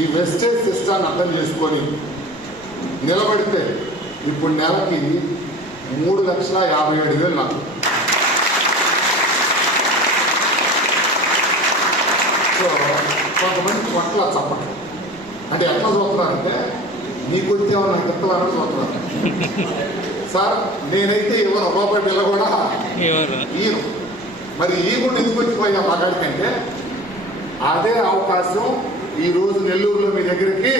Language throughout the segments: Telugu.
ఈ వెస్టేజ్ సిస్టాన్ని అర్థం చేసుకొని నిలబడితే ఇప్పుడు నెలకి 3,57,000 నాకు. సో కొంతమంది పట్ల చప్పట్లు అంటే ఎట్లా చూస్తున్నారంటే నీకు వచ్చేవా నాకు ఎత్తవాలని చూస్తున్నారు. సార్ నేనైతే ఇవ్వను, రూపాయి పిల్ల కూడా ఈయను. మరి ఈ కూడా ఎందుకు వచ్చిపోయా మాట్లాడికంటే అదే అవకాశం ఈరోజు నెల్లూరులో మీ దగ్గరికి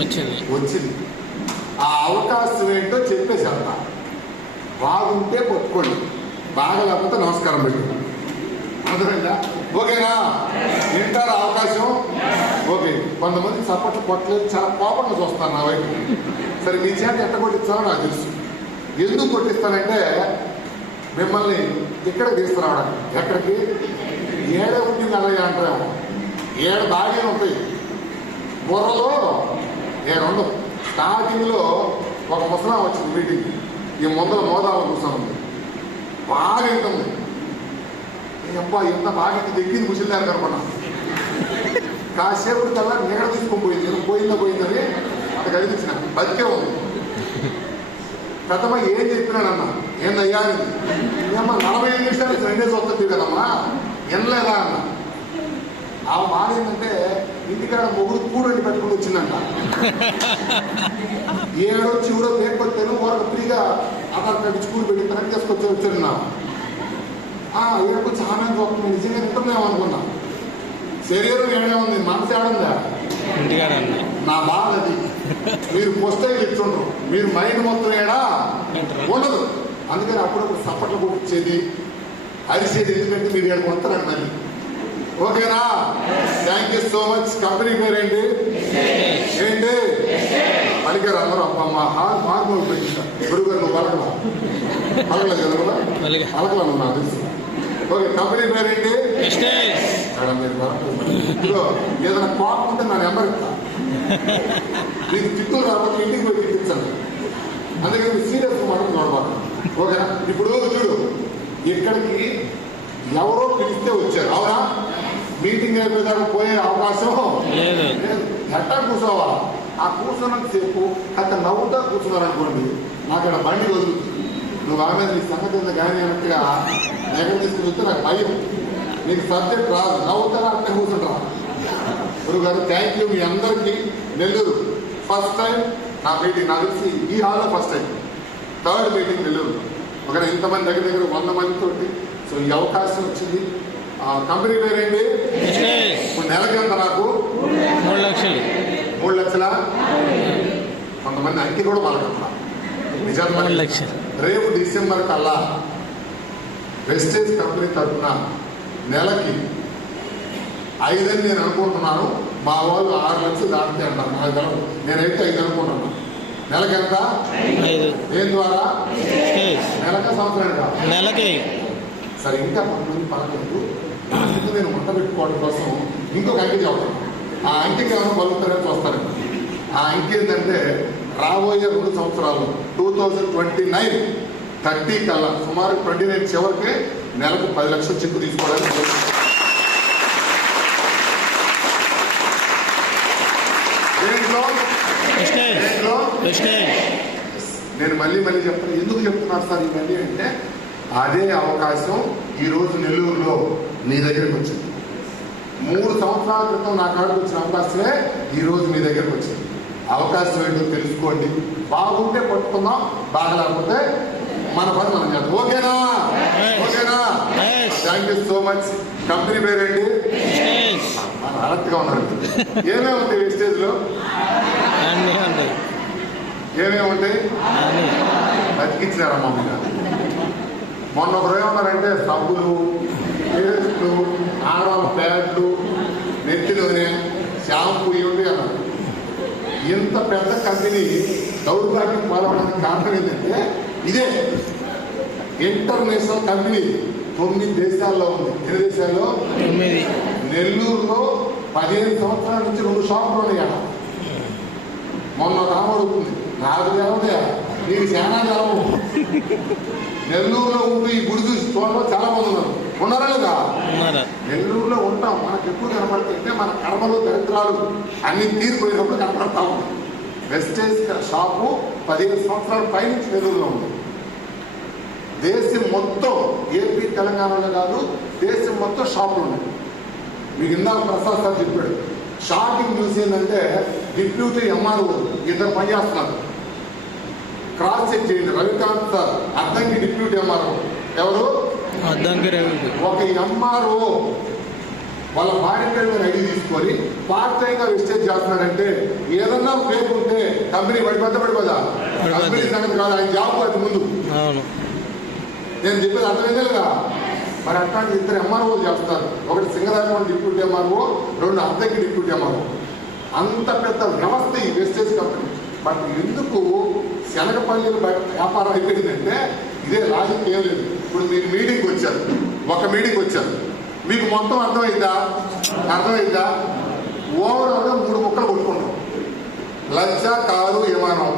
వచ్చింది. ఆ అవకాశం ఏంటో చెప్పేసేంత బాగుంటే పట్టుకోండి, బాగా లేకపోతే నమస్కారం పెట్టు. అర్థమైందా? ఓకేనా? వింటారా అవకాశం? ఓకే. కొంతమంది చప్పట్లు కొట్టలేదు, చాలా కోపంగా చూస్తాను నా వైపు. సరే మీ చేత ఎట్ట కొట్టించాలో నాకు తెలుసు. ఎందుకు కొట్టిస్తానంటే మిమ్మల్ని ఇక్కడికి తీసుకురావడానికి. ఎక్కడికి? ఏడే ఉంటుంది అలాగే అంటారేమో, 7 బాగా ఉంటాయి బుర్రలో 7 ఉండవు. స్టార్టింగ్లో ఒక ముసలాం వచ్చింది మీటింగ్కి, ఈ ముందర మోదాలు కూర్చొని బాగా ఉంటుంది. అబ్బా ఎంత బాగా దగ్గర ముసిలిదారు కనుకున్నా. కాసేపు కల్లా నీడ తీసుకొని పోయింది, పోయిందని అంత కనిపించిన బతికే ఉంది. పెద్దమ్మ ఏం చెప్పినాడన్నా, ఏందయ్యా ఏమ్మా 45 నిమిషాలు 2 డేస్ వస్తుంది కదమ్మా, వినలేదా అన్న. ఆ బాధ ఏంటంటే ఇంటికాడ మొగుడు కూడని పెట్టుకుని వచ్చిందంట. ఏడొచ్చి కూడా లేకపోతేను వాళ్ళకి ఫ్రీగా ఆధార్ కార్డు స్కూల్ పెట్టి కరెక్ట్ చేసుకొచ్చి వచ్చాను. ఏడొచ్చి ఆనందం చూస్తుంది, నిజంగా తింటున్నాం అనుకున్నా. శరీరం ఏడే ఉంది, మనసు ఏడుందా? నా బాధ అది. మీరు పుస్తకం ఇచ్చుండ్రు, మీరు మైండ్ మొత్తం ఏడా ఉండదు. అందుకని అప్పుడప్పుడు సప్పట్లు కొట్టించేది, అరిసేది, ఎందుకంటే మీరు ఏడు కొడతారండి మళ్ళీ. ఓకేనా? Thank you so much. Company పేరేంటి? ఏంటి పలికారు అందరూ? అమ్మా మార్మూలు పెట్టింటారు. గురుగారు నువ్వు పలకలా పలకలేదు కదా? పలకలా నువ్వు నాకు తెలుసు. ఓకే, కంపెనీ పేరేంటి? మీరు ఇదిగో ఏదైనా కోపం ఉంటే నా నెంబర్ ఇస్తా. మీకు తిట్టులు రాకపోతే ఇంటికి పోయి తిట్టించండి. అందుకని మీరు సీరియస్ మాత్రం చూడబాను. ఓకేనా? ఇప్పుడు చూడు, ఇక్కడికి ఎవరో పిలిస్తే వచ్చారు, అవునా? మీటింగ్ అయిపోయేదాకా పోయే అవకాశం ఎట్టా కూర్చోవాలా? ఆ కూర్చున్నంత సేపు అంత నవ్వుతా కూర్చున్నారనుకోండి, నాకు అక్కడ బండి వదులుతుంది. నువ్వు ఆమె నీ సంగతి ఉంది కానీ అన్నట్టుగా దగ్గర తీసుకుని వస్తే నాకు భయం. నీకు సబ్జెక్ట్ రాదు, నవ్వుతారా అంటే కూర్చుంటారా? గురువు గారు థ్యాంక్ యూ. మీ అందరికీ నెల్లూరు ఫస్ట్ టైం నా మీటింగ్, నాకు తెలిసి ఈ హాల్లో first time, 3rd meeting Nellore. ఒక ఇంతమంది దగ్గర 100 మందితోటి. సో ఈ అవకాశం వచ్చింది. కంపెనీ పేరేంటి? ఇప్పుడు నెలకి ఎంత నాకు? 3 లక్షలు. 3 లక్షలా? కొంతమంది అంకి కూడా పలకట్లా. నిజాలు రేపు డిసెంబర్ కల్లా వెస్టేజ్ కంపెనీ తరఫున నెలకి 5 అని నేను అనుకుంటున్నాను. మా వాళ్ళు 6 లక్షలు దాటితే అంటారు. నాకు తెలవు, నేనైతే 5 అనుకుంటున్నాను. నెలకి ఎంత? 5. దేని ద్వారా? నెలక సంవత్సరానికి? నెలకి. సరే, ఇంకా 10 మంది పలకలేదు. నేను వంట పెట్టుకోవడం కోసం ఇంకొక అంకి చెప్తాను. ఆ అంకికి ఏమైనా పలుకుతారని చూస్తారు. ఆ అంకి ఏంటంటే రాబోయే 2 సంవత్సరాలు 2029 30 కల్లా సుమారు 29 చివరికి నెలకు 10 లక్షలు చెక్కు తీసుకోవడానికి. నేను మళ్ళీ చెప్తాను. ఎందుకు చెప్తున్నారు సార్ ఇవన్నీ అంటే, అదే అవకాశం ఈరోజు నెల్లూరులో నీ దగ్గరికి వచ్చింది. 3 సంవత్సరాల క్రితం నా కాడికి వచ్చిన అవకాశమే ఈరోజు మీ దగ్గరకు వచ్చింది. అవకాశం ఏంటో తెలుసుకోండి. బాగుంటే పట్టుకుందాం, బాగలేకపోతే మన పని మనం చేద్దాం. ఓకేనా? Thank you so much. Company పేరేంటి? అలర్ట్గా ఉన్నారు. ఏమేమి ఉంటాయి వెస్టేజ్లో? ఏమేమి ఉంటాయి? బతికిచ్చినారమ్మా మీరు. మొన్న ఒకరు ఏమన్నారంటే సబ్బులు, పేస్ట్లు, ఆడవాళ్ళ ప్యాడ్లు, నెత్తి నూనె, షాంపూ ఇవి అన్నారు. ఇంత పెద్ద కంపెనీ దౌర్భాగ్యం పాల్గొనడానికి కారణం ఏంటంటే ఇదే. ఇంటర్నేషనల్ కంపెనీ 9 దేశాల్లో ఉంది. ఎన్ని దేశాల్లో? 9. నెల్లూరులో 15 సంవత్సరాల నుంచి 2 షాపులు ఉన్నాయి. మొన్న రామడుతుంది, నాకు తెలవదే, నీకు చాలా తెలవు. నెల్లూరులో ఉంటూ ఈ గుడి చూసి చూడడం చాలా మంది ఉన్నారు. ఉన్నారా లేదా? ఉన్నారా? నెల్లూరులో ఉంటాం. మనకు ఎప్పుడు కనపడుతుంటే మన కర్మలు దరిద్రాలు అన్ని తీరిపోయినప్పుడు కనపడతా ఉంటాం. వెస్టేజ్ షాపు 15 సంవత్సరాల పైనుంచి నెల్లూరులో ఉంది. దేశం మొత్తం, ఏపీ తెలంగాణలో కాదు, దేశం మొత్తం షాపులు ఉన్నాయి. మీకు ఇందాక ప్రసాద్ సార్ చెప్పాడు. షాకింగ్ న్యూస్ ఏంటంటే డిప్యూటీ ఎంఆర్ఓ ఇద్దరు పనిచేస్తున్నారు. క్రాస్ చెక్ చేయండి. Ravikanth sir Addanki deputy MRO. ఎవరు? అద్దంకి రవి. ఒక ఎంఆర్ఓ వాళ్ళ భార్య పేరు మీద ఐడి తీసుకొని పార్ట్ టైంగా వెస్టేజ్ చేస్తున్నాడంటే ఏదన్నా ఫేక్ ఉంటే కంపెనీ పడిపోదా? కంపెనీ సంగతి కాదు, ఆయన జాబ్ అది ముందు. అవును, నేను చెప్పేది అర్థమైందే లేదా? మరి అట్లాంటి ఇద్దరు ఎంఆర్ఓలు చేస్తారు. ఒకటి సింగరాజం డిప్యూటీ ఎంఆర్ఓ, రెండు అద్దెకి డిప్యూటీ ఎంఆర్ఓ. అంత పెద్ద వ్యవస్థ ఈ వెస్టేజ్ కంపెనీ. బట్ ఎందుకు శనగపల్లిలు వ్యాపారం అయిపోయిందంటే ఇదే లాజిక్ ఏం లేదు. ఇప్పుడు మీరు మీటింగ్కి వచ్చారు, ఒక మీటింగ్కి వచ్చారు, మీకు మొత్తం అర్థమైందా? ఓవరాల్గా 3 ముక్కలు కొట్టుకుంటాం. లంచ, కారు, విమానం.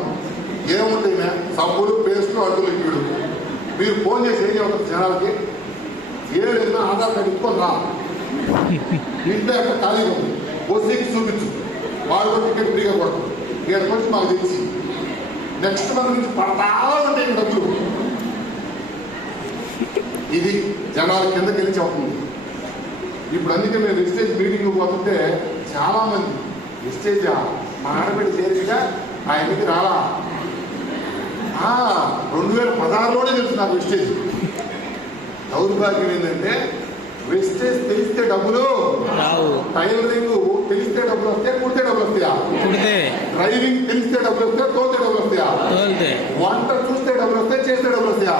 ఏముంటాయి? సబ్బులు, పేస్టులు, అడ్డు, లిక్విడ్. మీరు ఫోన్ చేసి ఏం చెప్తారు జనాలకి? ఏదైనా ఆధార్ కార్డు ఇప్పుకొని రా, ఇంట్లో ఎక్కడ ఖాళీగా ఉంది, వస్తీకి చూపించు, వాళ్ళు కూడా టికెట్ ఫ్రీగా కొడతారు. ఇక్కడికి వచ్చి మాకు తెలిసి నెక్స్ట్ మంత్ నుంచి పడతా ఉంటాయి డబ్బులు. ఇది జనాల కిందకి వెళ్ళి చెప్తుంది. ఇప్పుడు అందుకే మేము వెస్టేజ్ మీటింగ్ పోతుంటే చాలా మంది వెస్టేజ్ మా ఆడబిడ్డ చేరిగా ఆ ఇంటికి రాలా. 2016లోనే తెలుసు నాకు వెస్టేజ్. దౌర్భాగ్యం ఏంటంటే వెస్టేజ్ తెలిస్తే డబ్బులు రావు, టైలరింగ్ తెలిస్తే డబ్బులు వస్తాయి, కుడితే డబ్బులు వస్తాయా? డ్రైవింగ్ తెలిస్తే డబ్బులు వస్తాయి, తోలితే డబ్బులు వస్తాయా? వంట చూస్తే డబ్బులు వస్తాయి, చేస్తే డబ్బులు వస్తాయా?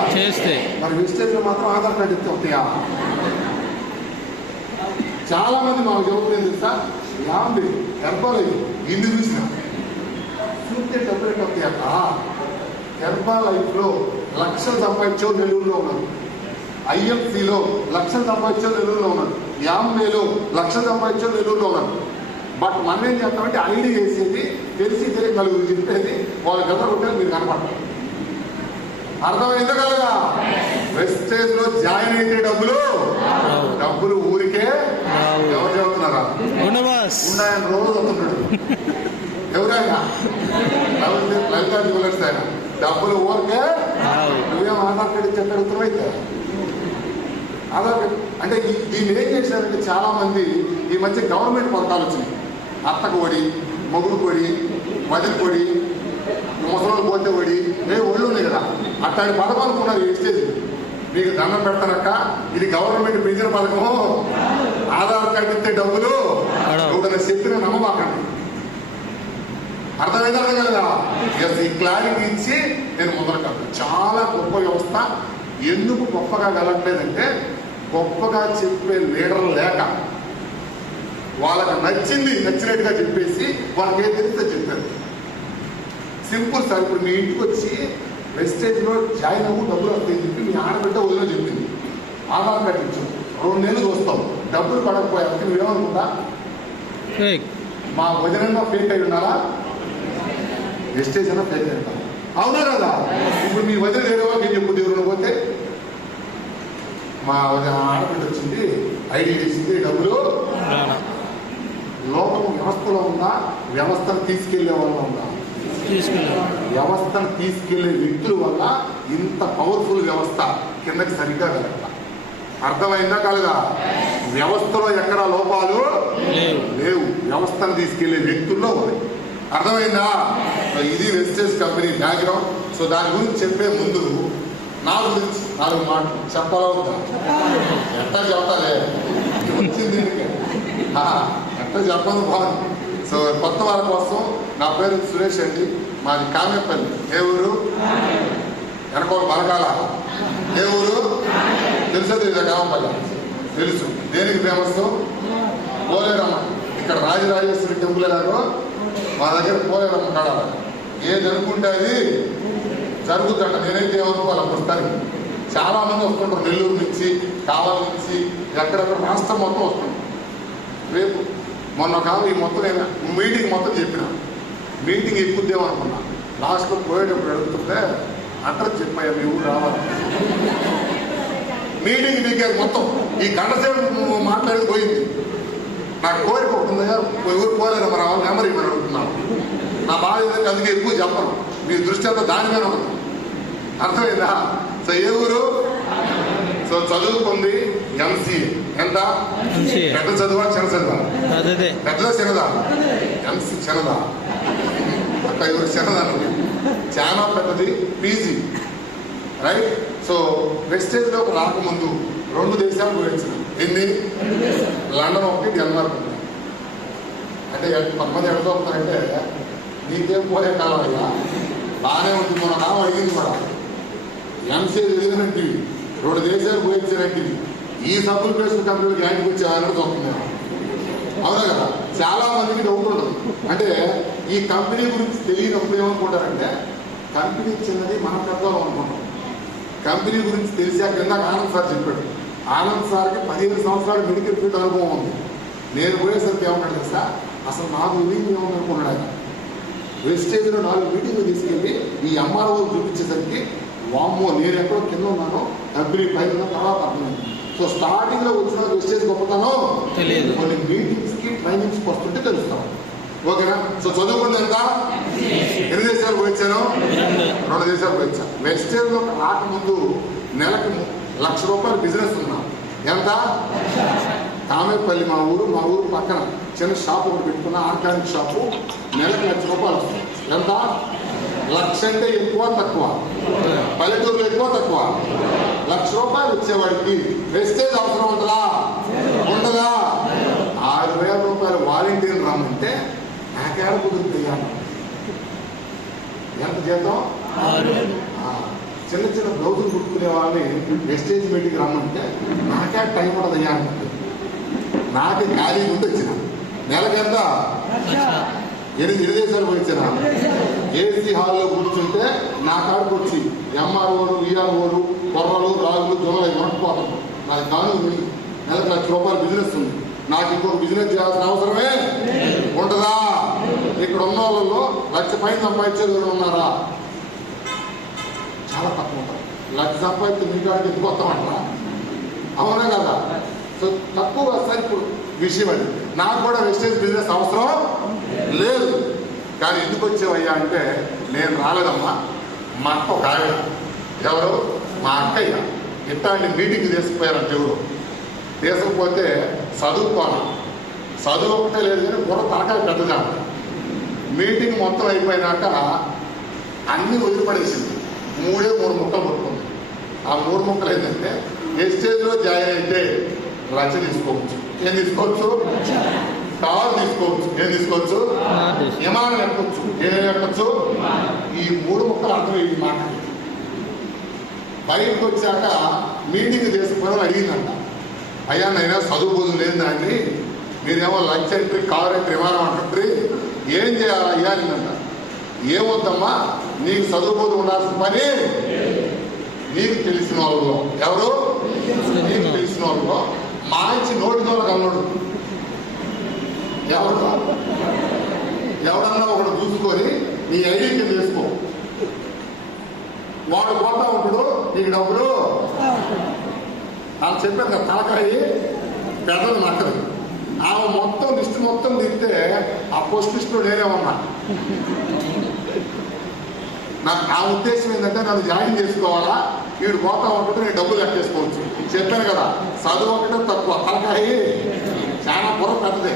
మరి వెస్టేజ్ లో మాత్రం ఆధార్ కార్డు ఇస్తే వస్తాయా? చాలా మంది మాకు చెబుతుంది తెలుసా, యాంబి హెర్బాలైఫ్ ఇల్లు చూసిన చూస్తే డబ్బులు ఎట్లా వస్తాయట. హెర్బాలైఫ్ లో లక్షలు సంపాదించో నెల్లూరులో ఉన్నారు. ఐఎఫ్సిలో లక్షలు సంపాదించో నెల్లూరులో ఉన్నారు. యాంబేలో లక్షలు సంపాదించో నెల్లూరులో ఉన్నారు. బట్ మనం ఏం చేస్తామంటే ఐడి వేసేది తెలిసి తెలియక నలుగురు చెప్పేది వాళ్ళ గత కొట్టేది మీరు కనపడతారు. అర్థమైందో కలగా? వెస్టేజ్ లో జాయిన్ అయితే డబ్బులు ఊరికే ఎవరు చెబుతున్నారా? ఉన్నాయని రోజు వస్తున్నాడు. ఎవరైనా లలిత జ్యువెలర్స్ అయినా డబ్బులు ఊరికే. నువ్వేం ఆధార్ కార్డు ఇచ్చి అడుగుతున్నావు? అయితే ఆధార్ కార్డు అంటే దీన్ని ఏం చేశారంటే చాలా మంది ఈ మధ్య గవర్నమెంట్ పథకాలు వచ్చినాయి. అత్తకు ఒడి, మొగుడు కొడి, వదిలి కొడి, ముసలు పోతే ఒడి, ఒళ్ళు ఉన్నాయి కదా, అట్లాంటి పథకం అనుకున్నారు వెస్టేజ్. మీకు దండం పెడతానక్క, ఇది గవర్నమెంట్ పెంచిన పథకము. ఆధార్ కార్డు ఇస్తే డబ్బులు ఎవడన్నా చెప్పిన నమ్మమాకండి. అర్థమైందా కదా? ఈ క్లారిటీ ఇచ్చి నేను మొదలుపెట్టాను. చాలా గొప్ప వ్యవస్థ. ఎందుకు గొప్పగా వెళ్ళట్లేదంటే గొప్పగా చెప్పే లీడర్ లేక వాళ్ళకి నచ్చినట్టుగా చెప్పేసి వాళ్ళకి ఏం తెలిస్తే చెప్పారు. Simple sir. ఇప్పుడు మీ ఇంటికి వచ్చి వెస్టేజ్లో జాయిన్ అవ్వు డబ్బులు వస్తాయని చెప్పి మీ ఆడబిడ్డ వదిలో చెప్పింది. ఆధార్ కార్డు ఇచ్చాం, 2 నెలలు చూస్తాం, డబ్బులు పడకపోయాక నువ్వేమనుకుంటా? మా వదిన ఫేక్ అయి ఉండాలా? వెస్టేజ్ అయినా ఫేక్ అయి ఉండాలి. అవునా కదా? ఇప్పుడు మీ వదిన వేరే వాళ్ళకి ఏం చెప్పు, దేవుడు పోతే మా వదిన ఆడబిడ్డ వచ్చింది, ఐడి వేసింది, డబ్బులు. లోకం వ్యవస్థలో ఉందా? వ్యవస్థను తీసుకెళ్లే వల్ల ఉందా? వ్యవస్థను తీసుకెళ్లే వ్యక్తుల వల్ల ఇంత పవర్ఫుల్ వ్యవస్థ కిందకి సరిగ్గా వెళ్ళట. అర్థమైందా కలగా? వ్యవస్థలో ఎక్కడ లోపాలు లేవు, వ్యవస్థను తీసుకెళ్లే వ్యక్తుల్లో ఉన్నాయి. అర్థమైందా? ఇది వెస్టేజ్ కంపెనీ బ్యాక్గ్రౌండ్. సో దాని గురించి చెప్పే ముందు నా గురించి 4 మాటలు చెప్పాలా? ఎట్లా చెప్తాలే, వచ్చింది ఎట్లా చెప్పదు బాగుంది. సో కొత్త వారి కోసం నా పేరు సురేష్ అండి. మాది కామేపల్లి. ఏ ఊరు? వెనకోలు బలకాల. ఏ ఊరు? తెలుసా? తెలియదా? కామపల్లి తెలుసు. దేనికి ఫేమస్? పోలేరమ్మ. ఇక్కడ రాజరాజేశ్వరి టెంపుల్ గారు మా దగ్గర పోలేరమ్మ కాడ ఏది అనుకుంటే అది జరుగుతుంట. నేనైతే ఏమనుకోవాలి ప్రస్తుతానికి. చాలా మంది వస్తుంటారు నెల్లూరు నుంచి, కావాలి నుంచి, ఎక్కడెక్కడ రాష్ట్రం మొత్తం వస్తుంటారు. రేపు మొన్న కాదు ఈ మొత్తం నేను మీటింగ్ మొత్తం చెప్పిన. మీటింగ్ ఎక్కుద్దేమనుకున్నా. లాస్ట్లో పోయేటప్పుడు అడుగుతుంటే అడ్రస్ చెప్పాయా మీ ఊరు రావాలి. మీటింగ్ దిగారు మొత్తం. ఈ గంట సేపు మాట్లాడేది పోయింది. నాకు కోరిక ఉంటుందా, ఎవరు కోరారు మరి ఆ నెంబర్ ఇవ్వని అడుగుతున్నాను. నా బాధ ఏదంటే అందుకే ఎక్కువ చెప్పను, మీ దృష్టి అంతా దాని మీద ఉంటుంది. అర్థమైందా? సో ఏ ఊరు? సో చదువుకుంది ఎంసీఏ. ఎంత? పెద్ద చదువా చిన్న చదువా? పెద్దదా చిన్నదా? ఎంసీ చిన్నదా? అక్క ఎవరు చిన్నదా? చాలా పెద్దది పీజీ, రైట్? సో వెస్టేజ్లోకి రాకముందు 2 దేశాలు పోయించిన. ఎన్ని? లండన్ ఒకటి, డెన్మార్క్ ఒకటి. అంటే కొంతమంది ఎడతారంటే నీకేం పోయే కాలం అయ్యా, బాగానే ఉంది. మన నామం అడిగింది కూడా, ఎంసీఏ చదివినట్టు 2 దేశాలు పోయించినట్టు ఈ సబ్బులు పేసిన కంపెనీకి యాంటికి వచ్చే ఆయన చూస్తుంది. అవునా కదా? చాలా మందికి డౌట్ ఉండదు. అంటే ఈ కంపెనీ గురించి తెలియనప్పుడు ఏమనుకుంటారంటే కంపెనీ చిన్నది, మనం పెద్దవాళ్ళం అనుకుంటాం. కంపెనీ గురించి తెలిసాక ఇందాక ఆనంద్ సార్ చెప్పాడు. ఆనంద్ సార్కి 15 సంవత్సరాలు మెడికల్ ఫీల్డ్ అనుభవం ఉంది. నేను పోయేసరికి ఏమన్నాడు తెలుసా, అసలు 4 మీటింగ్ ఏమనుకున్నాడు ఆయన. వెస్టేజ్లో 4 మీటింగ్లు తీసుకెళ్ళి ఈ ఎంఆర్ఓ చూపించేసరికి వామ్మో నేను ఎక్కడో కింద ఉన్నానో కంపెనీ పైన ఉన్న తర్వాత అర్థమైంది. సో స్టార్టింగ్ లో వచ్చిన వెస్టేజ్ గొప్పతనం తెలియదు, కొన్ని మీటింగ్స్ కి ట్రైనింగ్స్ వస్తుంటే తెలుస్తాం. ఓకేనా? సో చదువుకుంది ఎంత? ఎన్ని దేశాలు పోయించాను? 2 దేశాలు పోయించాను. వెస్టేజ్ లో రాకముందు నెలకు ₹1,00,000 బిజినెస్ ఉన్నాం. ఎంత? కామేపల్లి మా ఊరు పక్కన చిన్న షాప్ ఒకటి పెట్టుకున్న, ఆర్గానిక్ షాపు. నెలకు ₹1,00,000 వస్తుంది. ఎంత? 1,00,000 అంటే ఎక్కువ తక్కువ? పల్లెటూరులో ఎక్కువ తక్కువ? ₹1,00,000 వచ్చేవాడికి వెస్టేజ్ అవసరం ఉంటుందా? ఉండదా? ₹6,000 వాలంటీర్ రమ్మంటే నాకేడ కుదురుతాయా? ఎంత జీతం? చిన్న చిన్న బ్లౌజులు కుట్టుకునే వాళ్ళని వెస్టేజ్ మీటింగ్ రమ్మంటే నాకే టైం ఉండదయ్యా అంటే నాకే ఖాళీ ముందు వచ్చిన. నెలకెంత? 8 దేశాలు పోయించిన. ఏసీ హాల్లో కూర్చుంటే నా కాడికి వచ్చి ఎంఆర్ఓలు, ఈఆర్ఓలు, కొర్రలు, రాజులు, జొన్నలు కొనుక్కోవడం నాకు కాను. నెలకు ₹1,00,000 బిజినెస్ ఉంది. నాకు ఇంకొక బిజినెస్ చేయాల్సిన అవసరమే ఉంటుందా? ఇక్కడ ఉన్న వాళ్ళలో 1,00,000 పైన సంపాదించేది ఉన్నారా? చాలా తక్కువ ఉంటారు. 1,00,000 సంపాదించి మీ కాడికి ఎందుకు వస్తామంటారా? అవునా కదా? సో తక్కువ వస్తాయి. ఇప్పుడు విషయం అది. నాకు కూడా వెస్టేజ్ బిజినెస్ అవసరం లేదు. కానీ ఎందుకు వచ్చేవయ్యా అంటే నేను రాలేదమ్మా, మా అక్క ఒక ఆవిడ, ఎవరు మా అక్కయ్య, ఇట్లాంటి మీటింగ్ తీసుకుపోయారంటే ఎవరు తీసుకుపోతే చదువుకోవాలి. చదువు ఒకటే లేదు కానీ బుర్ర తలకాయ పెద్దదా. మీటింగ్ మొత్తం అయిపోయినాక అన్నీ వదిలిపడేసింది. 3 ముక్కలు పట్టుకుంది. ఆ 3 ముక్కలు ఏంటంటే వెస్టేజ్లో జాయిన్ అయితే లక్ష తీసుకోవచ్చు. ఏం తీసుకోవచ్చు? కారు తీసుకోవచ్చు. ఏం తీసుకోవచ్చు? విమానం ఎక్కవచ్చు. ఏమేమి ఎక్కచ్చు? ఈ 3 ముక్కలు అర్థం ఈ మాట. బయటకు వచ్చాక మీటింగ్ తీసుకుని అడిగిందంట, అయ్యా నైనా చదువు బోధం లేదు దాన్ని, మీరేమో లంచ్ ఎంట్రీ, కారు ఎంట్రీ, విమానం అంటారు, ఏం చేయాలి అయ్యా అనిందంట. ఏమొద్దమ్మా, నీకు చదువు బోధం ఉండాల్సిన పని నీకు తెలిసిన వాళ్ళలో. ఎవరు? నీకు తెలిసిన వాళ్ళలో మంచి నోటితో కలడు. ఎవడన్నా ఒకడు చూసుకొని నీ ఐడి కింద చేసుకో. వాడు పోతా ఉంటాడు, నీకు డబ్బులు అని చెప్పాను కదా. తలకాయి పెద్దలు నక్కదు. ఆమె మొత్తం లిస్ట్ మొత్తం దిగితే ఆ పోస్ట్ లిస్ట్లో నేనే ఉన్నా. నాకు ఆ ఉద్దేశం ఏంటంటే నన్ను జాయిన్ చేసుకోవాలా, వీడు పోతా ఉంటుంటే నేను డబ్బులు కట్టేసుకోవచ్చు. చెప్పాను కదా, చదువు ఒకటే తక్కువ, తలకాయి చాలా బుర్ర పెద్దదే.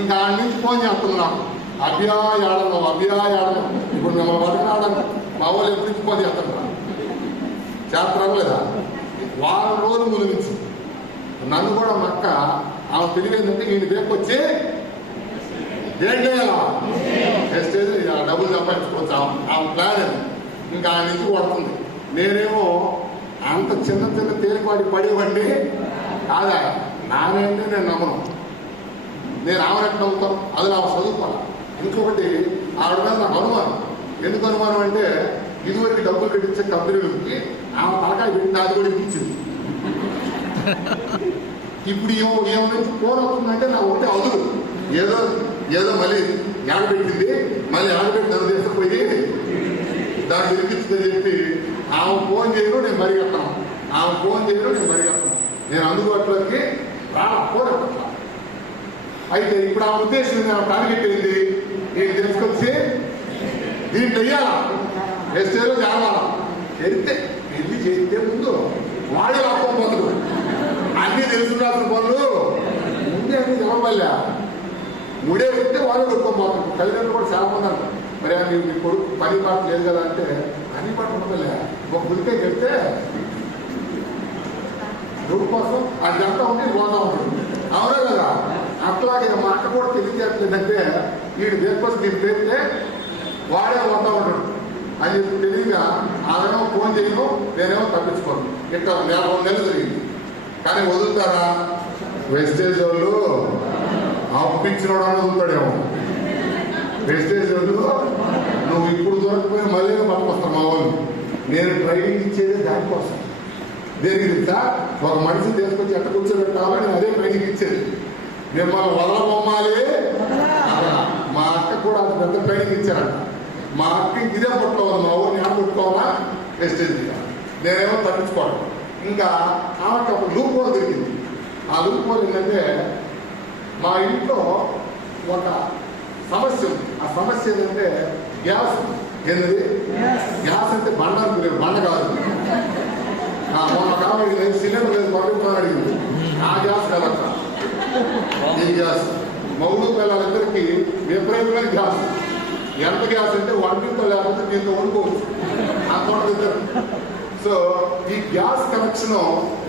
ఇంకా ఆడి నుంచి ఫోన్ చేస్తున్నాను, అభ్యాయాడను ఇప్పుడు మిమ్మల్ని పట్టుకున్నాడను మా వాళ్ళు ఎప్పటి నుంచి ఫోన్ చేస్తున్నా చేస్తారా లేదా? వారం రోజుల ముందు నుంచి నన్ను కూడా మక్క ఆమె తెలివేందంటే వీడిని వేపొచ్చి ఏం చేయాలా స్టేజ్ డబ్బులు సంపాదించుకోవచ్చు. ఆమె ప్లాన్ అది. ఇంకా ఆ నుంచి పడుతుంది. నేనేమో అంత చిన్న చిన్న తేలిపాటి పడేవండి కాదా, నానంటే నేను నమ్మను. నేను ఆమెనట్టు నమ్ముతాను. అది నాకు చదువుకోవాలి. ఇంకొకటి ఆవిడ మీద నాకు అనుమానం. ఎందుకు అనుమానం అంటే ఇదివరకు డబ్బులు కట్టించే కంపెనీలకి ఆమె తలకాయ పెట్టింది, అది కూడా ఇప్పించింది. ఇప్పుడు ఏమో నుంచి ఫోన్ అవుతుందంటే నాకు ఒకటే అవుతుంది. ఏదో మళ్ళీ ఆడబెట్టింది, మళ్ళీ ఆడబెట్టి నన్ను తీసుకుపోయి దాన్ని వినిపించిందని చెప్పి ఆమె ఫోన్ చేయడం నేను పరిగెత్తాను. ఆమె ఫోన్ చేయడం నేను పరిగెత్తాను, నేను అందుబాటులోకి రాకపోతే. అయితే ఇప్పుడు ఆ ఉద్దేశం టార్గెట్ ఏంది? నేను తెలుసుకొచ్చి దీంట్లో వెయ్యాలా, ఎస్టేలో చేరాలా, చేరితే పెళ్లి చేస్తే ముందు వాడే లాక్కోపోతాడు. అన్నీ తెలుసుకురాసిన పనులు ముందే అన్ని జరగబల్లా ముడే ఉంటే వాళ్ళు కొట్టుకోపోతారు. తల్లిదండ్రులు కూడా చాలా మంది అంటారు, మరి మీ కొడుకు పని పాట లేదు కదా అంటే, పని పాట ఉండలే ఒక గురికే చెప్తే రూపు కోసం అదంతా ఉండి పోతా ఉంటుంది. అవునా కదా? అట్లాగే మా అక్క కూడా తెలియజేయట్లేదంటే వీడు దేనికోసం దీన్ని పేరితే వాడే పోతా ఉంటాడు అని చెప్పి తెలియగా ఆమెమో ఫోన్ చేయను, నేనేమో తప్పించుకోను. ఇట్లా 2 నెలలు జరిగింది. కానీ వదులుతారా? వెస్టేజ్ వాళ్ళు అప్పించిన వాడు వదులుతాడేమో. వెస్టేజ్ వాళ్ళు నువ్వు ఇప్పుడు దొరకపోయినా మళ్ళీ పట్టుకొస్తాను మా వాళ్ళు. నేను ట్రైనింగ్ ఇచ్చేది దానికోసం. దేనికి తెలుసా? ఒక మనిషిని తీసుకొచ్చి ఎట్ట కూర్చోబెట్టాలో నేను అదే ట్రైనింగ్ ఇచ్చేది. మిమ్మల్ని వదలబొమ్మాలి. మా అక్క కూడా అది పెద్ద ట్రైనింగ్ ఇచ్చారంట. మా అక్క ఇదే పట్టుకోవాలి, మా ఊరిని ఏం పట్టుకోవాలా వెస్టేజ్. నేనేమో తప్పించుకోవడం. ఇంకా ఆమెకి ఒక లూప్ హోల్ దొరికింది. ఆ లూప్ హోల్ ఏంటంటే మా ఇంట్లో ఒక సమస్య ఉంది. ఆ సమస్య ఏంటంటే గ్యాస్. ఏంటది? గ్యాస్ అంటే బండ అనుకునేది, బండ కాదు. మొన్న కాబట్టి సిలిండర్ లేదు, పంపించాలని అడిగింది. ఆ గ్యాస్ కదట, ఈ గ్యాస్. మౌడు పిల్లలిద్దరికి విపరీతమైన గ్యాస్. ఎంత గ్యాస్ అంటే వంటింతో లేకపోతే దీంతో వండుకోవచ్చు, అంత ఇద్దరు. సో ఈ గ్యాస్ కనెక్షన్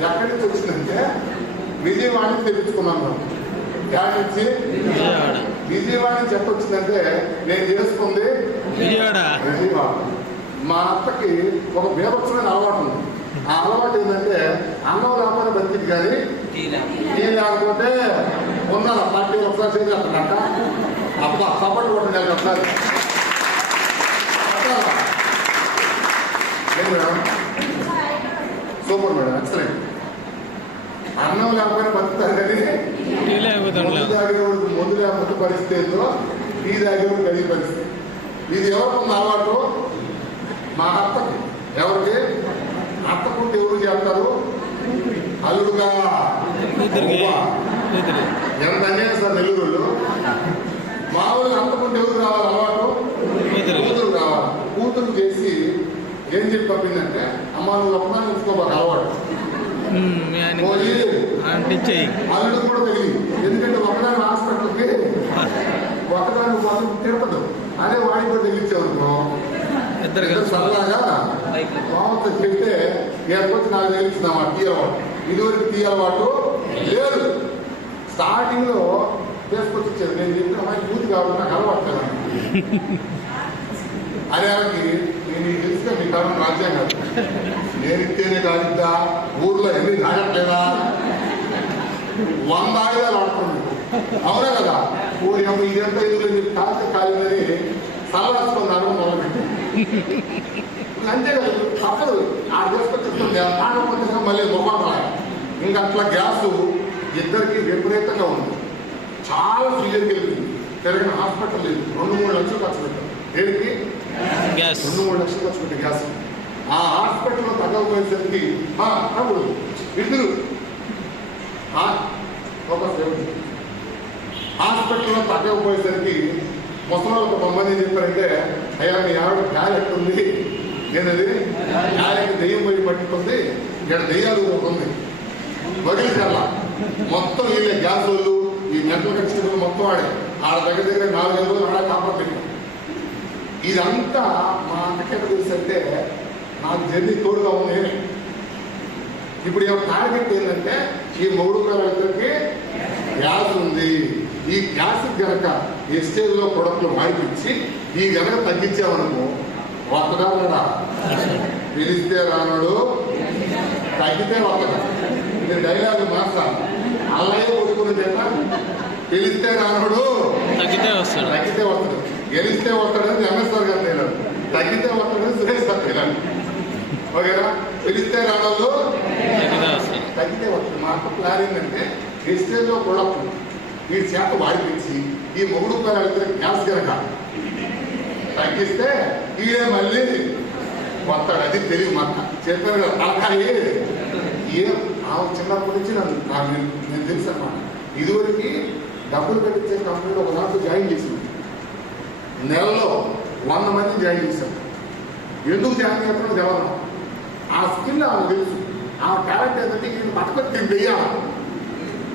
ఎక్కడి నుంచి వచ్చిందంటే విజయవాడ నుంచి తెప్పించుకున్నాను. ఎక్కడి నుంచి? విజయవాడ నుంచి చెప్పొచ్చిందంటే నేను చేసుకుంది విజయవాడ. మా అత్తకి ఒక బీభత్సమైన అలవాటు ఉంది. ఆ అలవాటు ఏంటంటే అన్నం లేకపోతే బతికింది, కానీ టీ లేకపోతే ఉన్నాను. పార్టీ ఒకసారి చేసేస్తానంట. అబ్బా సపోర్ట్ కొట్టండి ఒకసారి. Super madam, excellent. అన్నం లేకపోయినా బతుకుతారు, కానీ ముందు లేకపోతే పరిస్థితిలో టీ తాగేవాడు కలిగి పరిస్థితి. ఇది ఎవరికి అలవాటు? మా అత్తకి. ఎవరికి? అత్తకుంటే ఎవరు చేస్తారు? అల్లుడుగా. ఎంత అన్యాయం సార్ నెల్లూరు. మామూలు అత్తకుంటే ఎవరు రావాలి? అలవాటు కూతురు రావాలి. కూతురు చేసి ఏం చెప్పి పంపిందంటే, అమ్మ నువ్వు ఒక్కదాన్ని ఉంచుకోబాక అలవాటు అల్లుడు కూడా తెలియదు. ఎందుకంటే ఒకదాని హాస్పిటల్కి ఒకదాని కోసం తిరుపతి అదే వాడికి కూడా తెలియచ్చామనుకో, సరదాగా బాగుంది చెప్తే ఎక్కడికి నాకు తెలిసిందమ్మా టీ అలవాటు. ఇదివరకు టీ అలవాటు లేదు. స్టార్టింగ్ లో చేసుకొచ్చి ఇచ్చేది. నేను చెప్పిన అమ్మాయి పూర్తి కావాలి, నాకు అలవాటు కదా అనే నేను తెలిసిన మీ కాలం రాజ్యం కాదు. నేను ఇస్తేనే కాదిద్దా, ఊర్లో ఎన్ని తాగట్లేదా, 100 ఆయుధాలు ఆడుతుంది. అవునా కదా? ఊరి ఇదంతా ఇల్లు మీరు కాస్త కాలిందని సలహాసుకొని అడగడం మొదలుపెట్టి అంతే కదా, తప్పదు. ఆ చేసుకొచ్చేస్తుంది ఆడకపోతే మళ్ళీ మొహం రాలి. ఇంకా అట్లా గ్యాస్ ఇద్దరికి విపరీతంగా ఉంది. చాలా సీరియస్గా వెళ్తుంది. తిరిగిన హాస్పిటల్ లేదు. 2-3 లక్షలు ఖర్చు పెట్టారు. దేనికి? 2-3 లక్షలు ఖర్చు పెట్టే గ్యాస్. ఆ హాస్పిటల్లో తగ్గకపోయేసరికి తమ్ముడు ఇద్దరు హాస్పిటల్లో తగ్గకపోయేసరికి ముసలాళ్ళకు సంబంధించి చెప్పారంటే, అయ్యా మీ ఆవిడ టాలెంట్ ఉంది, నేనది టాలెంట్ దెయ్యం పోయి పట్టుకుంది, ఇక్కడ దెయ్యాలు ఉంది వదిలికల్లా మొత్తం వీళ్ళే గ్యాస్ వాళ్ళు ఈ మెంటల్ కక్షలు మొత్తం ఆడ దగ్గర 4-5 రోజులు ఆడ కాపాడుతుంది. ఇదంతా మా అక్కకి తెలుసంటే నాకు జర్నీ తోడుగా ఉంది. ఇప్పుడు టార్గెట్ ఏంటంటే ఈ 3 పిల్లలకి గ్యాస్ ఉంది. ఈ గ్యాస్ గనక ఎస్టేజ్లో ప్రొడక్ట్లు వాడిపించి ఈ గనక తగ్గించామనుకో, వస్తడా పిలిస్తే రానుడు, తగ్గితే వస్తడా. నేను డైలాగ్ మాస్తా అల్లయ్య కొట్టుకున్నదేనా, పిలిస్తే రానుడు తగ్గితే వస్తాడు, గెలిస్తే వస్తాడని ఎంఎస్ఆర్ గారు నేను, తగ్గితే వస్తాడని సురేష్ గారు నేను. ఓకేనా? పిలిస్తే రానోళ్ళు తగ్గితే వస్తాడు. మా అక్క ప్లాన్ ఏంటంటే ఎస్టేజ్లో ప్రొడక్ట్ ఈ చేత వాడిపించి ఈ 3 పిల్లలకి గ్యాస్ కనుక తగ్గిస్తే ఈడే మళ్ళీ వస్తాడు. అది తెలివి మాట చెప్పారు కదా, తలకాయి ఆమె చిన్నప్పటి నుంచి నేను తెలుసు అన్నమాట. ఇదివరకు డబ్బులు కట్టించే కంపెనీలో ఒక దాంట్లో జాయిన్ చేసింది. నెలలో 100 మంది జాయిన్ చేశాను. ఎందుకు జాయిన్ చేస్తానో తెలవను. ఆ స్కిల్ ఆమె తెలుసు. ఆ క్యారెక్టర్ ఏంటంటే నేను పట్టుకొని వెయ్యాలి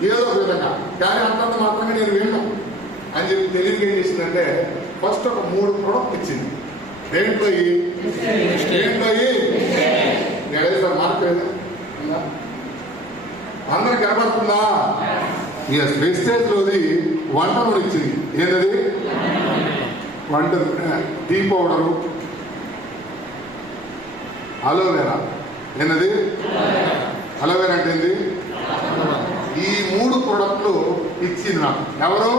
ఏదో ఒక విధంగా. కానీ అంతంత మాత్రమే నేను వెళ్ళాను అని చెప్పి తెలియక ఏం చేసిందంటే ఫస్ట్ ఒక 3 ప్రోడక్ట్ ఇచ్చింది. దేంట్లో సార్ మార్కెట్ అందరికి కనబడుతుందా? ఎస్, వెస్టేజ్లోది వంట కూడా ఇచ్చింది. ఏంటది? వంట టీ పౌడరు, అలోవేరా. ఏంటది? అలోవేరా అంటే ఏంది? ఈ 3 ప్రోడక్ట్లు ఇచ్చింది నాకు. ఎవరు?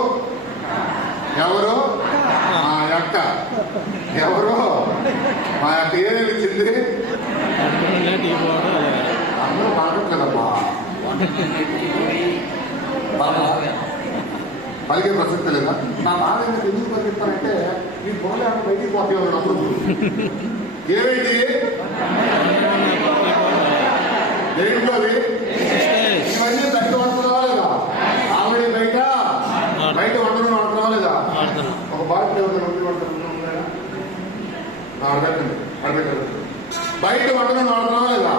మా అక్క. ఎవరు? మా అక్క ఏమేమి ఇచ్చింది? అందరూ మాట్లాడలేదమ్మా. పలికే ప్రసక్తి లేదా? నా బాధ ఎందుకు పరిగెత్తానంటే ఈ ఫోన్లో బయటికి పోతే అందరూ ఏమేంటి దేంట్లో ఇవన్నీ బయట వండుతున్నావా లేదా? ఆవిడ బయట వంటలు వండుతున్నావా లేదా? ఒక బాటిల్ ఎవరైనా వండి వండుతున్నారా? అడగండి. బయట వంటలు వాడుతున్నావా లేదా?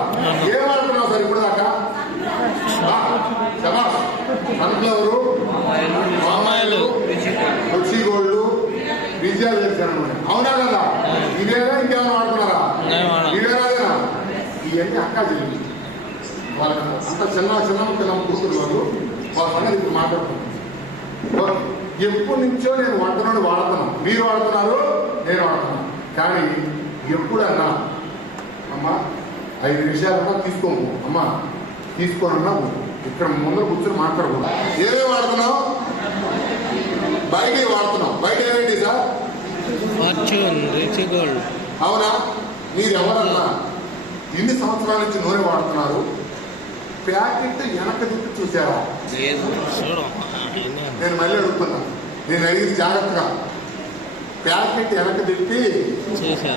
ఏం వాడుతున్నావు సార్ ఇప్పుడు దాకా? సన్ఫ్లవరు, పామాయిల్, రుచి గోల్డ్, పిజ్జా చేశాను. అవునా కదా? ఇవేనా ఇంకేమైనా వాడుతున్నారా? ఇవేనా? ఇవన్నీ అక్క చెల్లి వాళ్ళకి అంత చిన్న పిల్లల కూతురు వాళ్ళ సంగతి ఇప్పుడు మాట్లాడుతున్నాను. ఎప్పటి నుంచో నేను వంటలను వాడుతున్నాను. మీరు వాడుతున్నారు, నేను వాడుతున్నాను. కానీ ఎప్పుడన్నా అమ్మా 5 నిమిషాలన్నా తీసుకోము, అమ్మా తీసుకోనన్నా ఇక్కడ ముందర కూర్చొని మాట్లాడకూడదు. ఏమేమి వాడుతున్నావు? బయట వాడుతున్నావు. బయట ఏమేంటి సార్? అవునా? మీరు ఎవరన్నా ఇన్ని సంవత్సరాల నుంచి నూనె వాడుతున్నారు, ప్యాకెట్ వెనక తిప్పి చూసారా? నేను మళ్ళీ అడుగుతున్నా, నేను అడిగింది జాగ్రత్తగా. ప్యాకెట్ వెనక తిప్పి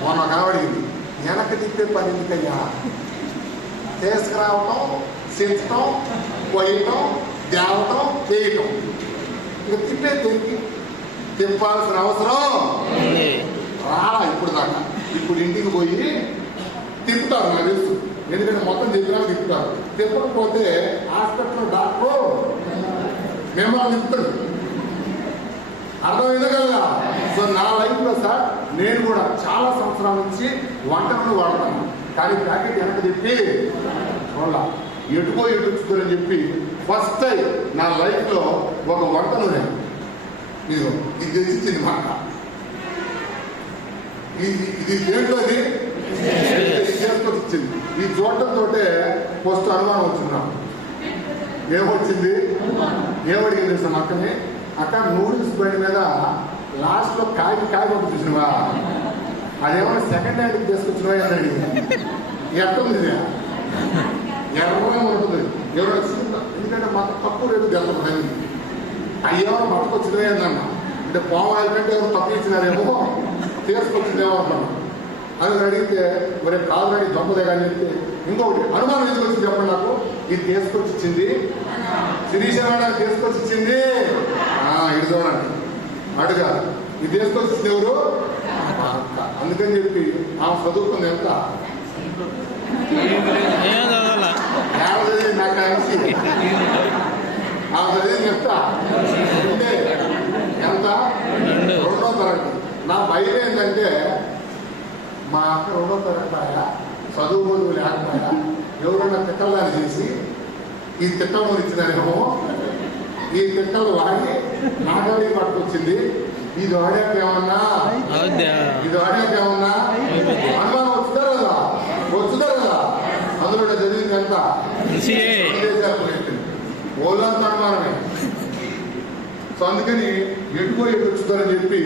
మొన్న కనబడింది. వెనక తిప్పే పని ఎందుకయ్యా? తీసుకురావటం, చించటం, పోయటం, తేవటం, వేయటం. ఇంకా తిప్పే తిప్పాల్సిన అవసరం రాలా ఇప్పుడు దాకా. ఇప్పుడు ఇంటికి పోయి తిప్పుతారు, నాకు తెలుసు. ఎందుకంటే మొత్తం చెప్పినా తిప్పుతారు. తిప్పకపోతే హాస్పిటల్లో డాక్టర్ మిమ్మల్ని తిప్పుతాడు. అర్థమైంది కదా? సో నా లైఫ్లో సార్ నేను కూడా చాలా సంవత్సరాల నుంచి వంటలను వాడతాను. కానీ ప్యాకెట్ వెనక చెప్పి చూడాల ఎటుకో ఎటుకుతుందని చెప్పి ఫస్ట్ టైం నా లైఫ్లో ఒక వంట నూనె ఇది తెచ్చిచ్చింది మాట. ఇది దేంట్లోది చేసుకొచ్చింది. ఈ చూడటంతో ఫస్ట్ అనుమానం వచ్చింది నాకు. ఏమొచ్చింది? ఏమడిగింది సార్ అక్కని? అక్క నూడిల్స్ బండి మీద లాస్ట్లో కాయ పంపు చూసినవా? అదేమన్నా సెకండ్ హ్యాండ్కి తీసుకొచ్చినవా అని అడిగింది. ఎట్టుంది? ఎర్రగా ఉంటుంది. ఎవరైనా చూద్దాం, ఎందుకంటే మాకు తక్కువ రేటు జరుగుతుంది. అయ్యేమో పట్టుకొచ్చినవే అన్నా. అంటే పామాయిల్ కంటే ఎవరు తక్కువ ఇచ్చినారేమో తీసుకొచ్చిందేమో అంటున్నాను. అని అడిగితే మరి కాదు రెడీ దొంగదే కానీ చెప్తే ఇంకొకటి అనుమానం ఎందుకు వచ్చింది చెప్పండి నాకు. ఇది తీసుకొచ్చి ఇచ్చింది శిరీష మేడం, తీసుకొచ్చి ఇచ్చింది ఇటు చూడండి అడుగా. ఇది తీసుకొచ్చి ఇచ్చింది ఎవరు? అందుకని చెప్పి ఆమె చదువుకుంది ఎంత నాకు కలిసి ఆమె చదివింది ఎంత ఎంత 2వ తరగతి. నా భయం ఏంటంటే మా అక్క 2వ తరగతి చదువు బదువు లేకపోయా ఎవరైనా తిక్కల్లాని చేసి ఈ తిక్కలు ఇచ్చినారేమో, ఈ తిక్కలు వాడి నాగాలి పట్టుకొచ్చింది. ఇది వాడాక ఏమన్నా అనుమానం వచ్చుతారు కదా. అందులో చదివింది ఎంత ఓళ్ళంత అనుమానమే. సో అందుకని ఎటుకో వచ్చుతారని చెప్పి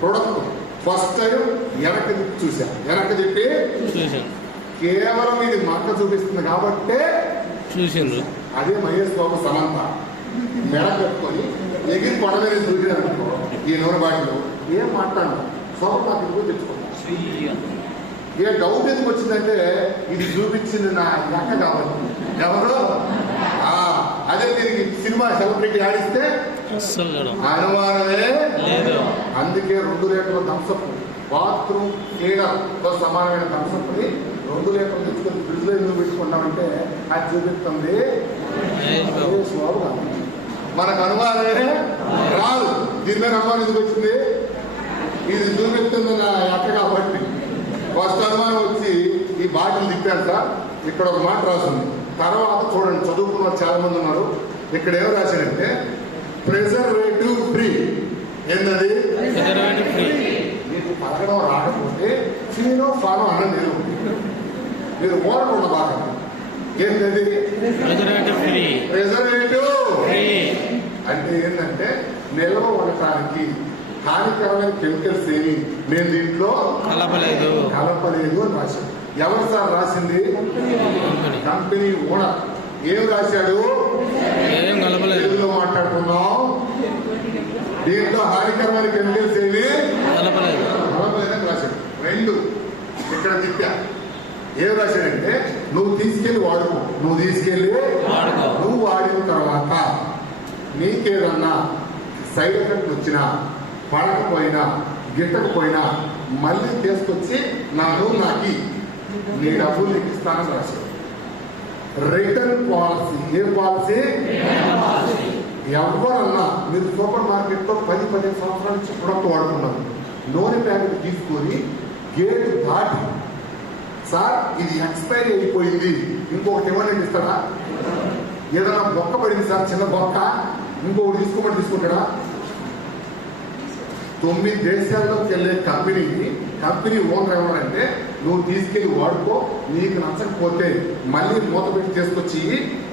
ప్రొడక్ట్ ఫస్ట్ టైం వెనక్కి చూసా. వెనక్కి చెప్పి కేవలం ఇది మా అక్క చూపిస్తుంది కాబట్టే చూసింది. అదే మహేష్ బాబు సమంత మెడ పెట్టుకొని ఎగిరి పడవేసి చూసినారనుకో ఈ నూనె బాటిలో ఏం మాట్లాడను సోమ నాకు ఇంకో తెచ్చుకుంటా. ఏ డౌట్ ఎందుకు వచ్చిందంటే ఇది చూపించింది నా లెక్క కాబట్టి. ఎవరు అదే దీనికి సినిమా సెలబ్రిటీ ఆడిస్తే అస్సలు చూడం. అనుమానమే లేదు. అందుకే 2 లీటర్ల థమ్సప్ బాత్రూమ్ క్లీనర్తో సమానమైన థమ్సప్ని 2 లీటర్లు తెచ్చుకొని ఫ్రిడ్జ్లో ఎందుకు పెట్టుకున్నామంటే అది చూపిస్తుంది బాబు కాదు. మనకు అనుమానమే రాదు. దీని మీద అనుమానం ఎందుకు వచ్చింది? ఇది చూపిస్తుంది నా అక్క కాబట్టి. ఫస్ట్ అనుమానం వచ్చి ఈ బాటిల్ తిప్పాను సార్, ఇక్కడ ఒక మాట రాసింది. తర్వాత చూడండి, చదువుకున్న వాళ్ళు చాలా మంది ఉన్నారు. ఇక్కడ ఏం రాశాడంటే ప్రిజర్వేటివ్ ఫ్రీ. ఏంటది? Preservative free. మీకు పలకడం రాకపోతే ఫీనో ఫానో అన్నది నేను మీరు ఓడకుండా బాగా. ఏంటది? Preservative free. ప్రిజర్వేటివ్ ఫ్రీ అంటే ఏంటంటే నిల్వ ఉండటానికి హానికరమైన కెమికల్స్ ఏమి నేను దీంట్లో కలపలేదు అని రాశాడు. ఎవరు సార్ రాసింది? Company owner. ఏం రాశాడు? ఏం కలపలేదు. తెలుగులో మాట్లాడుకున్నాం. దీంట్లో హానికరమైన కెమికల్స్ ఏమి కలపలేదని రాశాడు. 2 ఇక్కడ తిప్పా. ఏం రాశాడంటే నువ్వు తీసుకెళ్లి వాడుకో, నువ్వు వాడిన తర్వాత నీకేదన్నా సైడ్ ఎఫెక్ట్ వచ్చినా, పడకపోయినా, గిట్టకపోయినా మళ్ళీ తీసుకొచ్చి నాకు నీ డబ్బులు నీకు ఇస్తానని రాశాడు. Return policy. ఏ పాలసీ? ఎవరన్నా మీరు సూపర్ మార్కెట్లో 10-15 సంవత్సరాల నుంచి ప్రొడక్ట్ వాడుకున్నారు, నూనె ప్యాకెట్ తీసుకొని గేటు దాటి సార్ ఇది ఎక్స్పైరీ అయిపోయింది ఇంకొకటి ఇవ్వడానికి ఇస్తాడా? ఏదైనా బొక్క పడింది సార్, చిన్న బొక్క, ఇంకొకటి తీసుకుంటాడా? 9 దేశాల్లోకి వెళ్ళే కంపెనీ ఓనర్ ఎవరంటే నువ్వు తీసుకెళ్లి వాడుకో, నీకు నచ్చకపోతే మళ్ళీ మూత పెట్టి చేసుకొచ్చి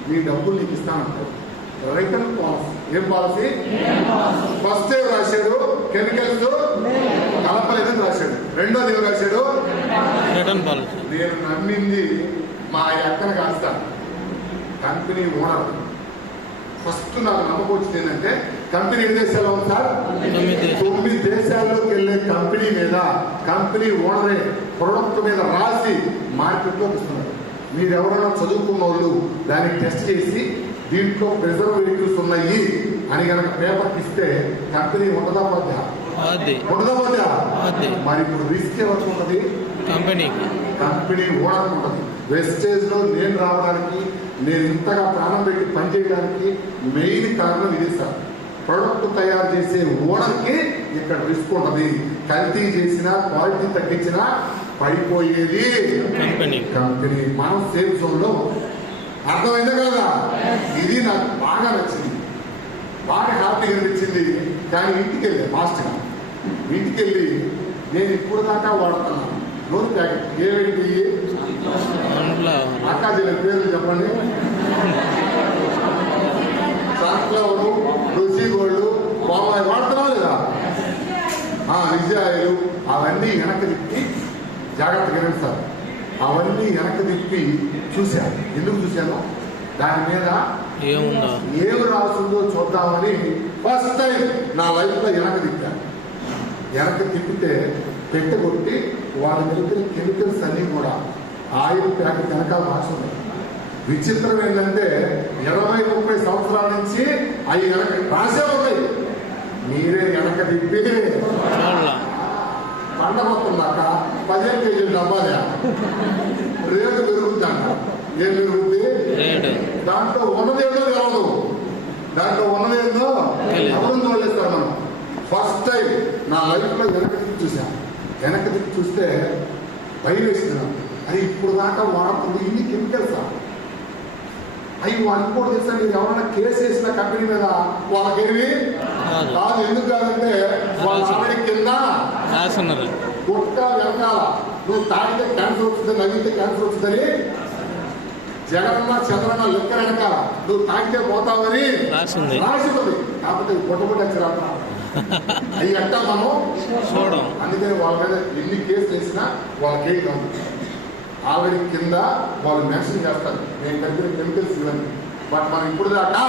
నీ డబ్బులు నీకు ఇస్తానంటారు. Return policy. ఏం పాలసీ? ఫస్ట్ ఏం రాశాడు? కెమికల్స్ కలపలేదని రాశాడు. రెండోది ఏం రాశాడు? Return policy. నేను నమ్మింది మా అక్కన కాదు సార్, కంపెనీ ఓనర్. ఫస్ట్ నాకు నమ్మకం వచ్చింది ఏంటంటే కంపెనీ ఎన్ని దేశాల్లో ఉంది సార్? 9 దేశాల్లోకి వెళ్ళే కంపెనీ మీద కంపెనీ ఓనరే ప్రొడక్ట్ మీద రాసి మార్కెట్లోకి ఇస్తున్నారు. మీరు ఎవరైనా చదువుకున్న వాళ్ళు దానికి టెస్ట్ చేసి దీంట్లో ప్రిజర్వేటివ్స్ ఉన్నాయి అని కనుక పేపర్కి ఇస్తే కంపెనీ ఉండదా పోద్దా? మరి ఇప్పుడు రిస్క్ ఎవరికి ఉంటుంది? కంపెనీ ఓనర్ ఉంటుంది. వెస్టేజ్ లో నేను రావడానికి, నేను ఇంతగా ప్రాణం పెట్టి పనిచేయడానికి మెయిన్ కారణం ఇది సార్. ప్రొడక్ట్ తయారు చేసే ఓనర్కి ఇక్కడ రిస్క్ ఉంటుంది. కల్తీ చేసినా, క్వాలిటీ తగ్గించినా పడిపోయేది కంపెనీ. మనం సేఫ్ జోన్ లో. అర్థమైందా కదా? ఇది నాకు బాగా నచ్చింది, బాగా హ్యాపీగా అనిపించింది. కానీ ఇంటికి వెళ్ళి నేను ఇప్పుడు దాకా వాడుతున్నాను నూనె ప్యాకెట్. ఏమిటి? అక్కాజీల పేర్లు చెప్పండి. సన్ఫ్లవరు, రుచి గోల్డ్, పామాయిల్ వాడుతున్నావు లేదా? విజయాలు అవన్నీ వెనక్కి తిప్పి జాగ్రత్తగా వినండి సార్. అవన్నీ వెనక్కి తిప్పి చూశాను. ఎందుకు చూశాను? దాని మీద ఏం రాస్తుందో చూద్దామని ఫస్ట్ టైం నా లైఫ్ లో వెనక్కి తిప్పితే పెట్టగొట్టి వాళ్ళ దగ్గర కెమికల్స్ అన్ని కూడా ఆయిల్ ప్యాకెట్ వెనకాల రాస్తుంది. విచిత్రం ఏంటంటే 20-30 సంవత్సరాల నుంచి అవి వెనక రాసే ఉన్నాయి. మీరే వెనక తిప్పి పంట మొత్తం దాకా 15 కేజీలు డబ్బాలే రేటు పెరుగుతుందంట. ఏం పెరుగుద్ది? దాంట్లో ఉన్నదేందో తెలవదు. ఎవరు చూడలేస్తారు. మనం ఫస్ట్ టైం నా లైఫ్ లో వెనక్కి తిప్పి చూస్తే భయం వేస్తున్నాం. అది ఇప్పుడు దాకా వాడుతుంది ఇన్ని కెమికల్స్. అవి వాళ్ళకి కూడా తెలుసా? మీరు ఎవరైనా కేసు వేసిన కంపెనీ మీద వాళ్ళకేమి కాదు. ఎందుకు కాదంటే వాళ్ళ ఆవిడ కింద గుట్ట వెనకాల నువ్వు తాగితే క్యాన్సర్ వస్తుంది, నవ్వితే క్యాన్సర్ వస్తుందని, జగనన్న చంద్రన్న లెక్క వెనకాల నువ్వు తాగితే పోతావని రాసింది. కాకపోతే గుట్టబుట్ట వచ్చిరా అవి అంటా మనం చూడం. అందుకని వాళ్ళ మీద ఎన్ని కేసులు వేసినా వాళ్ళకేం కాదు. ఆవిడ కింద వాళ్ళు మెన్షన్ చేస్తారు నేను దగ్గర కెమికల్స్ ఇవన్నీ. బట్ మనం ఇప్పుడు దాకా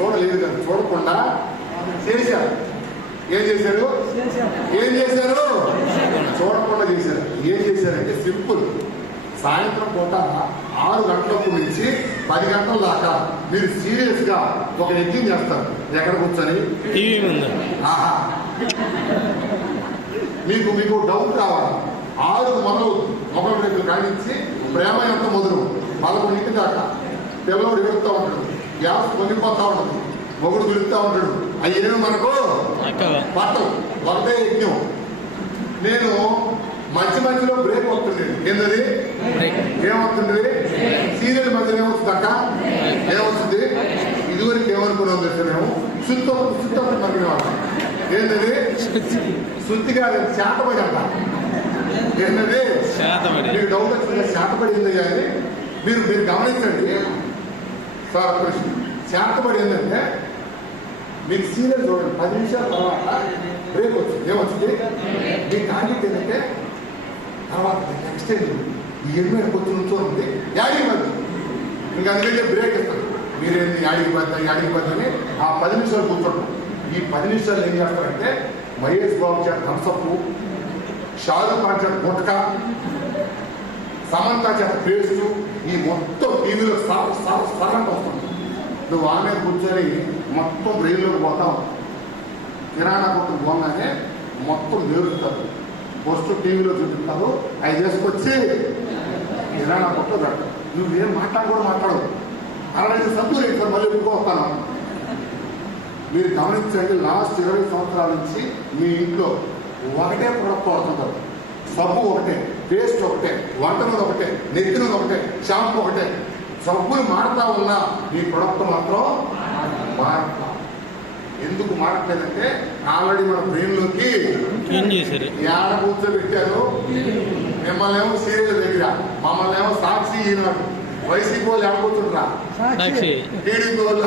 చూడలేదు కదా, చూడకుండా చేశారు. ఏం చేశారు? ఏం చేశారు? చూడకుండా చేశారు. ఏం చేశారంటే సింపుల్. సాయంత్రం పూట 6 గంటలకు నుంచి 10 గంటల దాకా మీరు సీరియస్ గా ఒక యజ్ఞం చేస్తారు. ఎక్కడ కూర్చొని? టీవీ ముందు. ఆహా, మీకు డౌట్ రావాలి. 6 మొదలు మొబైల్ రేట్లు కానించి ప్రేమ ఎంత మొదలు 11 దాకా పిల్లలు ఎడుగుతూ ఉంటాడు, గ్యాస్ పొంగిపోతా ఉంటుంది, మొగుడు పిలుస్తూ ఉంటాడు. అయ్యేమి మనకు పట్టం. ఒకటే యజ్ఞం. నేను మధ్యలో బ్రేక్ వస్తుంది. ఏంటది? ఏమవుతుంది? సీరియల్ మధ్యలో ఏమవుతుంది అక్క? ఏమవుతుంది? ఇదివరకు ఏమనుకున్నాం తెలుసు, మేము శుద్ధి అనుకునేవాళ్ళం. ఏంటది? శుద్ధిగా శాతపడి అంట. ఏంటది? మీకు డౌట్ వచ్చింది శాతపడింది. కానీ మీరు గమనించండి సార్, ప్రశ్న శాతపడి ఏంటంటే మీకు సీరియల్ చూడండి, 10 నిమిషాల తర్వాత బ్రేక్ వచ్చింది. ఏమొచ్చింది? మీ టార్గెట్ ఏంటంటే తర్వాత నెక్స్ట్ టైం ఈ ఎనిమిది కొంచెం నుంచోండి, యాడికి పద్దు. ఇంకా అందుకంటే బ్రేక్ ఇస్తారు. మీరేంది యాడికి పద్దని ఆ 10 నిమిషాలు కూర్చోండి. ఈ 10 నిమిషాలు ఏం చేస్తారంటే మహేష్ బాబు చేత థమ్సప్, షారూఖ్ ఖాన్ చేత గుట్కా, సమంత చేత పేస్టు, ఈ మొత్తం టీవీలో సరంగా వస్తుంది. నువ్వు ఆమె కూర్చొని మొత్తం బ్రెయిన్లోకి పోతావు. కిరాణా కొట్టు పోగానే మొత్తం నేర్పుతారు. ఫస్ట్ టీవీలో చూపిస్తారు, అవి చేసుకొచ్చి కిరాణా కొట్టు పెడతావు. నువ్వేం మాట్లాడవు. 60 సంతులు ఇంకా మళ్ళీ వస్తాను. మీరు గమనించండి, లాస్ట్ 20 సంవత్సరాల నుంచి మీ ఇంట్లో ఒకటే ప్రొడక్ట్ వాడుతుంటారు. సబ్బు ఒకటే, పేస్ట్ ఒకటే, వంట నూనె ఒకటే, నెత్తి నూనె ఒకటే, షాంపూ ఒకటే. సబ్బులు మారుతా ఉన్నా ఈ ప్రొడక్ట్ మాత్రం మారుతా. ఎందుకు మారట్లేదంటే ఆల్రెడీ మన బ్రెయిన్లోకి ఏడ కూర్చోబెట్టారు. మిమ్మల్ని ఏమో సీరియల్ దగ్గర, మమ్మల్ని ఏమో సాక్షి ఈనాడు, వైసీపీ వాళ్ళు ఎక్కడ కూర్చుంటారా? టీడీపీ వాళ్ళ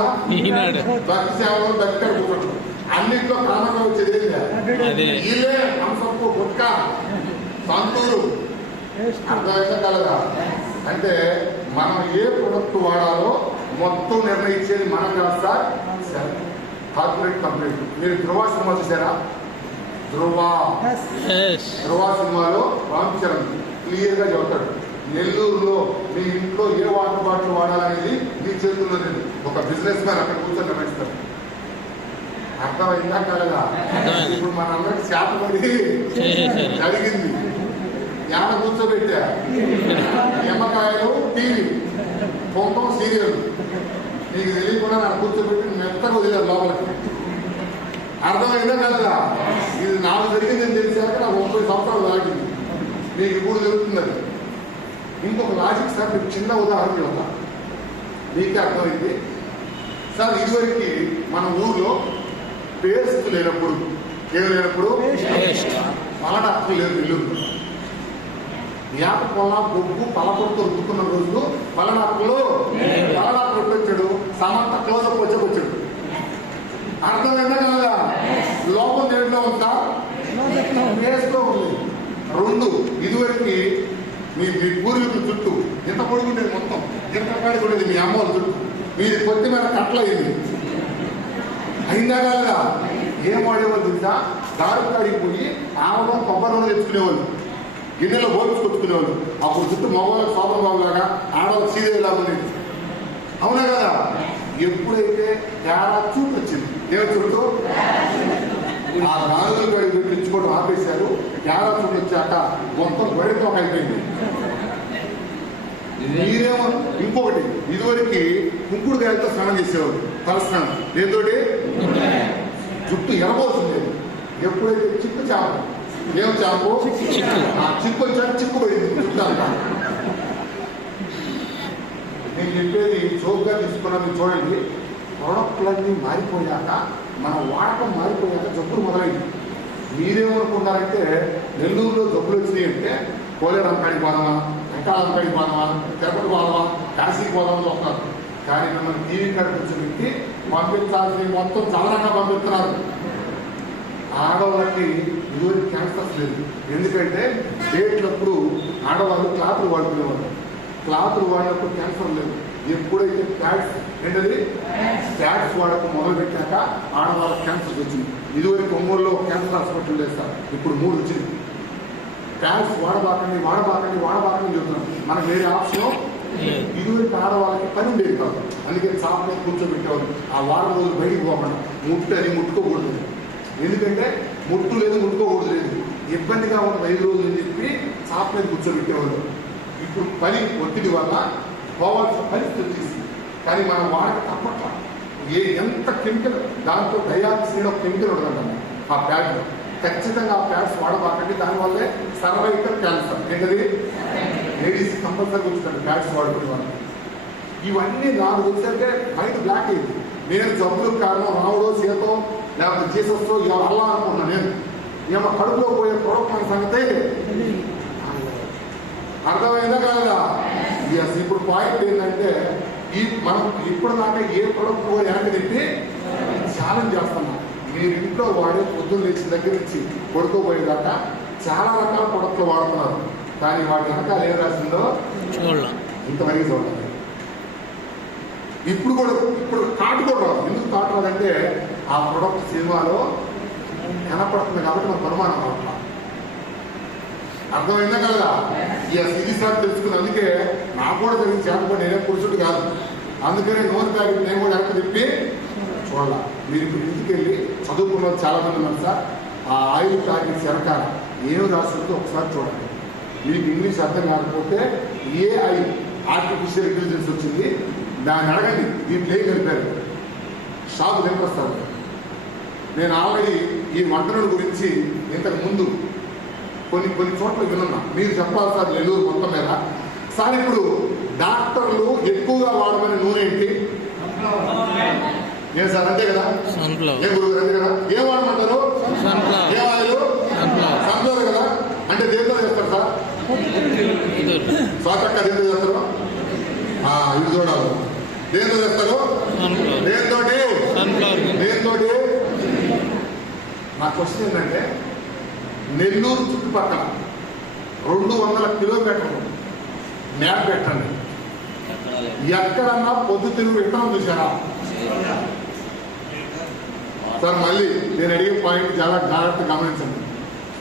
భక్తి సేవలు దగ్గర కూర్చుంటారు. అన్నింటిలో కారణంగా వచ్చేది వీళ్ళే. హంసప్పు, గుట్కా, సంతూరు. అర్థమైందా కలదా? అంటే మనం ఏ ప్రొడక్ట్ వాడాలో మొత్తం నిర్ణయించేది మనం కాదు సార్, కార్పొరేట్ కంపెనీ. మీరు ధృవ సినిమా చూసారా? ధృవ సినిమాలో రామ్ చరణ్ క్లియర్ గా చెబుతాడు, నెల్లూరులో మీ ఇంట్లో ఏ వాటర్ బాటిల్ వాడాలనేది మీ చేతుల్లో లేదు. ఒక బిజినెస్ మ్యాన్ అక్కడ కూర్చొని నిర్ణయిస్తారు. అర్థమైందా కలగా? ఇప్పుడు మనందరికి శాతపడి జరిగింది. యాడ కూర్చోబెట్టా నిమ్మకాయలు, టీవీ, పొంపం, సీరియల్. నీకు తెలియకుండా నాకు కూర్చోబెట్టి మెత్తగా వదిలేదు లోపలికి. అర్థమైందా కదా? ఇది నాకు జరిగిందని తెలిసాక నాకు 30 సంవత్సరాలు దాటింది. మీకు ఇప్పుడు జరుగుతుంది. ఇంకొక లాజిక్ సార్, మీకు చిన్న ఉదాహరణ చెప్తా, మీకే అర్థమైంది సార్. ఇదివరకు మన ఊర్లో పేస్ట్ లేనప్పుడు, ఏం లేనప్పుడు, పలడాక్టర్ లేదు. ఇల్లు యాప పొల, బొగ్గు, పలకొడుతూ రుద్దుకున్న రోజులు పలడాక్టర్లు వచ్చాడు. సమంత క్లోజప్ వచ్చాడు. అర్థమైందా కదా? లోపల దేంట్లో ఉందా? పేస్ట్లో ఉంది. 2 ఇదివరకు మీ పూర్వీకుల చుట్టూ ఇంత పొడుగుండేది, మొత్తం ఇంత కాడి ఉండేది మీ అమ్మ వాళ్ళ చుట్టూ. మీది కొద్ది మీద కట్లయింది. అయిందా కదా? ఏం వాడేవాళ్ళు తెలుసా? దారు కాడికి పోయి ఆవడం, కొబ్బరి నూనె తెచ్చుకునేవాళ్ళు, గిన్నెలో పోల్చుకొచ్చుకునేవాళ్ళు. అప్పుడు చుట్టూ మగవాళ్ళకి శోభన బాబు లాగా, ఆడవాళ్ళకి సీరియల్ లాగా ఉండేది. అవునా కదా? ఎప్పుడైతే తేడా చూపు వచ్చింది, ఏమో చుట్టూ ఆ రాజుల గడి పెంచుకోవడం ఆపేశారు. తేడా చూపు వచ్చాక మొత్తం గడితో అయిపోయింది. మీరేమో ఇంకొకటి, ఇదివరకు కుంకుడు గాయలతో స్నానం చేసేవాడు, తలస్నానం. దేంతోటి? జుట్టు ఎరబోతుంది. ఎప్పుడైతే చిక్కు చేప, ఏం చేప, ఆ చిక్కు వచ్చాక చిక్కు పడింది జుట్టు అంతా. నేను చెప్పేది చోరుగా తీసుకున్నా. మీరు చూడండి, ప్రొడక్ట్లన్నీ మారిపోయాక, మన వాడకం మారిపోయాక జబ్బులు మొదలైంది. మీరేమనుకున్నారంటే నెల్లూరులో జబ్బులు వచ్చినాయి అంటే కోలేరం కాడికి పోదామా, వెంకాళం కాడికి పోదామా, తిరుపతి పోదామా, కాశీకి పోదామని వస్తున్నారు. కానీ మిమ్మల్ని టీవీ కాడ కూర్చోబెట్టి పంపించాల్సి మొత్తం చదరంగా పంపిస్తున్నారు. ఆడవాళ్ళకి ఇదివరకు క్యాన్సర్స్ లేదు. ఎందుకంటే డేట్లప్పుడు ఆడవాళ్ళు క్లాతులు వాడుకునేవాళ్ళు. క్లాతులు వాడినప్పుడు క్యాన్సర్ లేదు. ఎప్పుడైతే ప్యాడ్స్ ఏంటది ప్యాడ్స్ వాడకం మొదలు పెట్టాక ఆడవాళ్ళకి క్యాన్సర్ వచ్చింది. ఇదివరకు ఒంగోలులో క్యాన్సర్ హాస్పిటల్ చేస్తారు, ఇప్పుడు 3 వచ్చింది. ప్యాడ్స్ వాడబాకండి చెబుతున్నాం. మనకు వేరే ఆప్షన్ ఇదివరకు ఆడవాళ్ళకి పని ఉండేది కాదు, అందుకే చాప మీద కూర్చోబెట్టేవాళ్ళు. ఆ వారం రోజులు బయటికి పోకుండా అది ముట్టుకోకూడదు, ఎందుకంటే ముట్టుకోకూడదు లేదు, ఇబ్బందిగా ఉన్న 5 రోజులు అని చెప్పి చాప మీద కూర్చోబెట్టేవాళ్ళు. ఇప్పుడు పని ఒత్తిడి వల్ల పోవాల్సిన పరిస్థితి వచ్చేసింది. కానీ మనం వాడక తప్పట్ల ఎంత కెమికల్, దాంతో డయాక్సిన్ ఒక కెమికల్ ఉండదండి ఆ ప్యాడ్లో. ఖచ్చితంగా ఆ ప్యాడ్స్ వాడబాకండి, దానివల్లే సర్వైకల్ క్యాన్సర్ ఏంటది లేడీస్ కంపల్సరీ వచ్చిందండి ప్యాడ్స్ వాడుకునే వాళ్ళు. ఇవన్నీ నాకు వచ్చాకే మైండ్ బ్లాక్ అయింది. నేను జబ్బులకు కారణం రావుడో సీతో లేకపోతే జీసస్తో అల్లా అనుకున్నాను. నేను ఏమో కడుపులో పోయే ప్రోడక్ట్ మన సంగతే అర్థమైందా కాదా? ఇప్పుడు పాయింట్ ఏంటంటే మనం ఇప్పుడు దాకా ఏ ప్రొడక్ట్ పోయాన్ని చెప్పి ఛాలెంజ్ చేస్తున్నాం. మీరు ఇంట్లో వాడే పొద్దున్న లేచిన దగ్గర నుంచి పడుకోబోయేదాకా చాలా రకాల ప్రొడక్ట్లు వాడుతున్నారు, కానీ వాటి వెనకాల ఏం రాసిందో ఇంతవరకు చూడాలి. ఇప్పుడు కాటు కూడా రాదు. ఎందుకు కాటు రాదంటే ఆ ప్రొడక్ట్ సినిమాలో కనపడుతుంది కాబట్టి మనకు అనుమానం అవట్లా. అర్థమైందా కదా? ఇది సార్ తెలుసుకుని, అందుకే నాకు కూడా తెలిసి చేతపడి నేనే పురుషుడు కాదు, అందుకనే నోరు ప్యాకెట్ నేను కూడా వెనక తిప్పి చూడాల. మీరు ఇప్పుడు ఇంటికి వెళ్ళి చదువుకున్న వాళ్ళు చాలా మంది ఉన్నారు సార్. ఆ ఆయిల్ ప్యాకెట్స్ వెనక ఏం రాస్తుందో ఒకసారి చూడండి. మీకు ఇంగ్లీష్ అర్థం కాకపోతే AI ఆర్టిఫిషియల్ ఇంటెలిజెన్స్ వచ్చింది, దాన్ని అడగండి. దీంట్లో ఏం కలిపారు షాపు తెంపొస్తారు. నేను ఆల్రెడీ ఈ వంటల గురించి ఇంతకు ముందు కొన్ని చోట్ల వినున్నా. మీరు చెప్పాలి సార్ నెల్లూరు మొత్తం మీద. సార్ ఇప్పుడు డాక్టర్లు ఎక్కువగా వాడమని నూనె ఏంటి? ఏం సార్ అంతే కదా? ఏ గురువు అంతే కదా? ఏం వాడమంటారు? ఏ ఆయిల్? సన్ఫ్లవర్ కదా? అంటే దేంతో చేస్తారు సార్? స్వాతక్క దేంతో చేస్తారు? ఇది చూడాలి. దేంతో చేస్తారు? దేంతోటి? నా క్వశ్చన్ ఏంటంటే, నెల్లూరు చుట్టుపక్కల 200 కిలోమీటర్లు మ్యాప్ పెట్టండి, ఎక్కడన్నా పొద్దుతిరుగుడు విత్తనం చూసారా సార్? మళ్ళీ నేను అడిగే పాయింట్ చాలా జాగ్రత్త గమనించండి.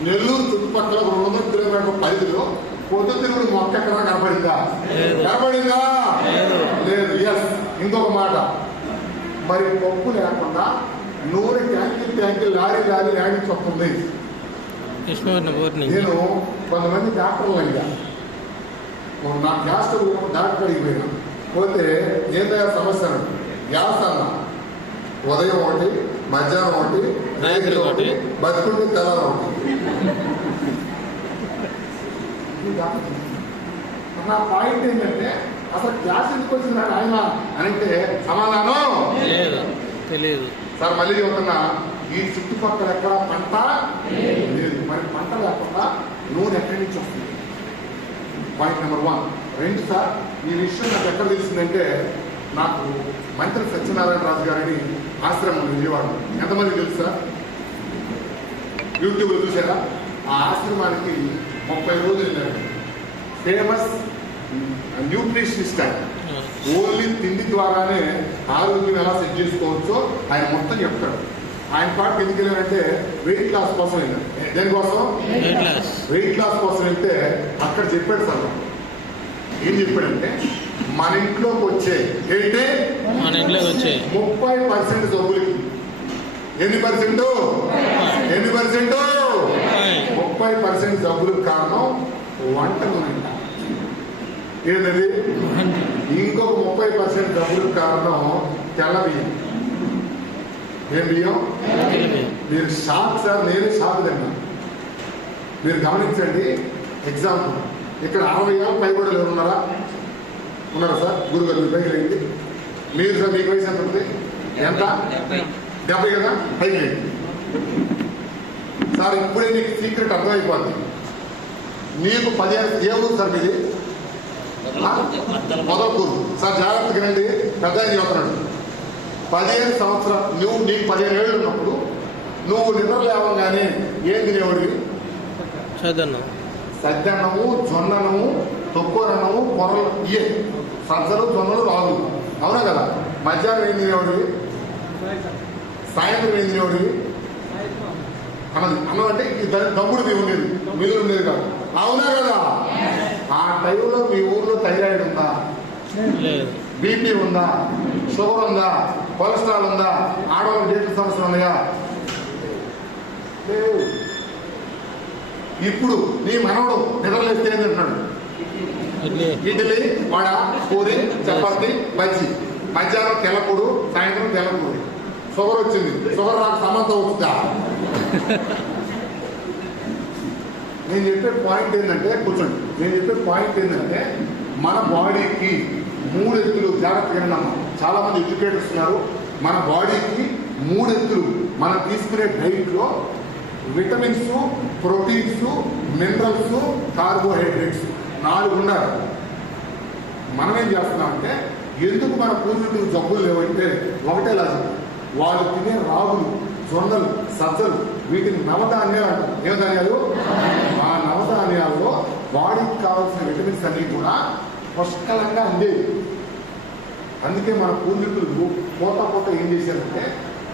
నెల్లూరు చుట్టుపక్కల 200 కిలోమీటర్ల పరిధిలో పొద్దుతిరుగుడు మొక్క ఎక్కడన్నా కనపడిందా? లేదు. ఎస్. ఇంకొక మాట, మరి పప్పు లేకుండా నూనె ట్యాంకి లారీ ల్యాండింగ్ వస్తుంది. నేను కొంతమంది డాక్టర్లు అయ్యా, నా గ్యాస్ డాక్టర్ అడిగిపోయినా పోతే ఏంటో సమస్య గ్యాస్ అన్న ఉదయం ఒకటి, మధ్యాహ్నం ఒకటి, రాత్రి ఒకటి, బతుకుంటే తెల్లారి ఒకటి. నా పాయింట్ ఏంటంటే, అసలు గ్యాస్ ఎందుకు వచ్చింది ఆయన అంటే సమాధానం తెలియదు సార్. మళ్ళీ చెబుతున్నా, ఈ చుట్టుపక్కల ఎక్కడ పంట లేదు. మరి పంట లేకుండా నూనె ఎక్కడి నుంచి వస్తుంది? Point number 1. 2 సార్, ఈ విషయం నాకు ఎక్కడ తెలిసిందంటే, నాకు మంత్రి సత్యనారాయణ రాజు గారిని ఆశ్రమం విజయవాడ ఎంతమంది తెలుసు సార్? యూట్యూబ్లో చూసారా? ఆ ఆశ్రమానికి 30 రోజులు వెళ్ళారు. ఫేమస్ న్యూట్రిషనిస్ట్ ఆయన. ఓన్లీ తిండి ద్వారానే ఆరోగ్యం ఎలా సెట్ చేసుకోవచ్చో ఆయన మొత్తం చెప్తాడు. ఆయన పాటికి ఎందుకు వెళ్ళారంటే వెయిట్ లాస్ కోసం వెళ్ళారు. దేనికోసం? వెయిట్ లాస్ కోసం వెళ్తే అక్కడ చెప్పాడు సార్, ఏం చెప్పాడంటే, మన ఇంట్లోకి వచ్చే 30% జబ్బులకి ఎన్ని పర్సెంట్ 30% జబ్బులకు కారణం వంట నూనె. ఏంటది? ఇంకొక 30% జబ్బులకు కారణం తెల్ల బియ్యం. ఏం బియ్యం? మీరు షాక్ సార్, నేను షాక్ తిన్నా. మీరు గమనించండి. ఎగ్జాంపుల్, ఇక్కడ 60 ఏళ్ళ పైబడులు ఎవరు ఉన్నారా సార్? గురుగారు పైకి రండి. మీరు సార్, మీకు వయసు ఎంత ఉంది? ఎంత? 70 కదా? పైకి రండి సార్. ఇప్పుడే నీకు సీక్రెట్ అర్థమైపోద్ది. నీకు 15 ఏ ఊరు సార్ మీది? మొదలకూరు సార్. జాగ్రత్తగా రండి, పెద్ద ఆయన చెప్తున్నాడు. 15 సంవత్సరాలు నీకు 15 ఏళ్ళు ఉన్నప్పుడు నువ్వు నిద్ర లేవగానే ఏం తినేవాడివి? సద్దన్నము, జొన్ననము, తొక్కురన్నము, కొర్రలు, ఇయే సజ్జలు, జొన్నలు, రాగులు, అవునా కదా? మధ్యాహ్నం ఏం తినేవాడివి? సాయంత్రం ఏం తినేవాడివి? అన్నది. అన్నం అంటే ఈ దమ్ముడు మీ ఉండేది, మిల్లు ఉండేది కాదు. అవునా కదా? ఆ టైంలో మీ ఊర్లో థైరాయిడ్ ఉందా, లేదు. బీపీ ఉందా, షుగర్ ఉందా, కొలెస్ట్రాల్ ఉందా, ఆడవాళ్ళకి డేట్ల సమస్యలు ఉన్నాయా? లేవు. ఇప్పుడు నీ మనవడు నిద్రలేస్తే ఏం తింటున్నాడు? ఇడ్లీ, వడ, పూరి, చపాతి, బజ్జి. మధ్యాహ్నం తెల్లకూడు, సాయంత్రం తెల్లకూడు. షుగర్ వచ్చింది, షుగర్ నాకు సంబంధం వచ్చిందా? నేను చెప్పే పాయింట్ ఏంటంటే, కూర్చోండి, నేను చెప్పే పాయింట్ ఏంటంటే మన బాడీకి 3 ఎత్తులు. జాగ్రత్తగా విన్నాము. చాలా మంది ఎడ్యుకేటర్స్ ఉన్నారు. మన బాడీకి 3 ఎత్తులు. మనం తీసుకునే డైట్లో విటమిన్స్, ప్రోటీన్స్, మినరల్స్, కార్బోహైడ్రేట్స్ 4 ఉండాలి. మనం ఏం చేస్తున్నామంటే, ఎందుకు మన పూర్వీకులు జబ్బులు లేవంటే ఒకటే లాజిక్. వాళ్ళు తినే రాగులు, జొన్నలు, సజ్జలు, వీటిని నవధాన్యాలు అంటారు. ఏ ధాన్యాలు? ఆ నవధాన్యాల్లో బాడీకి కావాల్సిన విటమిన్స్ అన్ని కూడా పుష్కలంగా ఉండేవి. అందుకే మన పూర్వీకులు పోత ఏం చేశారంటే,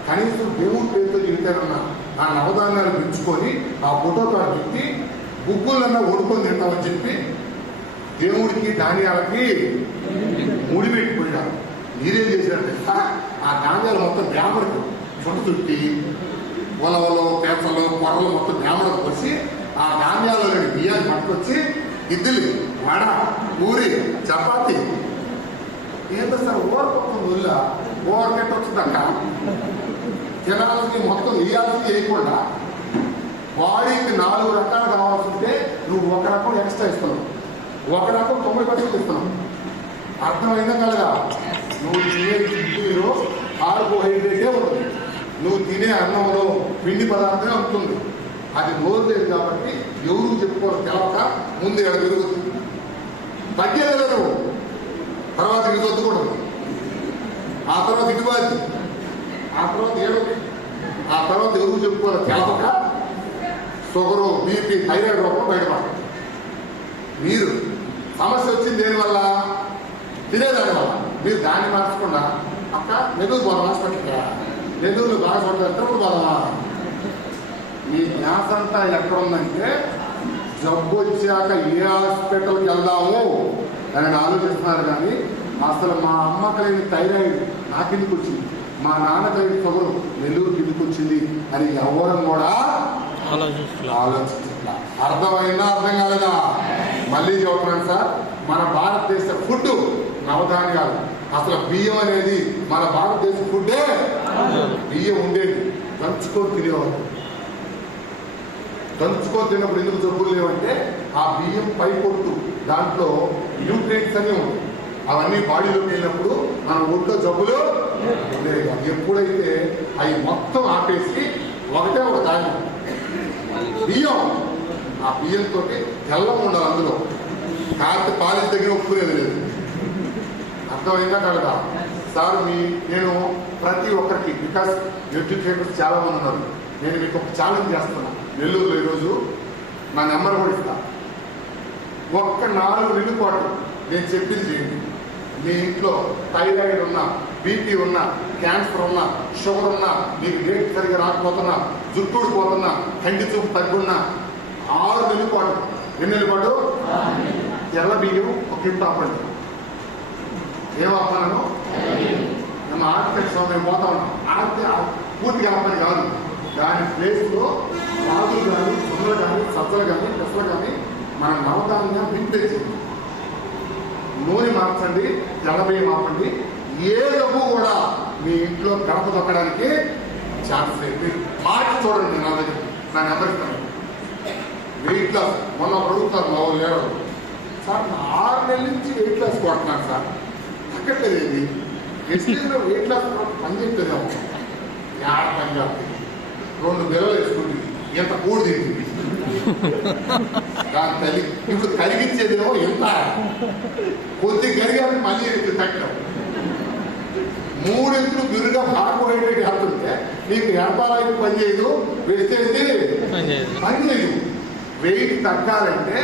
కనీసం దేవుడి పేరుతో చెబుతారన్న ఆ నవధాన్యాలు పెంచుకొని ఆ ఫోటోతో పెట్టి గుగ్గులన్నా వండుకొని తింటామని చెప్పి దేవుడికి ధాన్యాలకి ముడిపెట్టిపోయారు. మీరేం చేశారంటే ఆ ధాన్యాలు మొత్తం బ్రాహ్మణకు చుట్టి పొలంలో పేపర్లు కొర్రలు మొత్తం బ్రాహ్మణకు వచ్చి ఆ ధాన్యాల్లో బియ్యాన్ని పట్టుకొచ్చి ఇడ్లీ, వడ, పూరి, చపాతి. ఏంటో సార్ ఓరకొస్తుంది ఉల్ల ఓరకెట్ వచ్చిందక్క. తినాల్సి మొత్తం వేయాల్సి వేయకుండా బాడీకి 4 రకాలు కావాల్సింటే నువ్వు 1 రకం ఎక్స్ట్రా ఇస్తున్నావు, 1 రకం 90% ఇస్తున్నావు. అర్థమైందా కలగా? నువ్వు తినే ఇడ్లీలో కార్బోహైడ్రేటే ఉంటుంది, నువ్వు తినే అన్నంలో పిండి పదార్థమే ఉంటుంది. అది నోరు లేదు కాబట్టి ఎవరు చెప్పుకోవడం తెలవక ముందు ఎక్కడ తిరుగుతుంది. తగ్గేది నువ్వు, తర్వాత ఇది వద్దుకూడదు, ఆ తర్వాత ఇటుబాది, ఆ తర్వాత ఏడు, ఆ తర్వాత ఎవరు చెప్పుకోవాలి తెలవక షుగరు, బీపీ, థైరాయిడ్ రూపం బయటపడతారు. మీరు సమస్య వచ్చింది దేనివల్ల? తినేదాని వల్ల. మీరు దాన్ని మార్చకుండా అక్క నెల్లూరు పోదాం హాస్పిటల్గా, నెల్లూరు బాధపడతారు, ఎక్కడ పోదామా? మీ ధ్యాస అంతా ఎక్కడ ఉందంటే జబ్బు వచ్చాక ఏ హాస్పిటల్కి వెళ్దాము అని ఆలోచిస్తున్నారు. కానీ అసలు మా అమ్మ కలిగిన థైరాయిడ్ నాకెందుకు వచ్చింది, మా నాన్న కలిగిన షుగరు నెల్లూరుకి ఎందుకు వచ్చింది అని ఎవరం కూడా ఆలోచించాల. అర్థమైందా? అర్థం కాలేదా? మళ్ళీ చెబుతున్నాను సార్, మన భారతదేశ ఫుడ్ నవధాన్యాలు. అసలు బియ్యం అనేది మన భారతదేశ ఫుడ్డే. బియ్యం ఉండేది దంచుకొని తినేవారు. దంచుకొని తిన్నప్పుడు ఎందుకు జబ్బులు లేవంటే ఆ బియ్యం పై పొట్టు దాంట్లో న్యూట్రియంట్స్ అన్నీ ఉంటాయి. అవన్నీ బాడీలోకి వెళ్ళినప్పుడు మన ఒంట్లో జబ్బులు ఉండేవి. ఎప్పుడైతే అవి మొత్తం ఆపేసి ఒకటే ఒక ధాన్యం బియ్యం, ఆ బియ్యంతో తెల్లం ఉండాలి. అందులో కాస్త పాలిస్ దగ్గర ఒప్పుకునేది లేదు. అర్థమైందా కదా సార్? నేను ప్రతి ఒక్కరికి, బికాస్ ఎడ్యుకేటర్స్ చాలా మంది ఉన్నారు, నేను మీకు ఒక ఛాలెంజ్ చేస్తున్నా. నెల్లూరులో ఈరోజు నా నెంబర్ కూడా ఇస్తా. ఒక్క 4 నెలల పాటు నేను చెప్పింది చేయండి. మీ ఇంట్లో థైరాయిడ్ ఉన్నా, బీపీ ఉన్నా, క్యాన్సర్ ఉన్నా, షుగర్ ఉన్నా, నీకు డేట్ సరిగా రాకపోతున్నా, జుట్టు ఊడిపోతున్నా, కంటి చూపు తగ్గున్నా 6 నెలల పాటు, 2 నెలల పాటు తెల్ల బియ్యం ఒక ఇంట్లో ఆపండి. ఏం ఆపన్నాను? మేము ఆర్కిటెక్చర్ మేము పోతా ఉన్నాం. పూర్తిగా ఆపని కాదు, దాని ప్లేస్లో రాజులు కానీ, సున్నలు కానీ, సజ్జలు కానీ, పెసలు కానీ మనం నవధాన్యంగా వినిపించి నూనె మార్చండి, తెల్లబియ్యం ఆపండి. ఏ డబ్బు కూడా మీ ఇంట్లో గడప దొక్కడానికి ఛాన్స్ లేదు. మార్చి చూడండి, నా దగ్గర నా నెంబర్ ఇస్తాను. వెయిట్ లాస్ మొన్న అడుగుతారు మా వాళ్ళు లేడు సార్, 6 నెలల నుంచి వెయిట్ లాస్ కొడుతున్నాను సార్. తగ్గట్లేదు. ఎస్టీలో వెయిట్ లాస్ పని చెప్తుందేమో, యాడ పని చేస్తుంది. 2 బిల్లలు వేసుకుంటుంది, ఎంత కూడి తింటుంది. దాని తల్లి ఇప్పుడు కరిగించేదేమో ఎంత కొద్ది కరిగాలని మళ్ళీ తగ్గడం. 3 ఎత్తులు బిరుగా కార్బోహైడ్రేట్ వెళ్తుంటే నీకు ఎడపాలైపు పని చేయదు, వెళ్తేది పని చేయదు. వెయిట్ తగ్గాలంటే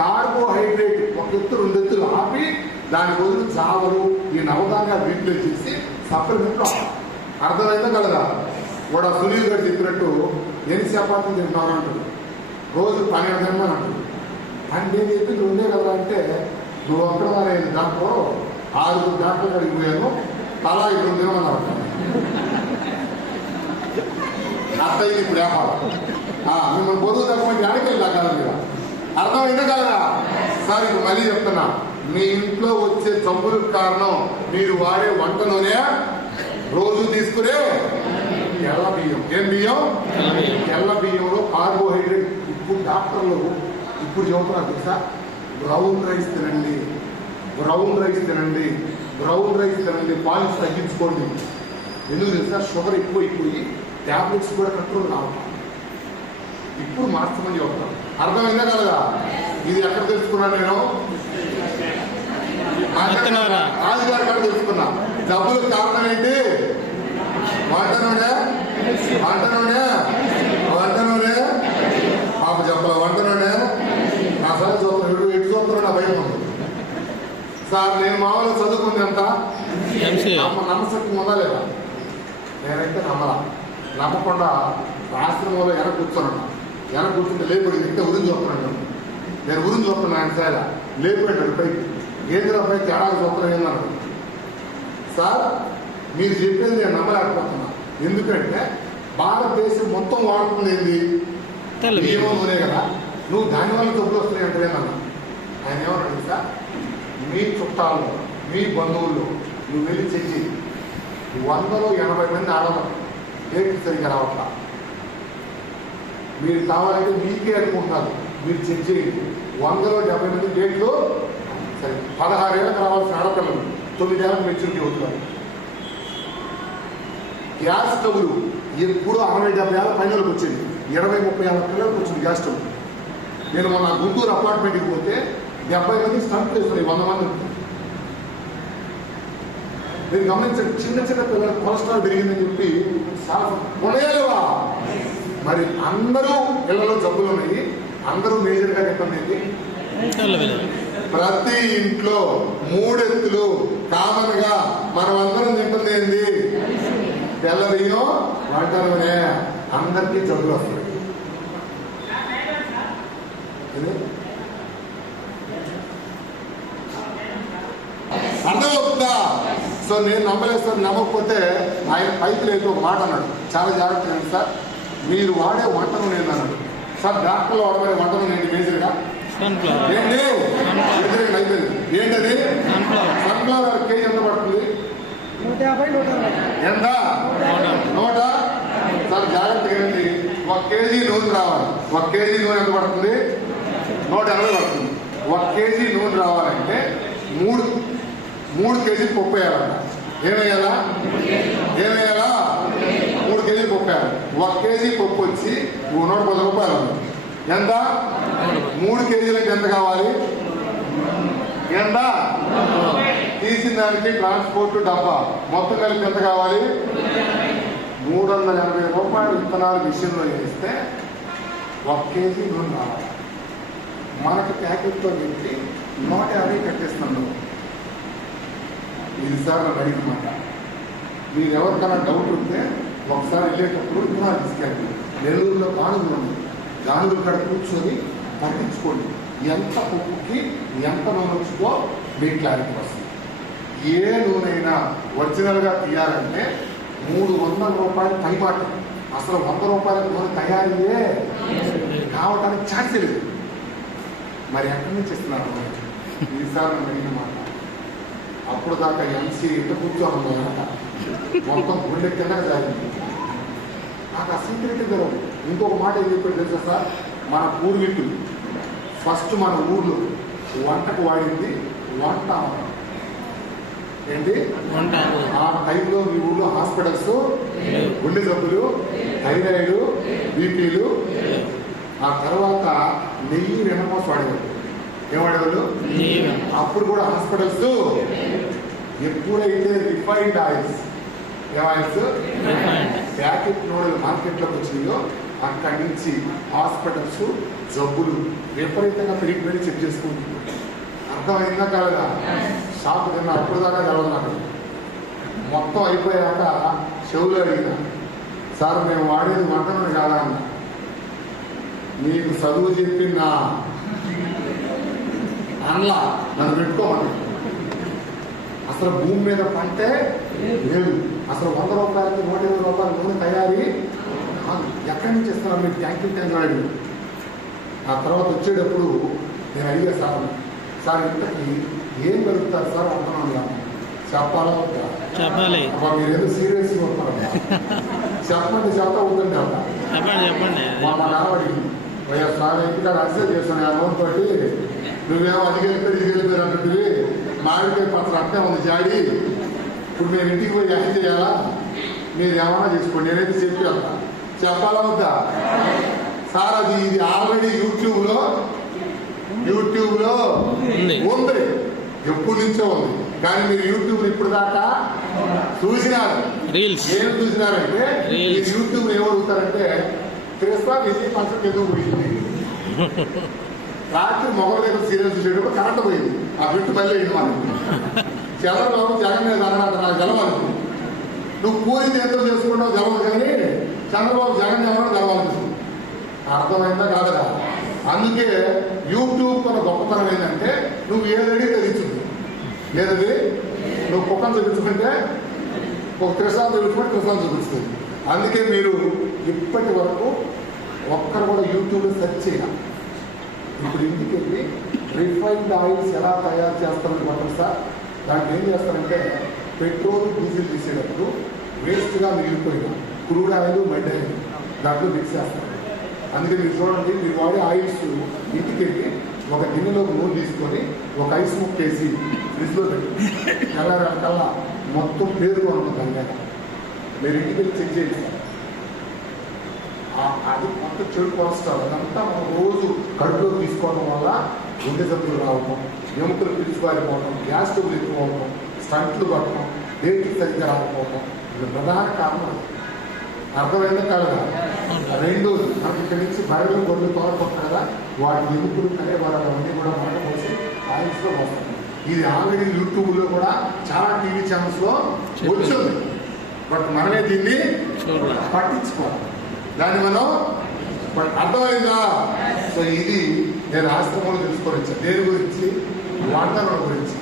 కార్బోహైడ్రేట్ 1 ఎత్తు 2 ఎత్తులు ఆపి దాని బదులు చావలు ఈ నవధాన్యాలు రీప్లేస్ చేసి సప్లిమెంట్లు. అర్థమైందా కలదా? కూడా సునీల్ గారు చెప్పినట్టు ఎన్ని చపాతీలు తింటున్నారు అంటాడు, రోజు 12 తినమని అంటాడు. అని నేను చెప్పి నువ్వు ఉండే కదా అంటే, నువ్వు ఒక్కడ అనేది దాంట్లో 6 దాంట్లో కడిగిపోయాను, తలా 2 తినమన్నారు. అర్థమైంది ఇప్పుడు వ్యాపారం. మిమ్మల్ని పొదుగు తక్కువ అడిగేది కాదు మీరు. అర్థమైందా కదా సార్? ఇప్పుడు మళ్ళీ చెప్తున్నా, మీ ఇంట్లో వచ్చే జబ్బులకు కారణం మీరు వాడే వంట నూనె, రోజు తీసుకునే తెల్ల బియ్యం. ఏం బియ్యం? తెల్ల బియ్యంలో కార్బోహైడ్రేట్. ఇప్పుడు డాక్టర్లు ఇప్పుడు చెబుతున్నారు తెలుసా, బ్రౌన్ రైస్ తినండి, బ్రౌన్ రైస్ తినండి, బ్రౌన్ రైస్ తినండి, పాలిస్ తగ్గించుకోండి. ఎందుకు తెలుసా? షుగర్ ఎక్కువైపోయి ట్యాబ్లెట్స్ కూడా కంట్రోల్ కావాలి. ఇప్పుడు మార్చమని చెప్తాను. అర్థమైందా కదా? ఇది ఎక్కడ తెలుసుకున్నాను నేను? రాజుగారి కాడ తెలుసుకున్నా. జబ్బులకు కారణం ఏంటి? వంట నూనె, వంట నూనె, వంట నూనె. పాప చెప్పాల వంట నూనె. నా సార్ చూస్తున్నాడు, ఎటు చూస్తున్నాడు, నా భయం ఉంది సార్. నేను మామూలుగా చదువుకుంది ఎంత నమ్మశక్తి ఉందా లేదా? నేనైతే నమ్మకుండా ఆశ్రమంలో వెనక కూర్చున్నాను. వెనక కూర్చుంటే లేపడి ఇంటే ఉరిని చూస్తున్నాను. నేను ఉరిని చూస్తున్నాను. ఆయన సార్ లేపాడు పైకి. ఏంద్రా పై తేడాగా చూస్తున్నాను ఏందన్నాడు. సార్ మీరు చెప్పేది నేను నమ్మలేకపోతున్నా. ఎందుకంటే భారతదేశం మొత్తం వాడుతుంది ఏంది? బియ్యం నూనె కదా. నువ్వు దానివల్ల జబ్బులు వస్తున్నాయి అంటే ఏందన్నా. ఆయన ఏమన్నాడు సార్, మీ చుట్టాలు, మీ బంధువులు నువ్వు వెళ్ళి చెయ్యి. 100లో 80 మంది ఆడవాళ్ళు డేట్లు సరిగ్గా రావట్లా. మీరు కావాలంటే మీకే అనుకుంటున్నారు, మీరు చెక్ చేయండి. 100లో 70 మంది డేట్లు సరే. 16 ఏళ్ళకి రావాల్సిన ఆడపిల్లలు 9 ఏళ్ళకి మెచ్యూరిటీ అవుతున్నారు. గ్యాస్ స్టవ్లు ఎప్పుడు 60-70 ఏళ్ళ పైనలకు వచ్చింది, 20-30 ఏళ్ళ పిల్లలకు వచ్చింది గ్యాస్ స్టవ్. నేను మొన్న గుంటూరు అపార్ట్మెంట్కి పోతే 70 మంది స్టంట్ చేస్తున్నాయి, 100 మంది. మీరు గమనించండి, చిన్న చిన్న పిల్లలకు కొలెస్ట్రాల్ పెరిగిందని చెప్పి కొనలేవా? మరి అందరూ ఇళ్లలో జబ్బులు ఉన్నాయి. అందరూ మేజర్గా చెప్పండి, ప్రతి ఇంట్లో 3 ఎత్తులు కామన్ గా మనం అందరం తింటుంది ఏంది? తెల్ల బియ్యం, వంట నూనె. అందరికీ జబ్బులు వస్తాయి. అర్థమవుతుందా? సో నేను నమ్మలేదు సార్. నమ్మకపోతే ఆయన పైకి లేదు ఒక మాట అన్నాడు, చాలా జాగ్రత్తగా సార్. మీరు వాడే వంట నూనె అన్నాడు. సార్ డాక్టర్లు వాడబడే వంట నూనె ఏంటి మేజర్గా? ఏంటి అయిపోయింది. ఏంటది? సన్ఫ్లవర్ కేజీ ఎంత పడుతుంది? 150. ఎంత? 100. సార్ జాగ్రత్తగా ఏంటి, 1 కేజీ నూనె రావాలి. 1 కేజీ నూనె ఎంత పడుతుంది? 180 పడుతుంది. 1 కేజీ నూనె రావాలంటే 3 కేజీలు పప్పు వేయాలంట. ఏమేయాలా? 3 కేజీలు పప్పు వేయాలి. 1 కేజీ పప్పు వచ్చి 110 రూపాయలు. ఎంత? 3 కేజీలకి ఎంత కావాలి? ఎంత? తీసిన దానికి ట్రాన్స్పోర్ట్ డబ్బా మొత్తం కలిపి ఎంత కావాలి? 380 రూపాయలు విత్తనాలు మిషన్లో వేస్తే 1 కేజీ నూనె రావాలి. మనకి ప్యాకెట్లో పెట్టి 150 కట్టేస్తున్నాం. ఇది సార్ నన్ను అడిగినమాట. మీరు ఎవరికైనా డౌట్ ఉంటే ఒకసారి వెళ్ళేటప్పుడు విత్తనాలు తీసుకెళ్ళండి. నెల్లూరులో గానుగులు ఉంది, గానుగులు కాడ కూర్చొని పట్టించుకోండి. ఎంత పప్పుకి ఎంత నూనె వచ్చిందో మీకు క్లారిటీ వస్తుంది. ఏ నూనెైనా ఒరిజినల్గా తీయాలంటే 300 రూపాయలు పైమాట. అసలు 100 రూపాయల నూనె తయారయ్యే కావడానికి ఛాన్స్ లేదు. మరి ఎక్కడి నుంచి ఇస్తున్నారు? ఈసారి నన్ను అడిగిన మాట. అప్పుడు దాకా ఎంసీ ఇంట కూర్చోను మొత్తం గుండె కింద జరిగింది. నాకు అసంతృప్తి జరగదు. ఇంకొక మాట ఏం చెప్పాడు తెలుసా సార్? మన పూర్వీకులు ఫస్ట్ మన ఊర్లో వంటకు వాడింది వంట ఏంటి? ఆ టైంలో మీ ఊళ్ళో హాస్పిటల్స్, గుండె జబ్బులు, థైరాయిడ్, బీపీలు. ఆ తర్వాత నెయ్యి వెనకోసం వాడేవాళ్ళు. ఏం వాడేవాళ్ళు? అప్పుడు కూడా హాస్పిటల్స్ ఎప్పుడైతే రిఫైన్డ్ ఆయిల్స్, ఆయిల్స్ ప్యాకెట్ నూనెలు మార్కెట్లోకి వచ్చినాయో అక్కడి నుంచి హాస్పిటల్స్ జబ్బులు విపరీతంగా పెరిగిపోయి చెక్ చేసుకుంటుంది. అర్థమైందా కాదా? షాపు తిన్నా అప్పుడు దాకా తెలవదు నాకు. మొత్తం అయిపోయాక చెవులు అడిగిన, సార్ మేము వాడేది వంట నూనె కాదా అన్న. నీకు చదువు చెప్పిన అన్లా నన్ను పెట్టుకోమని. అసలు భూమి మీద పంటే లేదు. అసలు 100 రూపాయలకి 120 రూపాయల నూనె తయారీ ఎక్కడి నుంచి ఇస్తున్నారు మీరు? ట్యాంకింగ్ అడిగి ఆ తర్వాత వచ్చేటప్పుడు నేను అడిగా సార్ ఇంతకి ఏం కలుగుతారు సార్ అంటున్నాను కదా. చెప్పాలా చెప్పాలి. మీరేదో సీరియస్గా వస్తున్నారు. చెప్పండి చెప్తా ఉందండి అలా చెప్పండి. మా కావడి సార్ ఇంకా అక్సెప్ట్ చేస్తాను ఆ లోన్ తోటి నువ్వేమో అడిగెళ్ళిపోయి అన్నట్టువి మామిడికాయ పత్రం అట్టే ఉంది జాడి. ఇప్పుడు మేము ఇంటికి పోయి ఏం చేయాలా? మీరు ఏమన్నా చేసుకోండి. నేనైతే చెప్పి వెళ్తా. చెప్పాలా వద్దా సార్? అది ఇది ఆల్రెడీ యూట్యూబ్లో ఉంది, ఎప్పటి నుంచో ఉంది. కానీ మీరు యూట్యూబ్ ఇప్పుడు దాకా చూసినారు. ఏం చూసినారంటే యూట్యూబ్ ఏమడుగుతారంటే కృష్ణ విజయ్ పంచం ఎందుకు పోయింది? రాత్రి మొగల దగ్గర సీరియల్ చూసేటప్పుడు కరెంట్ పోయింది. ఆ బిట్టు మళ్ళీ అయింది మనకి. చంద్రబాబు జగన్ మీద అన్నాడు నాకు గెలవాలి. నువ్వు పూరి ఎంతో చేసుకున్నావు గెలవదు, కానీ చంద్రబాబు జగన్ ఎవరో గెలవాలి. అర్థమైందా కాదా? అందుకే యూట్యూబ్ మన గొప్పతనం ఏంటంటే నువ్వు ఏదైనా తెలిసింది. ఏదది నువ్వు కుక్కను చూపించుకుంటే ఒక కృష్ణాన్ని చూపించుకుంటే కృష్ణాన్ని చూపిస్తుంది. అందుకే మీరు ఇప్పటి వరకు ఒక్కరు కూడా యూట్యూబ్లో సెర్చ్ చేయాలి. ఇప్పుడు ఇంటికి వెళ్ళి రిఫైన్డ్ ఆయిల్స్ ఎలా తయారు చేస్తారని కొట్టం సార్. దానికి ఏం చేస్తారంటే పెట్రోల్ డీజిల్ తీసేటప్పుడు వేస్ట్గా మిగిలిపోయిన క్రూడ్ ఆయిల్ మెడ్ ఆయిల్ దాంట్లో మిక్స్ చేస్తారు. అందుకే మీరు చూడండి, మీరు వాడే ఆయిల్స్ ఇంటికి వెళ్ళి ఒక గిన్నెలో నూనె తీసుకొని ఒక ఐస్ ముక్క వేసి ఫ్రిడ్జ్లో పెట్టి తెల్లారకల్లా మొత్తం పేరుగా ఉంటుంది. దాని మీద మీరు ఇంటికి వెళ్ళి చెక్ చేయండి. అది మొత్తం చెడు కొలెస్ట్రాల్ అదంతా మనం రోజు కడుపులో తీసుకోవడం వల్ల గుండె జబ్బులు రావడం, ఎముకలు పిలుచుకోలేకపోవడం, గ్యాస్ ట్రబుల్ ఎక్కువ అవడం, స్టంట్లు పట్టడం, డేట్లు సరిగ్గా రాకపోవడం, ఇది ప్రధాన కారణం. అర్థమైందా కాదా? రెండోది మనకి ఇక్కడి నుంచి బయలు గొడ్లు తోడుకుంటారు కదా, వాటి ఎముకలు కరేవారాలు అన్నీ కూడా మనకు వచ్చి ఆయిల్స్లో వస్తాయి. ఇది ఆల్రెడీ యూట్యూబ్లో కూడా చాలా టీవీ ఛానల్స్లో వచ్చింది. బట్ మనమే దీన్ని పట్టించుకోవాలి. దాన్ని మనం అర్థమైందా? సో ఇది నేను ఆశ్రమంలో తెలుసుకొని వచ్చాను. దేని గురించి? వంటల గురించి.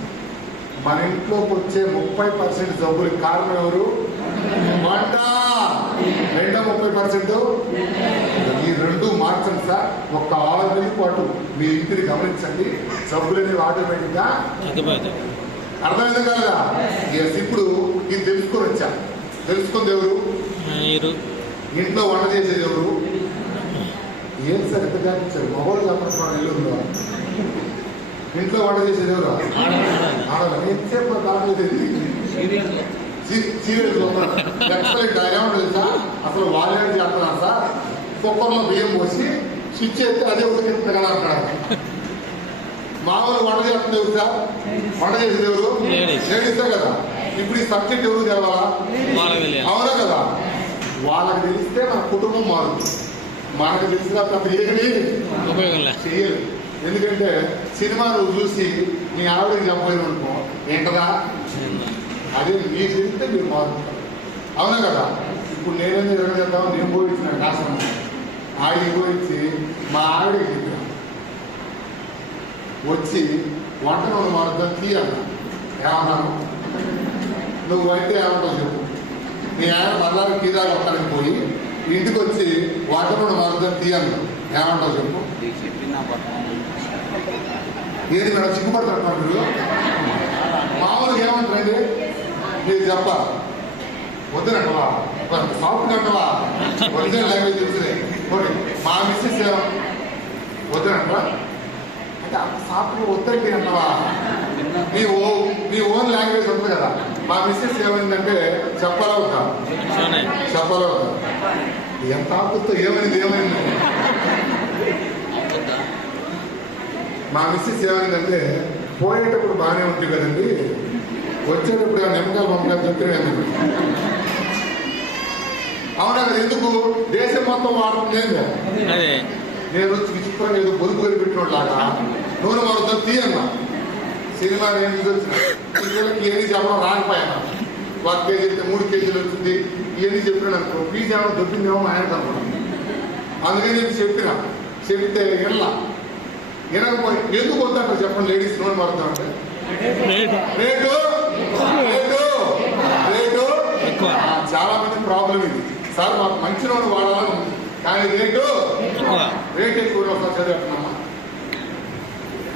మన ఇంట్లోకి వచ్చే 30% జబ్బులకు కారణం ఎవరు? వంట. 30% ఈ రెండు మార్చండి సార్. ఒక 6 నెలల పాటు మీ ఇంటిని గమనించండి, జబ్బులు అనేవి ఆటోమేటిక్గా అర్థమైందా కదా? ఇప్పుడు ఇది తెలుసుకొని వచ్చా. తెలుసుకుంది ఎవరు? ఇంట్లో వంట చేసేది ఎవరు? ఏం సార్ ఎంత జాగ్రత్త మొబైల్ చెప్పడం ఇల్లు ఇంట్లో వంట చేసేది ఎవరు? ఎంతసేపు కాలేదు సీరియస్ ఎక్సలెంట్. ఏమో తెలుసా, అసలు వాళ్ళే చేస్తున్నారు సార్. కుక్కర్లో బియ్యం పోసి స్విచ్ చేస్తే అదే ఉడికిస్తుంది కదా అంటారు. మామూలు వంట చేస్తుంది ఎవరు సార్? వంట చేసేది ఎవరు? లేడీసే కదా. ఇప్పుడు ఈ సబ్జెక్ట్ ఎవరు తెలవాలా? అవునా కదా? వాళ్ళకి తెలిస్తే మన కుటుంబం మారుతుంది. మనకు తెలిసిన తప్ప ఏమి చెయ్యరు. ఎందుకంటే సినిమా నువ్వు చూసి నీ ఆవిడకి చెప్పలేదు అనుకో, ఏంటదా అదే మీకు తెలిస్తే మీరు మారుతారు. అవునా కదా? ఇప్పుడు నేనేం జరగజేద్దాం, నేను పోయించిన రాష్ట్రం ఆవిడకి పోయించి మా ఆవిడకి చెప్పాను వచ్చి వంట నూనె మారుద్దాం తీయన్నా. ఏమన్నాను? నువ్వు అయితే ఏమంటావు చెప్పు. నీ ఆయన మళ్ళీ కీదాలు ఒక్కడికి పోయి ఇంటికి వచ్చి వంట నూనె మారుద్దాం తీయన్నా. ఏమంటావు చెప్పు. ఏది మేడం సిగ్గుపడుతున్నారు మీరు? మామూలుగా ఏమంటారండి మీరు చెప్పాలి. వద్దునంటవా, సాఫ్ట్ అంటవా, ఒరిజినల్ లాంగ్వేజ్ తెలిసిందే. ఓకే, మా మిస్సెస్ వద్దునంటవా అంటే అంత సాఫ్ట్గా వద్దండి అంటవా. మీ ఓన్ లాంగ్వేజ్ ఉంటుంది కదా. మా మిస్సెస్ ఏమైందంటే చెప్పాలా వద్దా? చెప్పాలా వద్దా? ఎంత ఆపుతో ఏమైంది? మా మిస్సెస్ ఏమైందంటే పోయేటప్పుడు బాగానే ఉంటుంది కదండి, వచ్చేటప్పుడు ఆ నిమ్మకాయలు పంపకాయలు చెప్తే అవునా కదా? ఎందుకు దేశం మొత్తం వాడుతుంది? నేను వచ్చి విచిత్రంగా ఏదో బొదుపు పెట్టినలాగా నూనె మారుద్దాం తీయన్నా. సినిమా నేను వచ్చిన పిల్లలకి ఏది చెప్పడం రాకపోయాను. 1 కేజీ అయితే 3 కేజీలు వచ్చింది. ఇవన్నీ చెప్పినాను అనుకో, ఫీజు ఏమైనా దొబ్బిందేమో ఆయన అనుకున్నాను. అందుకని నేను చెప్పిన చెప్తే వినకపోయి ఎందుకు వద్దంటారు చెప్పండి లేడీస్ నోని మారుతా అంటే రేటు రేటు రేటు రేటు ఎక్కువ. చాలా మంది ప్రాబ్లం ఇది. సార్ మాకు మంచి నూనె వాడాలని ఉంది కానీ రేటు ఎక్కువ. రేట్ ఎక్కువ ఒకసారి చదివేస్తున్నామా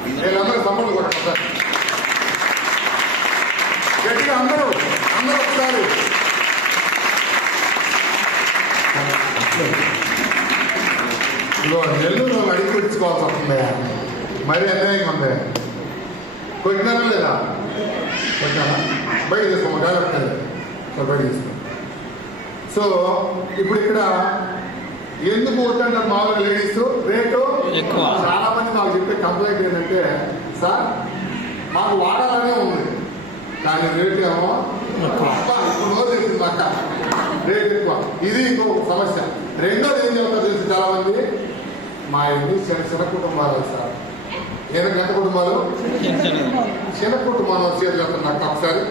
వీళ్ళందరూ సపోర్ట్ కూడా సార్ గట్టిగా అందరూ ఒకసారి ఇదిగో నెల్లూరు అడిగి పెట్టుకోవాల్సి వస్తుంది. మరి అన్యాయంగా ఉంది. కొట్టినారా లేదా? కొట్టినారా? బయట తీసుకోమా డైరెక్ట్ సో బయట తీసుకో. సో ఇప్పుడు ఇక్కడ ఎందుకు వద్దంటారు మామూలుగా లేడీస్ రేటు ఎక్కువ. చాలా మంది నాకు చెప్పే కంప్లైంట్ ఏంటంటే సార్ మాకు వాడాలనే ఉంది కానీ రేట్ ఏమో ఇప్పుడు రోజు చెప్తుంది అక్క రేట్ ఎక్కువ. ఇది ఇంకొక సమస్య. రెండోది ఏం చెప్తారు తెలిసి చాలా మంది మా ఇల్లు చిన్న కుటుంబాలు సార్. ఎంత కుటుంబాలు? చిన్న కుటుంబాలు చేతి వెళ్తాను నాకు ఒకసారి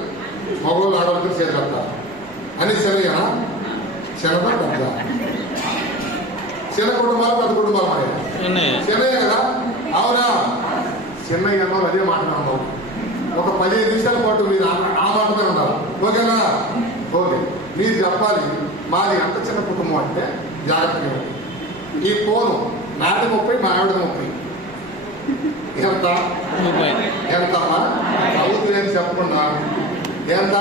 మగవాళ్ళు ఆడవాళ్ళకి చేతి వెళ్తారు అని చిన్నయ్యనా చిన్నదా పెద్ద చిన్న కుటుంబాలు పెద్ద కుటుంబాలు మరి చిన్నయ్య కదా అవునా? చిన్నయ్య అన్న అదే మాట్లాడము. ఒక 15 నిమిషాల పాటు మీరు ఆ మాటమే ఉండాలి. ఓకేనా? ఓకే. మీరు చెప్పాలి మాది ఎంత చిన్న కుటుంబం అంటే జాగ్రత్తగా ఈ ఫోను నాటి 30 మా ఆవిడ 30 ఎంత ఎంతమ్మా అవుతుంది అని చెప్పకుండా ఎంత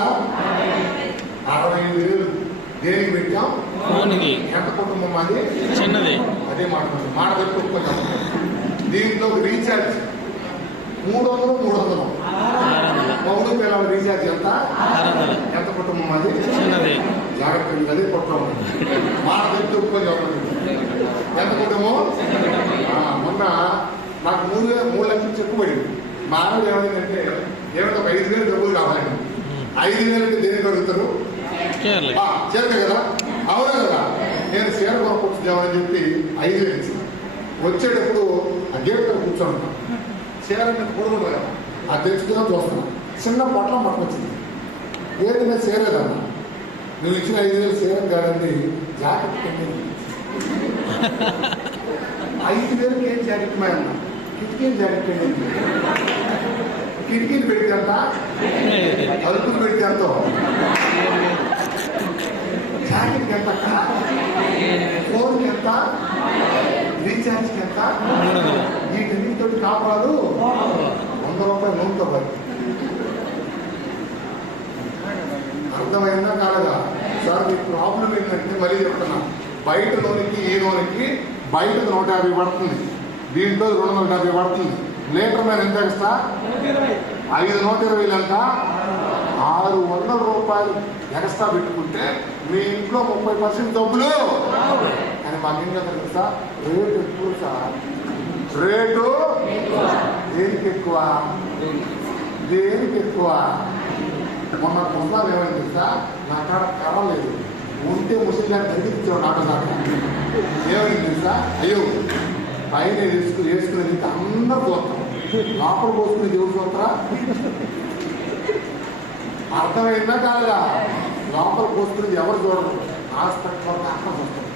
65,000 దేనికి పెట్టాం? ఫోన్కి. ఎంత కుటుంబం అది? చిన్నది. అదే మాట పెట్టుకుంటాం. దీంట్లో రీఛార్జ్ 300 మౌడు పిల్లల రీఛార్జ్ ఎంత? ఎంత కుటుంబం అది? చిన్నది. జాగ్రత్తగా అదే కుటుంబం. మాట పెట్టుకొని ఎంత కుటుంబం? మొన్న నాకు 3 లక్షలు చెక్కు పడింది. మా ఆవిడ ఏమైందంటే ఏమంటే ఒక 5,000 డబ్బులు కావాలండి. 5,000 దేనికి అడుగుతారు? చీరక కదా అవునా కదా? నేను చీర కొనుక్కొచ్చుదామని చెప్పి 5,000 ఇచ్చింది. వచ్చేటప్పుడు ఆ గేట్ దగ్గర కూర్చోండి చీర పొడుగుంటుంది కదా అది తెచ్చుకున్నా చూస్తున్నా చిన్న పొట్లం పట్టుకొచ్చింది. ఏదైనా చేరేదన్నా నువ్వు ఇచ్చిన 5,000 చీర కాదండి జాకెట్ 5,000 ఏం జాకెట్ మా అన్న కిటికీలు జాకెట్ కిటికీలు పెడితే అంత అదుపులు పెడితే అంత జాకెట్కి ఎంత ఫోన్కి ఎంత రీఛార్జ్కి ఎంత ఈ టెన్నితో కాపాడు 100 రూపాయలు నూనెతో పాటు. అర్థమైందా కాలేదా? సార్ మీ ప్రాబ్లం ఏంటంటే మళ్ళీ చెప్తున్నా బయట నూనెకి ఈ నూనెకి బయట 150 పడుతుంది దీంట్లో 250 పడుతుంది. లీటర్ మీద ఎంత ఎక్స్ట్రా? 120 అంట 600 రూపాయలు ఎక్స్ట్రా పెట్టుకుంటే మీ ఇంట్లో 30% డబ్బులు. కానీ మాకేం కదా తెలుసా? రేటు ఎక్కువ సార్. రేటు దేనికి ఎక్కువ? దేనికి ఎక్కువ? మొన్న ముసలాలు ఏమైంది తెలుసా? నా కాడ కర్రలేదు ఉంటే ముసలిగా తగ్గించాడు ఆటో దాకా. ఏమైంది తెలుసా? అయ్యో పైన వేసుకునేది అందరూ చూస్తాం లోపల పోసుకునేది ఎవరు చూస్తారా? అర్థమైందా కాదా? లోపల పోసుకునేది ఎవరు చూడరు హాస్పిటల్ వరకు అక్కడ చూస్తారు.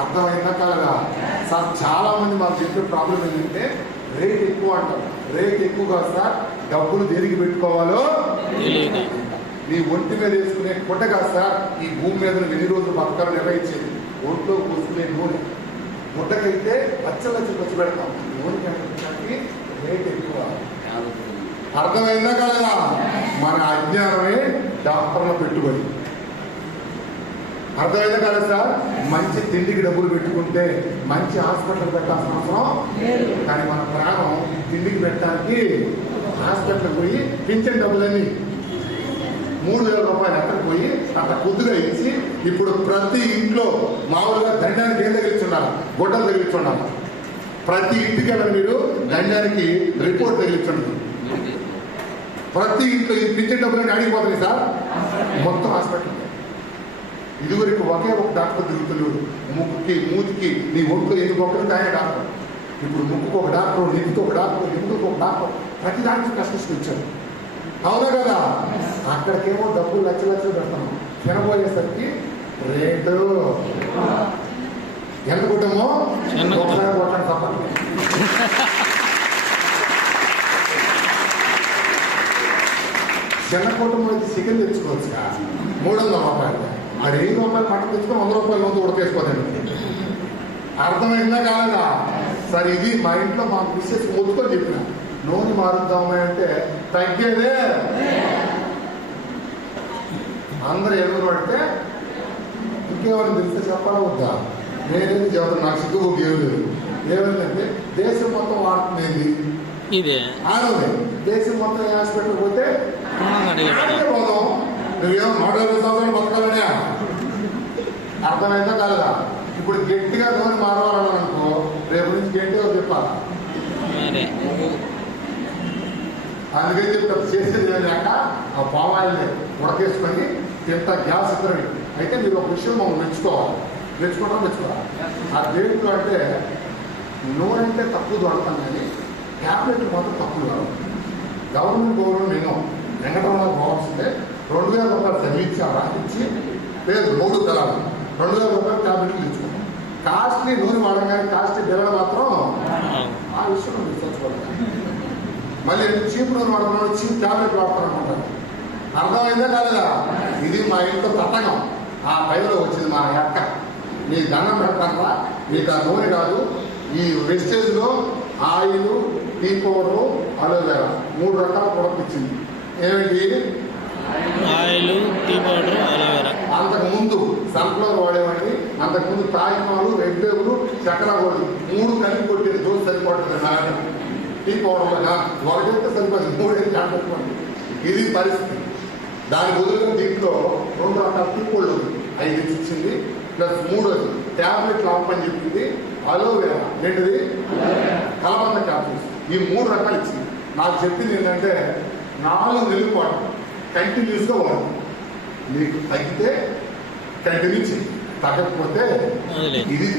అర్థమైందా కాదా? సార్ చాలా మంది మాకు చెప్పే ప్రాబ్లం ఏంటంటే రేట్ ఎక్కువ అంటారు. రేట్ ఎక్కువ కాదు సార్. డబ్బులు దేనికి పెట్టుకోవాలో నీ ఒంటి మీద వేసుకునే పొట్ట కాదు సార్. ఈ భూమి మీద ఎన్ని రోజులు బతకాలు నిర్వహించేది ఒంట్లో పోసుకునే నూనె. ముట్టకైతే లచ్చలు ఖర్చు పెడతాం. నూనెకి రేట్ ఎక్కువ. అర్థమైందా కాదా? మన అజ్ఞానమే డాక్టర్ల పెట్టుబడి. అర్థమైందా కదా సార్? మంచి తిండికి డబ్బులు పెట్టుకుంటే మంచి హాస్పిటల్ పెట్టాల్సిన అవసరం కానీ మన ప్రాణం తిండికి పెట్టడానికి హాస్పిటల్కి పోయి పింఛన్ డబ్బులని 3,000 రూపాయలు ఎక్కడికి పోయి అక్కడ కొద్దిగా ఇచ్చి ఇప్పుడు ప్రతి ఇంట్లో మామూలుగా దండానికి ఏం తగిలించున్నారు? గొడ్డలు తగిలించున్నారు. ప్రతి ఇంటికి వెళ్ళి మీరు దండానికి రిపోర్ట్ తగిలించండి. ప్రతి ఇంట్లో ఈ పింఛన్ డబ్బులని అడిగిపోతుంది సార్ మొత్తం హాస్పిటల్. ఇదివరకు ఒకే ఒక డాక్టర్ తిరుగుతున్నాడు. ముక్కుకి మూతికి నీ ఒంట్లో ఎన్ని ఒక్కరికి ఆయన డాక్టర్. ఇప్పుడు ముక్కుకు ఒక డాక్టర్, నిప్పుకు ఒక డాక్టర్, నిప్పుకు ఒక డాక్టర్, ప్రతి దానికి కష్టం ఇచ్చారు. అవునా కదా? అక్కడికేమో డబ్బులు లక్షలు పెడతాము. తినబోయేసరికి రేటు ఎంత కుటుంబం చిన్న కుటుంబం. ఒకసారి కొట్టండి తప్పండి. చిన్న కుటుంబం అయితే చికెన్ తెచ్చుకోవచ్చు 300 రూపాయలు. అది 5 రూపాయలు మటన్ తెచ్చుకొని 100 రూపాయలు ముందు ఉడకేసుకోదండి. అర్థమైందా కాలేదా? సరే ఇది మా ఇంట్లో మా మిస్సెస్ మొత్తుకొని చెప్పిన నూనె మారుద్దామా అంటే తగ్గేదే. అందరూ ఎదురు పడితే ఇంకేమైనా తెలిస్తే చెప్పాలా వద్దా? నేనేది చెబుతాను, నాకు సిగ్గు ఏం లేదు. ఏమైందంటే దేశం మొత్తం వాడుతుంది ఇదే ఆడోదే. దేశం మొత్తం హాస్పిటల్ పోతే అడిగాడు. పోదాం. నువ్వేమో 150 సంవత్సరాలు బతకాలనే. అర్థమైందా కాలేదా? ఇప్పుడు గట్టిగా నూనె మారవాలని అనుకో, రేపు నుంచి గట్టిగా చెప్పాలి. మరి అందుకని చెప్పి చేసేది లేక ఆ పామాయిల్ని ఉడకేసుకొని తింటా గ్యాస్ ఇద్దరు. అయితే మీరు ఒక విషయం మమ్మల్ని మెచ్చుకోవాలి. మెచ్చుకోవాలి. ఆ దేంట్లో అంటే నూనె అంటే తక్కువ దొరకతాం కానీ ట్యాబ్లెట్లు మాత్రం తక్కువ కాదు. గవర్నమెంట్ నేను వెంకటరమణ పోవాల్సిందే 2000 రూపాయలు చదివించి రాసిచ్చి లేదు 3 తరాలు 2000 రూపాయలు ట్యాబ్లెట్లు తెచ్చుకున్నాం. కాస్ట్లీ నూనె వాడగానే కాస్ట్లీ బిల్లలు మాత్రం ఆ విషయంలో విశ్వసించుకోవాలి. మళ్ళీ చీప్ నూనె వాడుతున్నాడు, చీప్ ట్యాబ్లెట్ వాడుతారనుకుంటారు. అర్థమైందా కాలేదా? ఇది మా ఇంట్లో తట్టగం. ఆ పైలో వచ్చింది మా అక్క. నీ దండం పెడతారా, నీకు ఆ నూనె కాదు, ఈ వెస్టేజ్లో ఆయిల్, టీ పౌడరు, అలోవెరా 3 రకాల ప్రొడక్ట్ ఇచ్చింది. ఏమిటి? Oil, tea powder, aloe vera. అంతకుముందు సన్ఫ్లవర్ వాడేవాడిని. అంతకుముందు తాయిమాలు, రెడ్ లేబులు, చక్కెర పొడి 3 కలిపి కొట్టేది. దోశ సరిపోతుంది నాకు. టీ పౌడర్లో ఒకటైతే సరిపోతుంది, 3 అయితే సరిపోతుంది. ఇది పరిస్థితి. దాని బదులుగా దీంట్లో 2 రకాల టీ పౌడర్లు 5 ఇచ్చింది. ప్లస్ 3 ట్యాబ్లెట్లు ఆపని చెప్పింది. అలోవెరా ఏంటిది? కలబంద క్యాప్సూల్స్. ఈ 3 రకాలు ఇచ్చింది. నాకు చెప్పింది ఏంటంటే 4 నెలల పాటు కంటిన్యూస్గా వాడు. మీకు తగ్గితే కంటిన్యూ చేయి, తగ్గకపోతే ఇది.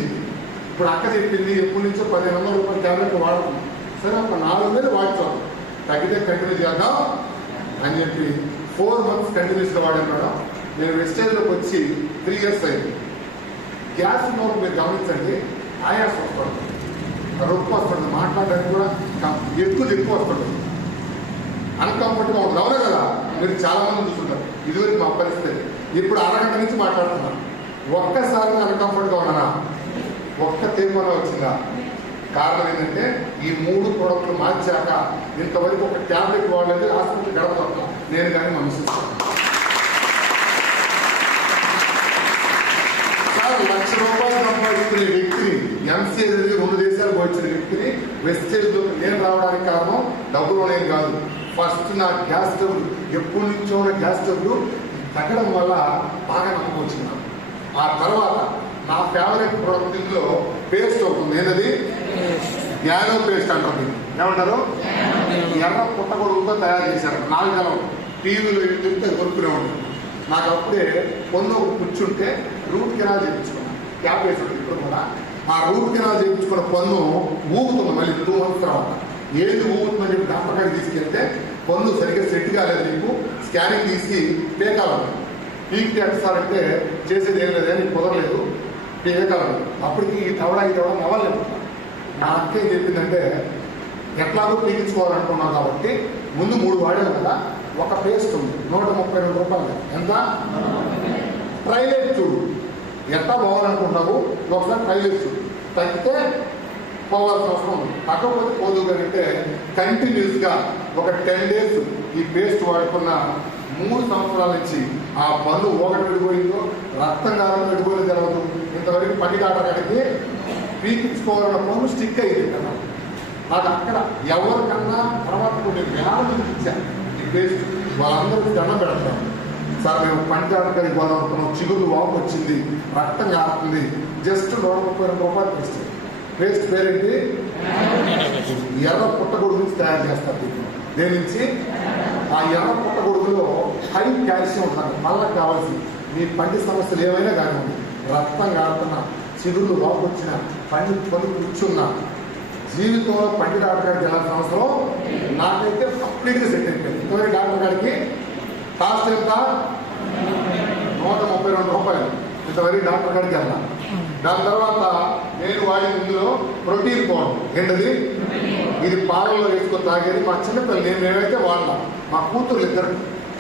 ఇప్పుడు అక్క చెప్పింది ఎప్పటి నుంచో 1500 రూపాయల ట్యాబ్లెట్ వాడుతుంది. సరే ఒక 4 నెలలు వాడుతాం, తగ్గితే కంటిన్యూ చేద్దాం అని చెప్పి 4 మంత్స్ కంటిన్యూస్గా వాడాను. నేను వెస్టేజ్లోకి వచ్చి 3 ఇయర్స్ అయింది. గ్యాస్ నోరు మీరు గమనించండి, ఆయాసం వస్తుంది, రొప్పు వస్తుంది, మాట్లాడడానికి కూడా ఎక్కువ వస్తుంది, అన్కంఫర్ట్గా ఉంటుంది. అవునా కదా? మీరు చాలా మంది చూస్తుంటారు. ఇదివరకు మా పరిస్థితి. ఇప్పుడు అరగంట నుంచి మాట్లాడుతున్నాను. ఒక్కసారి అన్కంఫర్ట్గా ఉన్నానా? ఒక్క తీర్మానం వచ్చిందా? కారణం ఏంటంటే ఈ 3 ప్రోడక్ట్లు మార్చాక ఇంతవరకు ఒక ట్యాబ్లెట్ వాడలేదు, హాస్పిటల్ గడప నేను కానీ మా మిస్సెస్. సార్ 1,00,000 రూపాయలు సంపాదించుకునే వ్యక్తిని, ఎంసీఏ 2 దేశాలు వచ్చిన వ్యక్తిని వెస్టేజ్లో నేను రావడానికి కారణం డబ్బులు అనేది కాదు. ఫస్ట్ నా గ్యాస్ స్టవ్, ఎప్పటి నుంచో ఉన్న గ్యాస్ స్టవ్లు తగ్గడం వల్ల బాగా నమ్మకం వచ్చింది. ఆ తర్వాత నా ఫేవరెట్ ప్రోడక్ట్లో పేస్ట్ అవుతుంది. ఏంటది? గ్యానో పేస్ట్ అంటుంది. ఏమంటారు? ఎర్ర పుట్టగొడుగుతో తయారు చేశారు. 4 నెలలు టీవీలో తింటే కొనుక్కునే ఉంటుంది. నాకు అప్పుడే పొన్ను కూర్చుంటే రూట్ కెనాల్ చేయించుకున్నాను. క్యాప్ వేసుకుంటే ఇప్పుడు కూడా ఆ రూట్ కెనాల్ చేయించుకున్న పన్ను ఊగుతుంది. మళ్ళీ 2 మంత్స్ తర్వాత ఏది ఊగుతుందని చెప్పి డాక్టర్ గారికి తీసుకెళ్తే పన్ను సరిగ్గా సెట్ కాలేదు, నీకు స్కానింగ్ తీసి పేకాలి. పీక్ చేస్తారంటే చేసేది ఏం లేదు, నీకు కుదరలేదు, పేకాలి. అప్పటికి ఈ తవడా నవ్వలేదు. నా అక్క ఏం చెప్పిందంటే ఎట్లాగో పీకించుకోవాలనుకున్నాం కాబట్టి ముందు 3 వాడాను కదా, ఒక పేస్ట్ ఉంది 132 రూపాయలు. ఎంత? ట్రైలేట్ చూడు, ఎట్లా పోవాలనుకుంటున్నావు ఒకసారి ట్రైలేట్ చూడు. తగ్గితే పోవాల్సిన అవసరం ఉంది, తగ్గకపోతే పోదు. అంటే కంటిన్యూస్గా ఒక 10 డేస్ ఈ పేస్ట్ వాడుకున్న 3 సంవత్సరాల నుంచి ఆ పన్ను ఒకటి విడిపోయిందో, రక్తం కాలం విడిపోయింది తెలవదు. ఇంతవరకు పని కాటకాడికి పీకించుకోవాలన్న పన్ను స్టిక్ అయ్యింది కదా. అది అక్కడ ఎవరికన్నా తర్వాత కొన్ని వేల మంది ఇచ్చారు ఈ పేస్ట్. వాళ్ళందరికీ దండం పెడతారు. సార్ మేము పని కాటకాడికి పోవాలనుకున్నాం, చిగురు వాపు వచ్చింది, రక్తం కారుతుంది, జస్ట్ 132 రూపాయలు పేస్ట్. పేస్ట్ పేరేంటి? ఎర్ర పుట్టగొడుగు నుంచి తయారు చేస్తారు. దేని నుంచి? ఆ ఎర్ర పుట్టగొడుగులో హై కాల్షియం ఉంటుంది. మళ్ళీ కావాల్సింది మీ పంటి సమస్యలు ఏమైనా కానివ్వండి, రక్తం కారుతున్నా, చిగుళ్ళు వాపు వచ్చిన, పని కూర్చున్నా, జీవితంలో పండి డాక్టర్ గారికి వెళ్ళాల్సిన అవసరం నాకైతే కంప్లీట్గా సెట్ అయిపోయింది. ఇంతవరకు డాక్టర్ గారికి కాస్ట్ ఎంత? 132 రూపాయలు. ఇంతవరకు డాక్టర్ గారికి వెళ్ళాలి. దాని తర్వాత నేను వాడిన ఇందులో ప్రోటీన్ పౌడర్. ఏంటది? ఇది పాలల్లో వేసుకొని తాగేది. మా చిన్నపిల్లలు నేనైతే వాళ్ళ మా కూతురు ఇద్దరు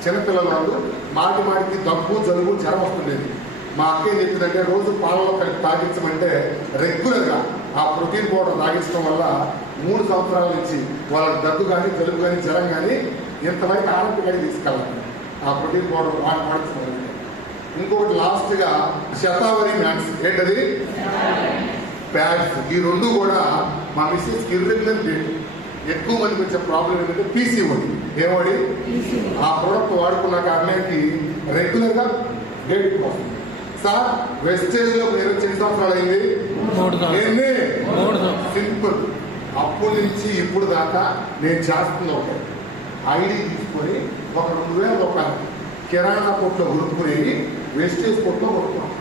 చిన్నపిల్లల వాళ్ళు మాటికి దగ్గు జలుబు జ్వరం వస్తుండేది. మా అక్క ఏం చెప్పిందంటే రోజు పాలలో కలిపి తాగించమంటే రెగ్యులర్గా ఆ ప్రోటీన్ పౌడర్ తాగించడం వల్ల 3 సంవత్సరాల నుంచి వాళ్ళకి దగ్గు కానీ జలుబు కానీ జ్వరం కానీ ఇంతవరకు ఆరోగ్యాన్ని తీసుకెళ్ళాలి ఆ ప్రోటీన్ పౌడర్ వాడుతున్నారు. ఇంకొకటి లాస్ట్గా శతావరి మ్యాక్స్. ఏంటది? ప్యాడ్స్. ఈ 2 కూడా మా మిస్సెస్కి ఇర్రెగ్యులర్ డేట్. ఎక్కువ మందికి వచ్చే ప్రాబ్లం ఏంటంటే పీసీఓడి. ఏమోడి? ఆ ప్రోడక్ట్ వాడుకున్న కారణానికి రెగ్యులర్గా డేట్ వస్తుంది. సార్ వెస్టేజ్లో మీరు 2 సంవత్సరాలు అయింది. ఏంది? సింపుల్. అప్పటి నుంచి ఇప్పుడు దాకా నేను చేస్తున్న ఒక ఐడి తీసుకొని ఒక 2000 రూపాయలు కిరాణా కొట్లో కొనుక్కునేవి వెస్టేజ్ కొట్లో కొనుక్కున్నాను.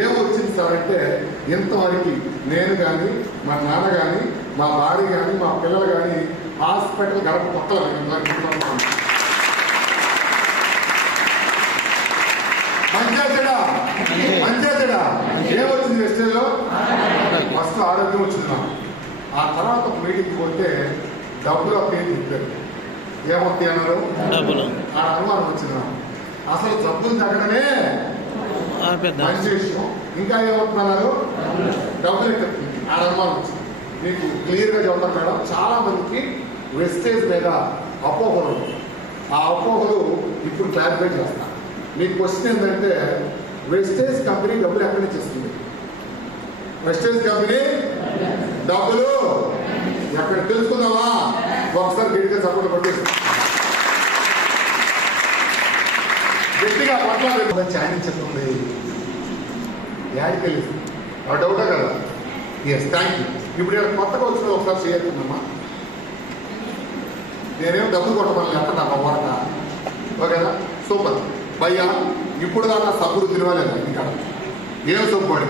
ఏమొచ్చింది సార్ అంటే ఇంతవరకు నేను కానీ మా నాన్న కానీ మా భార్య కానీ మా పిల్లలు కానీ హాస్పిటల్ గడప కొత్తలు మంచిగా ఏమొచ్చింది వెస్టేజ్లో? ఫస్ట్ ఆరోగ్యం వచ్చింది. ఆ తర్వాత ఒక మీటింగ్కి పోతే డబ్బులు అప్పేది చెప్పారు. ఏమవుతాయి అన్నారు? ఆ అనుమానం వచ్చింది. అసలు జబ్బులు తగ్గడమే మంచి విషయం. ఇంకా ఏమవుతున్నారు? డబ్బులు ఎక్కడుతుంది. ఆ అనుమానం వచ్చింది. మీకు క్లియర్గా చెప్తాను మేడం. చాలా మందికి వెస్టేజ్ మీద అపోహలు. ఆ అపోహలు ఇప్పుడు క్లారిఫై చేస్తాను. మీ క్వశ్చన్ ఏంటంటే వెస్టేజ్ కంపెనీ డబ్బులు ఎక్కడి నుంచి ఇస్తుంది? వెస్టేజ్ కంపెనీ డబ్బులు ఎక్కడ తెలుసుకుందామా? ఒకసారి గట్టిగా సపోర్ట్ కొట్టేసి గట్టిగా పట్ల ఛాలెంజ్ చెప్తుంది. యాడికి వెళ్ళి డౌటా కదా? Yes, thank you. ఇప్పుడు కొత్తగా వచ్చిన ఒకసారి చేయాలమ్మా. నేనేం డబ్బులు కొట్టమని ఎక్కడ వరక ఓకేనా? సూపర్ భయ్యా. ఇప్పుడు దాకా సబ్బులు తిరగలేదు ఇక్కడ. ఏం సబ్బు వాడి?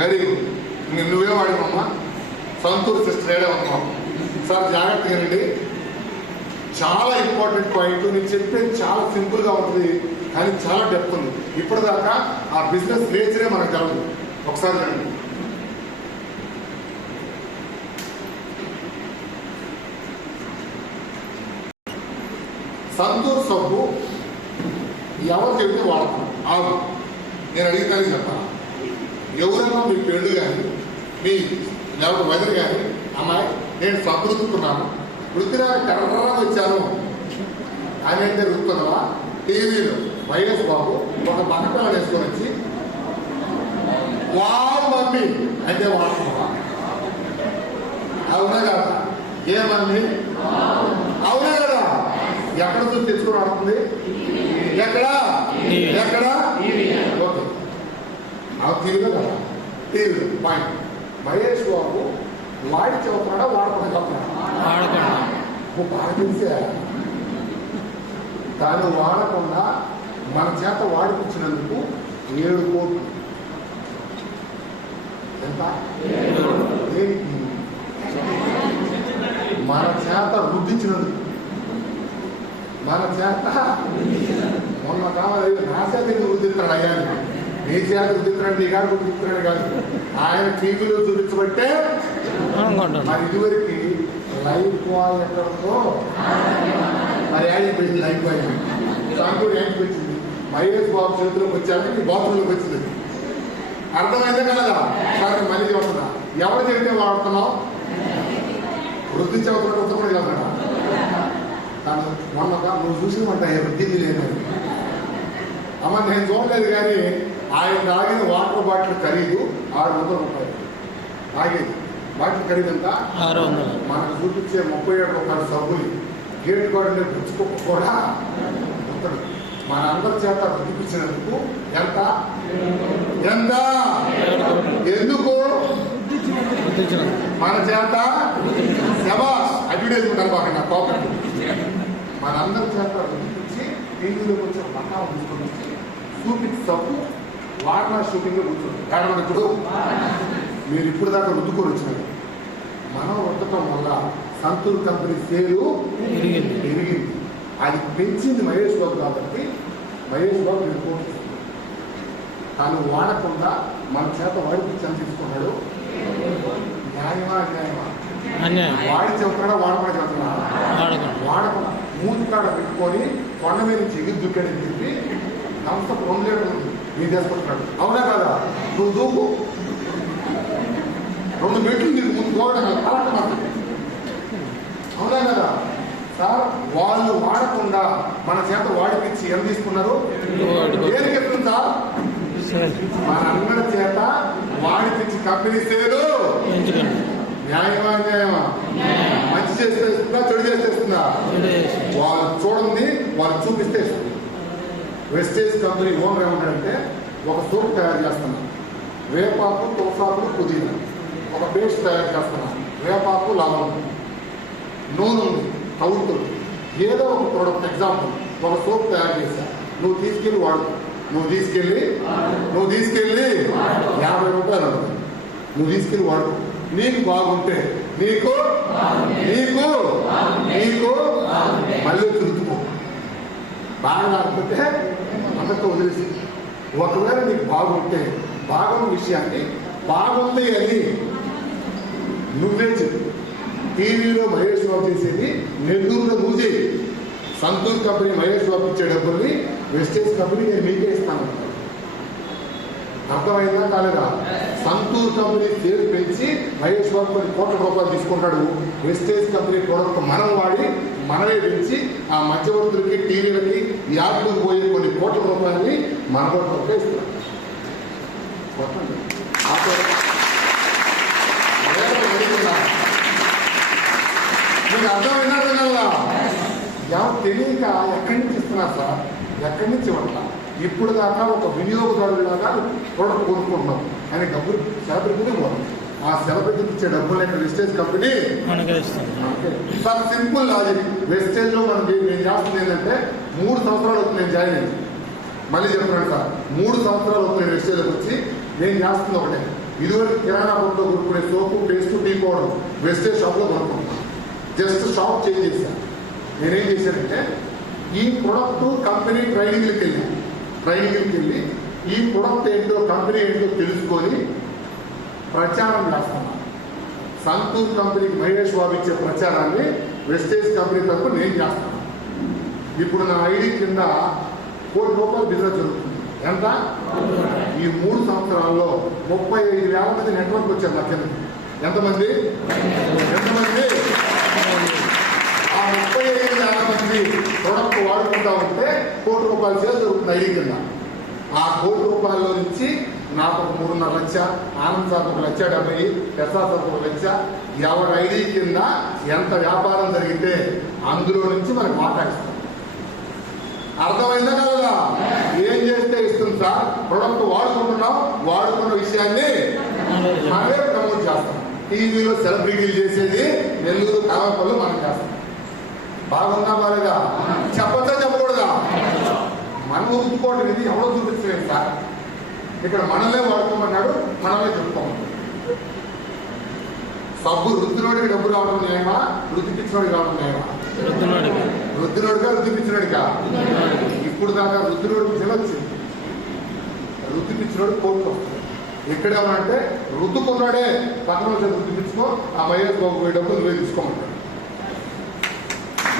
Very good. నువ్వే వాడినమ్మా? సంతూర్ సిస్టర్ ఏడే ఉన్నాం. సార్ జాగ్రత్తగా రండి. చాలా ఇంపార్టెంట్ పాయింట్. నేను చెప్పేది చాలా సింపుల్గా ఉంటుంది కానీ చాలా డెప్త్ ఉంది. ఇప్పటిదాకా ఆ బిజినెస్ నేచరే మనకు తెలదు. ఒకసారి రండి. సంతూర్ సబ్బు ఎవరు చెబితే వాడతాం? ఆగు, నేను అడిగితే చెప్తాను. ఎవరైనా మీ పెళ్ళు కానీ మీ ఎవరు వదిలి కానీ అమ్మాయి నేను సబ్బు రుద్దుతున్నాను, వృత్తిరా కర్రగా వచ్చాను అని అంటే రుద్దుతున్నావా? టీవీలో వైఎస్ బాబు ఒక బట్టపిల్లని వేసుకొని వచ్చి వావ్ మమ్మీ అంటే వాడుతున్నావా? అవునా కదా? ఏమమ్మీ? అవునా కదా? ఎక్కడ చూసి తెచ్చుకుని ఆడుతుంది? ఎక్కడా? ఓకే, ఆ టీవీలో కదా? టీవీలో పాయింట్. మహేష్ బాబు వాడి చదువుతున్నాడా వాడకుండా బాగా తెలిసే దాన్ని వాడకుండా మన చేత వాడిపించినందుకు 7 కోట్లు. ఎంత? మన చేత రుద్దించినందుకు. మన చేత మొన్న కావాలి నా చేత రుద్దిస్తున్నాడు. అయ్యా నీ చేత రుద్దిస్తున్నాడు, నీ గారు రుద్దిస్తున్నాడు కాదు. ఆయన టీవీలో చూపించబట్టే. మరి ఇదివరకు లైఫ్ బాయ్ ఎక్కడంతో మరి యాడిపోయింది? లైఫ్ బాయ్ సాంటూరు యాడిపోయింది. మహేష్ బాబు చేతిలోకి వచ్చాక నీ బాత్రూంలోకి వచ్చింది. అర్థమైందే కదా? కానీ మళ్ళీ చెప్తున్నా, ఎవరు చెప్తే వాడుతున్నావు? వృద్ధి చదువుతున్న కూడా చెప్తున్నా. కానీ మొన్నగా నువ్వు చూసినమంట వృద్ధిని లేదు. అమ్మ నేను చూడలేదు కానీ ఆయన తాగిన వాటర్ బాటిల్ ఖరీదు 600 రూపాయలు. తాగేది బాటిల్ ఖరీదంతా 600. మనకు చూపించే 37 రూపాయల సబ్బులు గేట్ గోడని పుచ్చుకోక కూడా ఉంటాడు. మన అందరి చేత రుద్దిపించినందుకు ఎంత? ఎందుకు? మన చేత శబాష్ అడ్వర్టైజ్మెంట్ అనుకోకుండా కోపం. మన అందరి చేత రుద్దిపించి టీవీలోకి వచ్చే మతాం తీసుకొని వచ్చి చూపించి సబ్బు వాటా షూటింగ్లో కూర్చోండి. ఏడమని ఇప్పుడు మీరు ఇప్పుడు దాకా రుద్దుకొని వచ్చినారు. మనం రుద్దటం వల్ల సంతూర్ కంపెనీ సేలు పెరిగింది. అది పెంచింది మహేష్ బాబు కాబట్టి మహేష్ బాబు రిపోర్ట్. కానీ వాడకుండా మన చేత వాడిపించాలని తీసుకున్నాడు. న్యాయమా అన్యాయమా? అన్యాయం. వాడి చెబుతున్నాడా వాడకుండా చెబుతున్నాడా? వాడకుండా మూతి కాడ పెట్టుకొని కొండ మీద నుంచి ఎగిరి దుక్కాడని చెప్పి సంస్థ 2 లీటర్లు ఉంది మీరు చేసుకుంటున్నాడు. అవునా కదా? నువ్వు దూకు 2 మీటర్లు నీకు ముందు పోవడం అలాంటి మాత్రం. అవునా కదా సార్? వాళ్ళు వాడకుండా మన చేత వాడిపించి ఏం తీసుకున్నారు? దేనికి ఎత్తుంది సార్? మన అందరి చేత వాడిపించి కంపెనీ సేలు. న్యాయమా అన్యాయమా? మంచి చేస్తే ఇస్తుందా, చెడు చేస్తే ఇస్తుందా? వాళ్ళు చూడండి, వాళ్ళు చూపిస్తే ఇస్తుంది. వెస్టేజ్ కంపెనీ ఓనర్ ఏమన్నాడంటే ఒక సోప్ తయారు చేస్తున్నాం, వేపాకు, తులసాకు, పుదీనా, ఒక పేస్ట్ తయారు చేస్తున్నాం, వేపాకు, లవంగం, నూనె ఉంది, కౌతులు, ఏదో ఒక ప్రోడక్ట్. ఎగ్జాంపుల్ ఒక సోప్ తయారు చేశా, నువ్వు తీసుకెళ్ళి వాడు, నువ్వు తీసుకెళ్ళి 50 రూపాయలు ఉంటుంది, నువ్వు తీసుకెళ్ళి వాడు. నీకు బాగుంటే నీకు మళ్ళీ తిరుగుతుకో, బాగా రాకపోతే అందరితో వదిలేసి. ఒకవేళ నీకు బాగుంటే బాగున్న విషయాన్ని బాగుంది అని నువ్వే చెప్పు. టీవీలో మహేష్ బాబు చేసేది నెల్లూరులో నువ్వు చేయి. సంతూర్ కంపెనీ మహేష్ బాబు ఇచ్చే డబ్బుల్ని వెస్టేజ్ కంపెనీ నేను మీకే ఇస్తాను. అర్థమైందా కాలేదా? సంతూర్ కంపెనీ పేరు పెంచి మహేష్ బాబు కొన్ని కోట్ల రూపాయలు తీసుకుంటాడు. వెస్టేజ్ కంపెనీ ప్రోడక్ట్ మనం వాడి మనమే పెంచి ఆ మధ్యవర్తులకి, టీవీలకి, యాప్లకు పోయి కొన్ని కోట్ల రూపాయలని మన కోట్ల ఇస్తున్నాం. మీకు అర్థమైనా తినాలా? ఎవరు తెలియక ఎక్కడి నుంచి ఇస్తున్నారు సార్? ఎక్కడి నుంచి ఇవ్వట్లా? ఇప్పుడు దాకా ఒక వినియోగదారులాగా ప్రోడక్ట్ కొనుక్కుంటున్నాం ఆయన డబ్బులు సెలబ్రిటీనే పోతాం. ఆ సెలబ్రిటీకి ఇచ్చే డబ్బులు ఇక్కడ wastage company sir. Simple logic. Wastage లో మనం నేను చేస్తుంది ఏంటంటే 3 సంవత్సరాలు అవుతుంది నేను జాయిన్ అయ్యింది. మళ్ళీ చెప్తున్నాను సార్, 3 సంవత్సరాలు అవుతుంది నేను వెస్టేజ్కి వచ్చి. నేను చేస్తుంది ఒకటే, ఇదివరకు కిరాణా కొట్టులో కొనుక్కునే సోపు, పేస్ట్, టీ పౌడర్ వెస్టేజ్ షాప్లో కొనుక్కుంటున్నాను. జస్ట్ షాప్ చేంజ్ చేశాను. నేనేం చేశానంటే ఈ ప్రొడక్ట్ కంపెనీ ట్రైనింగ్కి వెళ్ళి ఈ ప్రొడక్ట్ ఏంటో, కంపెనీ ఏంటో తెలుసుకొని ప్రచారం చేస్తున్నాను. సంతూర్ కంపెనీకి మహేష్ బాబు ఇచ్చే ప్రచారాన్ని వెస్టేజ్ కంపెనీ తరఫున నేను చేస్తాను. ఇప్పుడు నా ఐడి కింద ₹1 కోటి బిజినెస్ జరుగుతుంది. ఎంత? ఈ 3 సంవత్సరాల్లో 35,000 మంది నెట్వర్క్ వచ్చారు నా కింద. ఎంతమంది? ఆ 35,000 మంది ప్రొడక్ట్ వాడుకుంటా ఉంటే ₹1 కోటి సేల్ జరుగుతుంది ఐడి కింద. ఆ ₹1 కోటి నుంచి నాకు ఒక 3.5 లక్ష, ఆనంద్ సార్ 1,70,000, ప్రసాద్ సార్ 1 లక్ష, ఎవరి ఐడి కింద ఎంత వ్యాపారం జరిగితే అందులో నుంచి మనకు మాట్లాడిస్తాం. అర్థమైందా కదా? ఏం చేస్తే ఇస్తుంది సార్? ప్రొడక్ట్ వాడుకుంటున్నాం, వాడుకున్న విషయాన్ని మనమే ప్రమోట్ చేస్తాం. టీవీలో సెలబ్రిటీలు చేసేది నెల్లూరు కావపల్లి మనం చేస్తాం. బాగున్నా బాగా చెప్పచ్చా చెప్పకూడదా? మనం ఊరుకోవడం ఇది ఎవరో చూపించలేదు సార్. ఇక్కడ మనమే వాడుకోమన్నాడు, మనమే చెప్పుకోమన్నాడు. సబ్బు రుద్దినోడికి డబ్బు రావడం న్యాయమా? రుద్దిపించినోడికి రావడం న్యాయమా? రుద్దినోడిగా రుద్దిపించినోడిగా? ఇప్పుడు దాకా రుద్దినోడికి తెలియచ్చింది, రుద్దిపించినోడు కోర్టుకు వస్తుంది. ఎక్కడేమంటే రుద్దుకున్నాడే పక్కన వచ్చి రుద్దిపించుకో, ఆ మహేష్ బాబు పోయే డబ్బులు నువ్వే తీసుకోమంటాడు.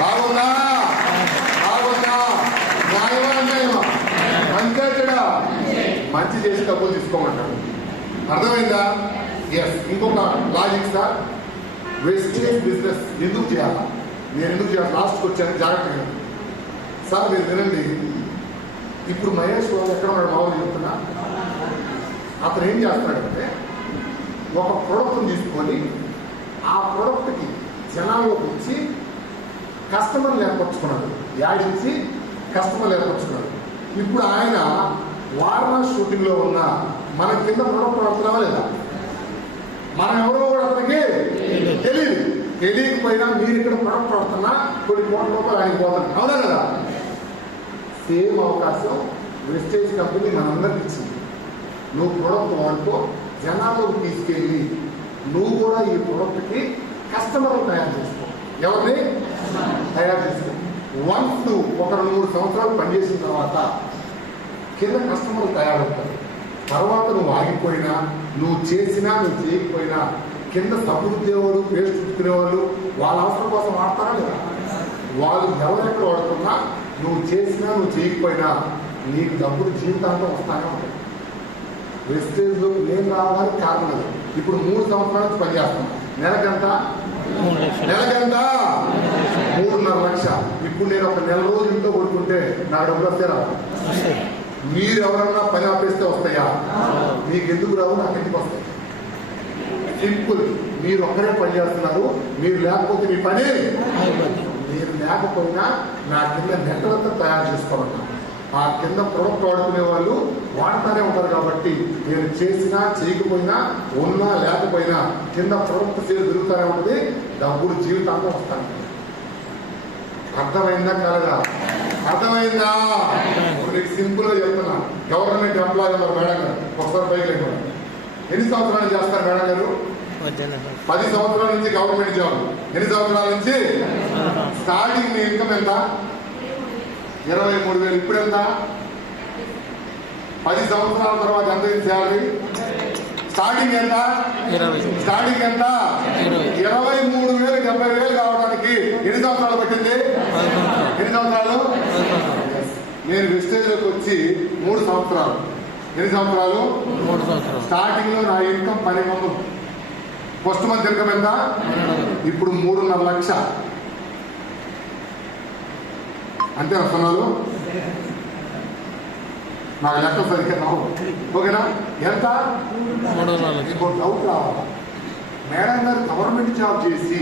బాగుందా? న్యాయమా అన్యాయమా? మంచిగా చెడా? మంచి చేసి డబ్బులు తీసుకోమంటాడు. అర్థమైందా? ఎస్. ఇంకొక లాజిక్ సార్, వెస్టేజ్ బిజినెస్ ఎందుకు చేయాలా? నేను ఎందుకు చేయాలి? లాస్ట్కి వచ్చాను, జాగ్రత్తగా సార్ మీరు వినండి. ఇప్పుడు మహేష్ బాబు ఎక్కడ ఉన్నాడు? మామూలు చెప్తున్నా. అతను ఏం చేస్తున్నాడంటే ఒక ప్రోడక్ట్ని తీసుకొని ఆ ప్రోడక్ట్కి జనాల్లోకి వచ్చి కస్టమర్లు ఏర్పరచుకున్నాడు, యాడించి కస్టమర్లు ఏర్పరచుకున్నాడు. ఇప్పుడు ఆయన వారణాసి షూటింగ్లో ఉన్న మన కింద ప్రోడక్ట్ పడుతున్నావా లేదా? మనం ఎవరో కూడా అతనికి తెలియకపోయినా మీరు ఇక్కడ ప్రొడక్ట్ పడుతున్నా కొన్ని కోట్ల రూపాయలు ఆయనకి పోతున్నాయి. అవునా కదా? సేమ్ అవకాశం వెస్టేజ్ కంపెనీ మనందరికి ఇచ్చింది. నువ్వు ప్రోడక్ట్ వాడుకో, జనాల్లోకి తీసుకెళ్ళి నువ్వు కూడా ఈ ప్రోడక్ట్కి కస్టమర్లు తయారు చేసుకో. ఎవరిని తయారు చేసుకో. వన్స్ నువ్వు ఒక 2-3 సంవత్సరాలు పనిచేసిన తర్వాత కింద కస్టమర్లు తయారవుతారు. తర్వాత నువ్వు ఆగిపోయినా, నువ్వు చేసినా నువ్వు చేయకపోయినా కింద సముద్రేవాళ్ళు పేస్ట్ చుట్టుకునేవాళ్ళు వాళ్ళ అవసరం కోసం వాడతారా లేదా? వాళ్ళు ఎవరెక్కడ వాడుతున్నా నువ్వు చేసినా నువ్వు చేయకపోయినా నీకు డబ్బులు జీవితాంతం వస్తానే ఉంటాయి. వెస్టేజ్లో నేను రావడానికి కారణం లేదు. ఇప్పుడు 3 సంవత్సరాల నుంచి పనిచేస్తాను. నెలకెంత? 3.5 లక్షలు. ఇప్పుడు నేను ఒక నెల రోజు ఇంట్లో కొడుకుంటే నాకు డబ్బులు వస్తే రావు. మీరు ఎవరన్నా పని ఆపేస్తే వస్తాయా? మీకు ఎందుకు రావు? నాకు ఎందుకు వస్తాయి? సింపుల్. మీరు ఒక్కరే పని చేస్తున్నారు. మీరు లేకపోతే మీ పని, మీరు లేకపోయినా నా కింద నెట్లంతా తయారు చేసుకోవాలన్నా ఆ కింద ప్రొడక్ట్ వాడుకునే వాళ్ళు వాడుతూనే ఉంటారు. కాబట్టి నేను చేసినా చేయకపోయినా ఉన్నా లేకపోయినా కింద ప్రొడక్ట్ సేల్ తిరుగుతూనే ఉంటుంది. డబ్బులు జీవితాంతం వస్తాను. అర్థమైందా కలగా? అర్థమైందా? నీకు సింపుల్ గా చెప్తున్నా. గవర్నమెంట్ ఎంప్లాయీ ఉన్నారు మేడం గారు, ఒకసారి పైకి లేకుండా ఎన్ని సంవత్సరాలు చేస్తారు మేడం గారు? 10 సంవత్సరాల నుంచి గవర్నమెంట్ జాబ్. ఎన్ని సంవత్సరాల నుంచి? స్టార్టింగ్ మీ ఇన్కమ్ ఎంత? 23,000. ఇప్పుడు ఎంత? 10 సంవత్సరాల తర్వాత ఎంత శాలరీ? స్టార్టింగ్ ఎంత? స్టార్టింగ్ ఎంత? 23,000, 70,000 కావడానికి ఎన్ని సంవత్సరాలు పట్టింది? ఎన్ని సంవత్సరాలు? నేను వెస్టేజ్లోకి వచ్చి 3 సంవత్సరాలు. ఎన్ని సంవత్సరాలు? 3 సంవత్సరాలు. స్టార్టింగ్ లో నా ఇన్కమ్ 12,000. ఫస్ట్ మంత్ ఇన్కమ్ ఎంత? ఇప్పుడు 3.5 లక్షలు. అంతే వస్తున్నాను. నాకు లెక్క సరిగ్గా రావు. ఓకేనా? ఎంత? 3.5 ఇంకో డౌట్ రావాలా? మేడం గారు గవర్నమెంట్ జాబ్ చేసి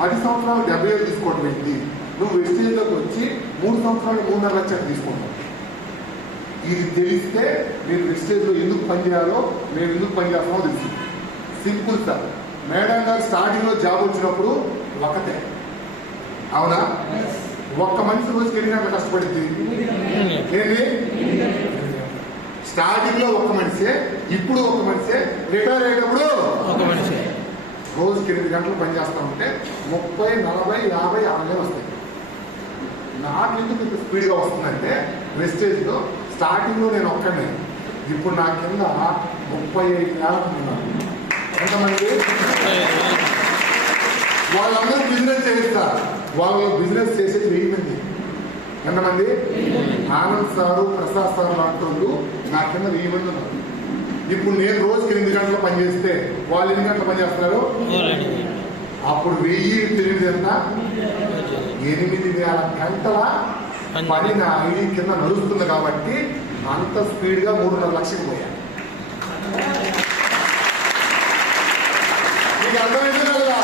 10 సంవత్సరాలు 70,000 తీసుకోవడం ఏంటి? నువ్వు వెస్టేజ్లోకి వచ్చి 3 సంవత్సరాలు 3.5 లక్షలు తీసుకుంటావు. ఇది తెలిస్తే మీరు వెస్టేజ్లో ఎందుకు పనిచేయాలో, మేము ఎందుకు పనిచేస్తామో తెలుసు. Simple sir. మేడం గారు స్టార్టింగ్ లో జాబ్ వచ్చినప్పుడు ఒకటే, అవునా? ఒక్క మనిషి రోజుకి ఎన్ని గంటలు కష్టపడింది? ఏంటి? స్టార్టింగ్ లో ఒక మనిషే, ఇప్పుడు ఒక మనిషే, రిటైర్ అయ్యేటప్పుడు ఒక మనిషి. రోజుకి 8 గంటలు పని చేస్తా ఉంటే 30, 40, 50, 60 వస్తాయి. నాకు ఎందుకు ఇంత స్పీడ్గా వస్తుందంటే వెస్టేజ్ లో స్టార్టింగ్ లో నేను ఒక్కనే, ఇప్పుడు నా కింద 35,000 ఉన్నారు. ఎంతమంది? వాళ్ళందరూ బిజినెస్ చేస్తారు. వాళ్ళు బిజినెస్ చేసేది 1000 మంది. ఎంతమంది? ఆనంద్ సారు, ప్రసాద్ సార్ లాంటి వాళ్ళు నా కింద 1000 మంది ఉన్నారు. ఇప్పుడు నేను రోజుకి 8 గంటలు పనిచేస్తే వాళ్ళు ఎన్ని గంటలు పనిచేస్తున్నారు? అప్పుడు 1000 ఎంత? 8,000 గంటల పని నా ఐడి కింద నడుస్తుంది. కాబట్టి అంత స్పీడ్ గా 3.5 లక్షలు పోయాను. మీకు అర్థమైంది కదా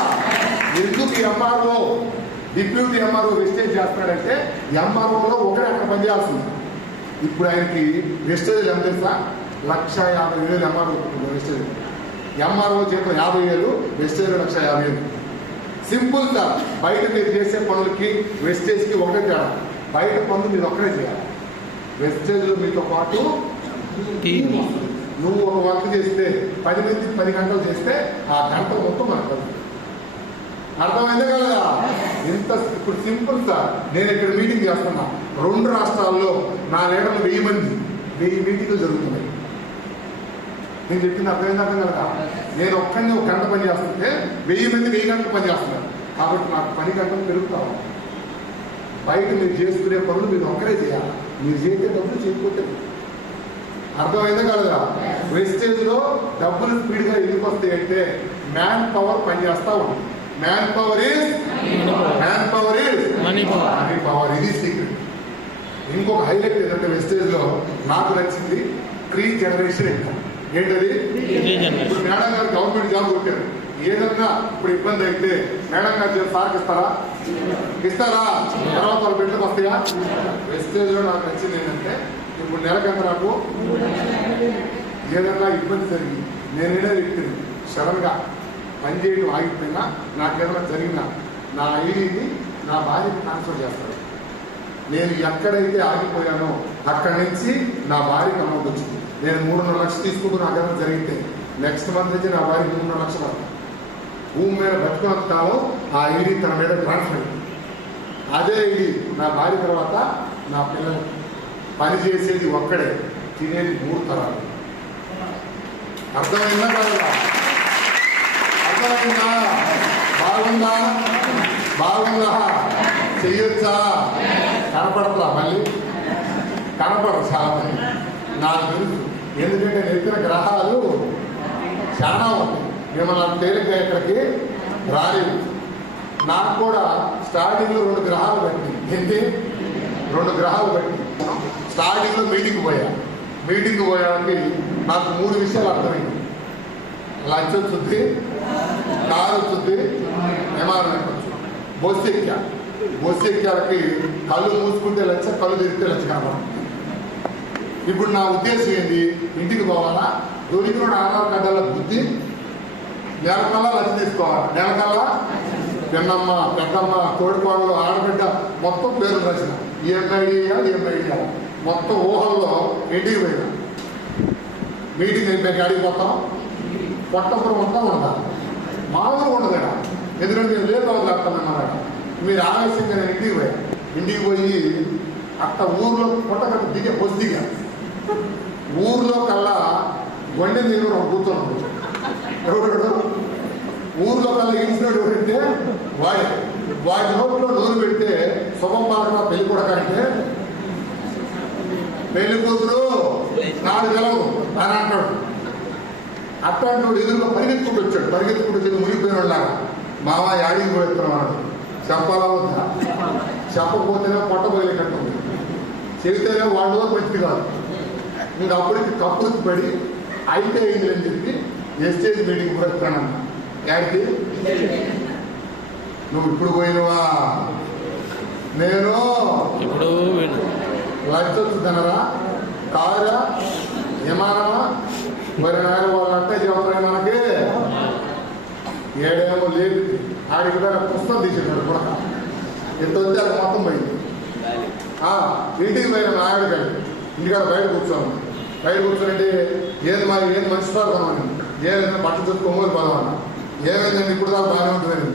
ఎందుకు ఈ ఎంఆర్ఓ, డిప్యూటీ ఎంఆర్ఓ వెస్టేజ్ చేస్తున్నాడంటే ఎంఆర్ఓలో ఒకటి అక్కడ పనిచేయాల్సింది. ఇప్పుడు ఆయనకి వెస్టేజ్ ఎంత తెలుసా? 1,50,000 ఎంఆర్ఓ వెస్టేజ్. ఎంఆర్ఓ జీతం 50,000, వెస్టేజ్ 1,50,000. Simple sir. బయట మీరు చేసే పనులకి వెస్టేజ్ కి ఒకటే తేడా. బయట పనులు మీరు ఒక్కడే చేయాలి. వెస్టేజ్ లో మీతో పాటు నువ్వు ఒక వర్క్ చేస్తే 10 మంది 10 గంటలు చేస్తే ఆ గంట మొత్తం మనకు అర్థమైందే కదా? ఇంత ఇప్పుడు సింపుల్ సార్. నేను ఇక్కడ మీటింగ్ చేస్తున్నా. 2 రాష్ట్రాల్లో నా లీడర్లు 1000 మంది, 1000 మీటింగ్లు జరుగుతున్నాయి. నేను చెప్పింది అర్థమైంది అర్థం కదా? నేను ఒక్కడిని 1 గంట పని చేస్తుంటే 1000 మంది 1000 గంటలు పని చేస్తున్నారు. కాబట్టి నాకు 10 గంటలు పెరుగుతావు. బయట మీరు చేసుకునే పనులు మీరు ఒక్కరే చేయాలి. మీరు చేసే డబ్బులు చేయకపోతే అర్థమైందే కదా? వెస్టేజ్ లో డబ్బులు స్పీడ్ గా ఎందుకు వస్తాయి అంటే మ్యాన్ పవర్ పనిచేస్తా ఉంటుంది. Man power is money power. ఇది సీక్రెట్. ఇంకొక హైలైట్ ఏంటంటే వెస్టేజ్ లో నాకు నచ్చింది 3 జనరేషన్ ఇన్కమ్. ఏంటది? ఇప్పుడు మేడం గారు గవర్నమెంట్ జాబ్ కొట్టారు. ఏదన్నా ఇప్పుడు ఇబ్బంది అయితే మేడం గారు సార్కి ఇస్తారా? తర్వాత వాళ్ళ బిడ్డలకు వస్తాయా? వెస్టేజ్ లో నాకు నచ్చింది ఏంటంటే ఇప్పుడు నెలకంత నాకు ఏదన్నా ఇబ్బంది జరిగింది, నేనేనే వ్యక్తిని సడన్ గా పనిచేయడం ఆగిపోయినా, నాకేదైనా జరిగినా నా ఐడిని నా భార్యకి ట్రాన్స్ఫర్ చేస్తాను. నేను ఎక్కడైతే ఆగిపోయానో అక్కడి నుంచి నా భార్యకి అమౌంట్ వచ్చింది. నేను 3.5 లక్షలు తీసుకుంటూ నాకేదైనా జరిగితే నెక్స్ట్ మంత్ నుంచి నా భార్యకి 3.5 లక్షలు వస్తాను. భూమి మీద బతుకున్నంత కాలం ఆ ఐడి తన మీద ట్రాన్స్ఫర్ అయింది. అదే ఐడి నా భార్య తర్వాత నా పిల్లలు. పని చేసేది ఒక్కడే, తినేది 3 తరాలు. అర్థమైందా కదా? అర్థమైందా? బాగుందా? బాగుందా? చెయ్యొచ్చా? కనపడతా మళ్ళీ కనపడరు చాలా మంది నాకు తెలుసు. ఎందుకంటే నేను ఎత్తిన గ్రహాలు చాలా ఉంటాయి. మిమ్మల్ని అంత తేలిగ్గా ఇక్కడికి రాలేదు. నాకు కూడా స్టార్టింగ్లో 2 గ్రహాలు పెట్టి ఏంటి 2 గ్రహాలు పెట్టి స్టార్టింగ్లో మీటింగ్ పోయానికి నాకు 3 విషయాలు అర్థమైంది. లంచ్ వచ్చింది, కారు వచ్చింది, విమానం ఎక్కొచ్చు. బస్సు ఎక్కాలకి కళ్ళు మూసుకుంటే లచ్చ, కళ్ళు తిరిగితే లచ్చ కనపడ. ఇప్పుడు నా ఉద్దేశం ఏంటి? ఇంటికి పోవాలా, దొరికిన ఆధార్ కార్డుల బుద్ధి నెలకల్లా లచ్చ తీసుకోవాలి. నెలకల్లా పిన్నమ్మ, పెద్దమ్మ, కోడిపాళ్ళు, ఆడబిడ్డ మొత్తం పేరు రాసిన ఏం మొత్తం ఊహల్లో ఇంటికి పోయినా. మీటింగ్ అయిపోయి అడిగి పోతాం, పొట్టపురం అంతా ఉండాలి. మామూలుగా ఉండదు కదా, ఎందుకంటే నేను లేదు వదిలేస్తానన్నాడు. మీరు ఆవేశంగా నేను ఇంటికి పోయి అట్ట ఊర్లో పొట్టగట్టు దిగా ఊర్లో కల్లా గొండె దగ్గర కూర్చోను. ఎవడు ఊర్లో కల్లా ఇన్సిడెంట్ ఎవరంటే వాడి నోట్లో నోరు పెడితే శుభం పలకడా పెళ్లి కొడక అంటే పెళ్లి కూతురు నాడు గెలవు అని అంటాడు. అట్లాంటి వాడు ఎదురుగా పరిగెత్తుకుంటూ వచ్చి మునిగిపోయిన వాళ్ళగా మామ యాడికి పోతున్నాడు. చెప్పాలా వద్దా? చెప్పకపోతేనే పొట్ట బయలుకట్టు, చెబితేనే వాళ్ళు మంచిది కాదు. ఇంకా అప్పటికి కప్పుకి పడి అయితే అయిందని చెప్పి ఎస్టేజ్ మీటింగ్ కూడా ఎత్తానన్నా. యాడికి నువ్వు ఇప్పుడు పోయినవా? నేను లంచ్ వచ్చిందనరా, కారా, విమానమా, మరి నాయన వాళ్ళంటే చెబుతాయి మనకి. ఏడేమో లేదు, ఆడికి పుస్తకం తీసేటాడు కూడా. ఎంత వచ్చి అది మొత్తం పోయింది. ఇంటికి పోయిన నాయుడు గారు ఇంటికాడ బయట కూర్చోండి. ఏది మంచి పడతామని ఏదైనా బట్టలు చూసుకోమని పదమన్నా. ఏమైందండి ఇప్పుడు దాకా బాగానే ఉంటుంది.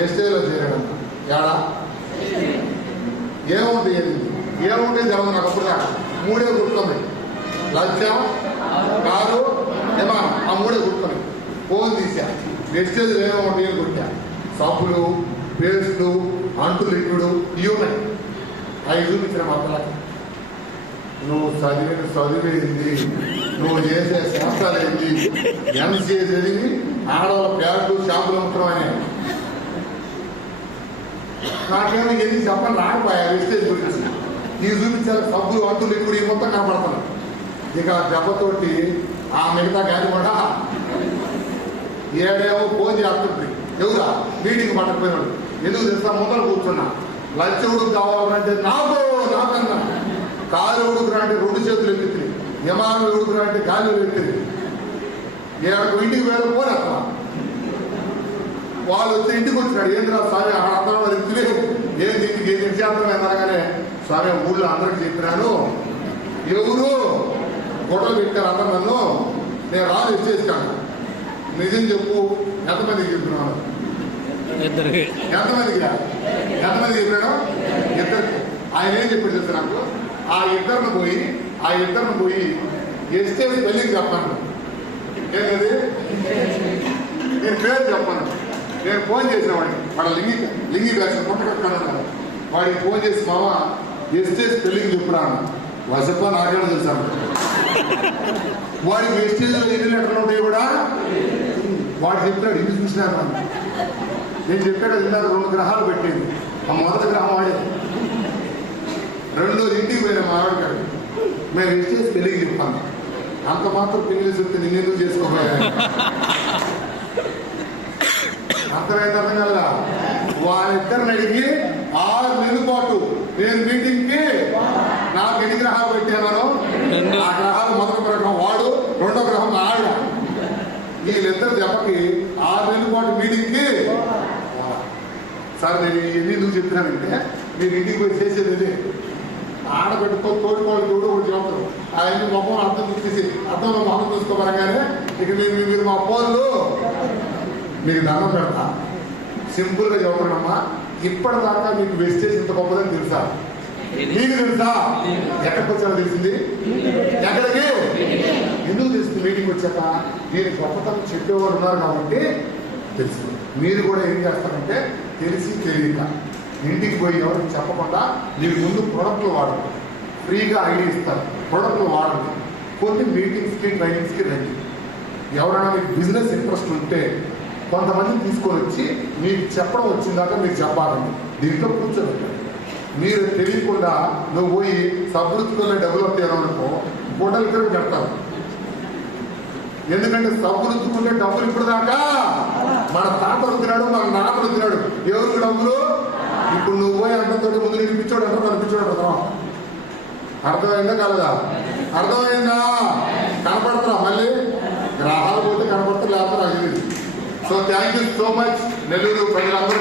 ఏ స్టేజ్లో చేరాడన్నా? ఏడా ఏముంటాయి జరగదు. నాకు అప్పుడు 3 గుర్తుంది. లంచ, కారు, విమానం, ఆ 3 గుర్తుంది. ఫోన్ తీసా, వెస్టేజ్ ఏమవుతాయి కొట్టా. సబ్బులు, పేస్టులు, అంటు లిక్విడ్ ఇవి ఉన్నాయి. అవి చూపించిన మొక్కలకి నువ్వు చదివేది, నువ్వు చేసే శాస్త్రాలు ఏంటి, ఎంసీఏ చదివి ఆడవాళ్ళ ప్యాడ్లు షాపులు అమ్ముతాం అనే. నాకేమో ఎందుకు చెప్పని రాకపోయా వెస్టేజ్ గురించి. ఇవి చూపించాలి, సబ్బులు, అంటు లిక్విడ్ ఈ మొత్తం కనపడుతున్నాయి. ఇక దెబ్బతోటి ఆ మిగతా గాలి కూడా ఏడేమో ఫోన్ చేస్తుంటుంది. ఎవరా మీటింగ్ పట్టకపోయినాడు. ఎందుకు తెలుసా? ముందర కూర్చున్నా. లంచ్ ఉడుకు కావాలంటే నాకన్నా, కారు ఉడుకురంటే 2 చేతులు ఎత్తింది, విమానం ఉడుకురంటే గాలిలో ఎత్తింది. ఏడకు ఇంటికి వేరే పోనీ అట్లా వాళ్ళు వచ్చి ఇంటికి వచ్చినాడు. ఏంద్రా స్వామి అర్థం ఎత్తులే ఏంది ఇంటికి ఏం చేస్తాం అనగానే, స్వామి ఊళ్ళో అందరికి చెప్పినాను, ఎవరు గొడవలు పెట్టారు అందరు నన్ను, నేను రాదు ఇచ్చేసాను. నిజం చెప్పు, ఎంతమందికి చెప్తున్నాను? ఎంతమందికి చెప్పాను? 2. ఆయన ఏం చెప్పాడు తెలుసు నాకు? ఆ ఇద్దరిని పోయి ఎస్టేజ్ స్పెల్లింగ్ చెప్పాను. ఏంటది? నేను పేరు చెప్పాను. నేను ఫోన్ చేసిన వాడు లింగి వేసిన పుట్ట కట్టుకున్నాను. వాడికి ఫోన్ చేసి మామ ఎస్టేజ్ స్పెల్లింగ్ చెప్పురా అన్న. వసప్ప నాకేమో తెలుసాను. వాడికి వెస్టేజ్లో ఎన్ని లెటర్లు ఉంటాయి కూడా వాడు చెప్పాడు. ఇన్ని చూసినాను నేను చెప్పాడు. ఇందాక 2 గ్రహాలు పెట్టేది. ఆ మొదటి గ్రహం వాడేది. 2 ఇంటికి పోయిన మా ఆవిడ గారు మేము వెస్టేజ్ స్పెల్లింగ్ చెప్పాను. అంత మాత్రం పిల్లలు చెప్తే నిన్నెందుకు చేసుకోపోయా? అర్థం కదా? వాళ్ళిద్దరిని అడిగి 6 నెలల పాటు నేను మీటింగ్కి నాకు ఎన్ని గ్రహాలు పెట్టాను. ఆ గ్రహాలు మొదటి గ్రహం వాడు, 2వ గ్రహం ఆవిడ. వీళ్ళిద్దరు దెబ్బకి 6 నెలల పాటు మీటింగ్కి. సార్ నేను ఎందుకు చెప్తున్నానంటే, మీరు ఇంటికి పోయి చేసేది ఆడబెట్టుకో తోడుకోవాలి, తోడు ఒకటి చెప్తారు. ఆయన మొహం అర్థం చూసేసి అర్థంలో మొహం చూసుకోమనగానే ఇక మీరు మా ఫోన్లు మీకు దండం పెడతా. సింపుల్గా చెప్తానమ్మా, ఇప్పటిదాకా మీకు వెస్టేజ్ ఇంత గొప్పదని తెలుసా? నీకు తెలుసా? ఎక్కడికి వచ్చానో తెలిసింది? ఎక్కడికి? ఎందుకు తెలిసింది? మీటింగ్ వచ్చాక దీని గొప్పతనం చెప్పేవారు ఉన్నారు కాబట్టి తెలిసింది. మీరు కూడా ఏం చేస్తారంటే తెలిసి తెలియక ఇంటికి పోయి ఎవరికి చెప్పకుండా మీరు ముందు ప్రొడక్ట్లు వాడండి. ఫ్రీగా ఐడి ఇస్తారు, ప్రొడక్ట్లు వాడండి. కొన్ని మీటింగ్స్కి ట్రైనింగ్స్కి రండి. ఎవరైనా మీకు బిజినెస్ ఇంట్రెస్ట్ ఉంటే కొంతమందిని తీసుకొని వచ్చి మీకు చెప్పడం వచ్చిందాక మీరు చెప్పాలండి. దీంట్లో కూర్చోబెట్టండి. మీరు తెలియకుండా నువ్వు పోయి సవృత్తుల్లో డెవలప్ చేయాలనుకో హోటల్ ఇక్కడ పెడతావు. ఎందుకంటే సవృత్తుకుంటే డబ్బులు ఇప్పుడు దాకా మన తాత వృత్తినాడు, మన నాన్న వృత్తినాడు. ఎవరికి డబ్బులు? ఇప్పుడు నువ్వు పోయి అంటతో ముందు నేను పిచ్చోడు అంటారు, కనిపించోడు అంటారా? అర్థమైందా కలదా? అర్థమైందా? కనపడతారా? మళ్ళీ గ్రహాలు పోతే కనపడతారు, లేకపోతే అది. So thank you so much. Nellore ప్రజలందరూ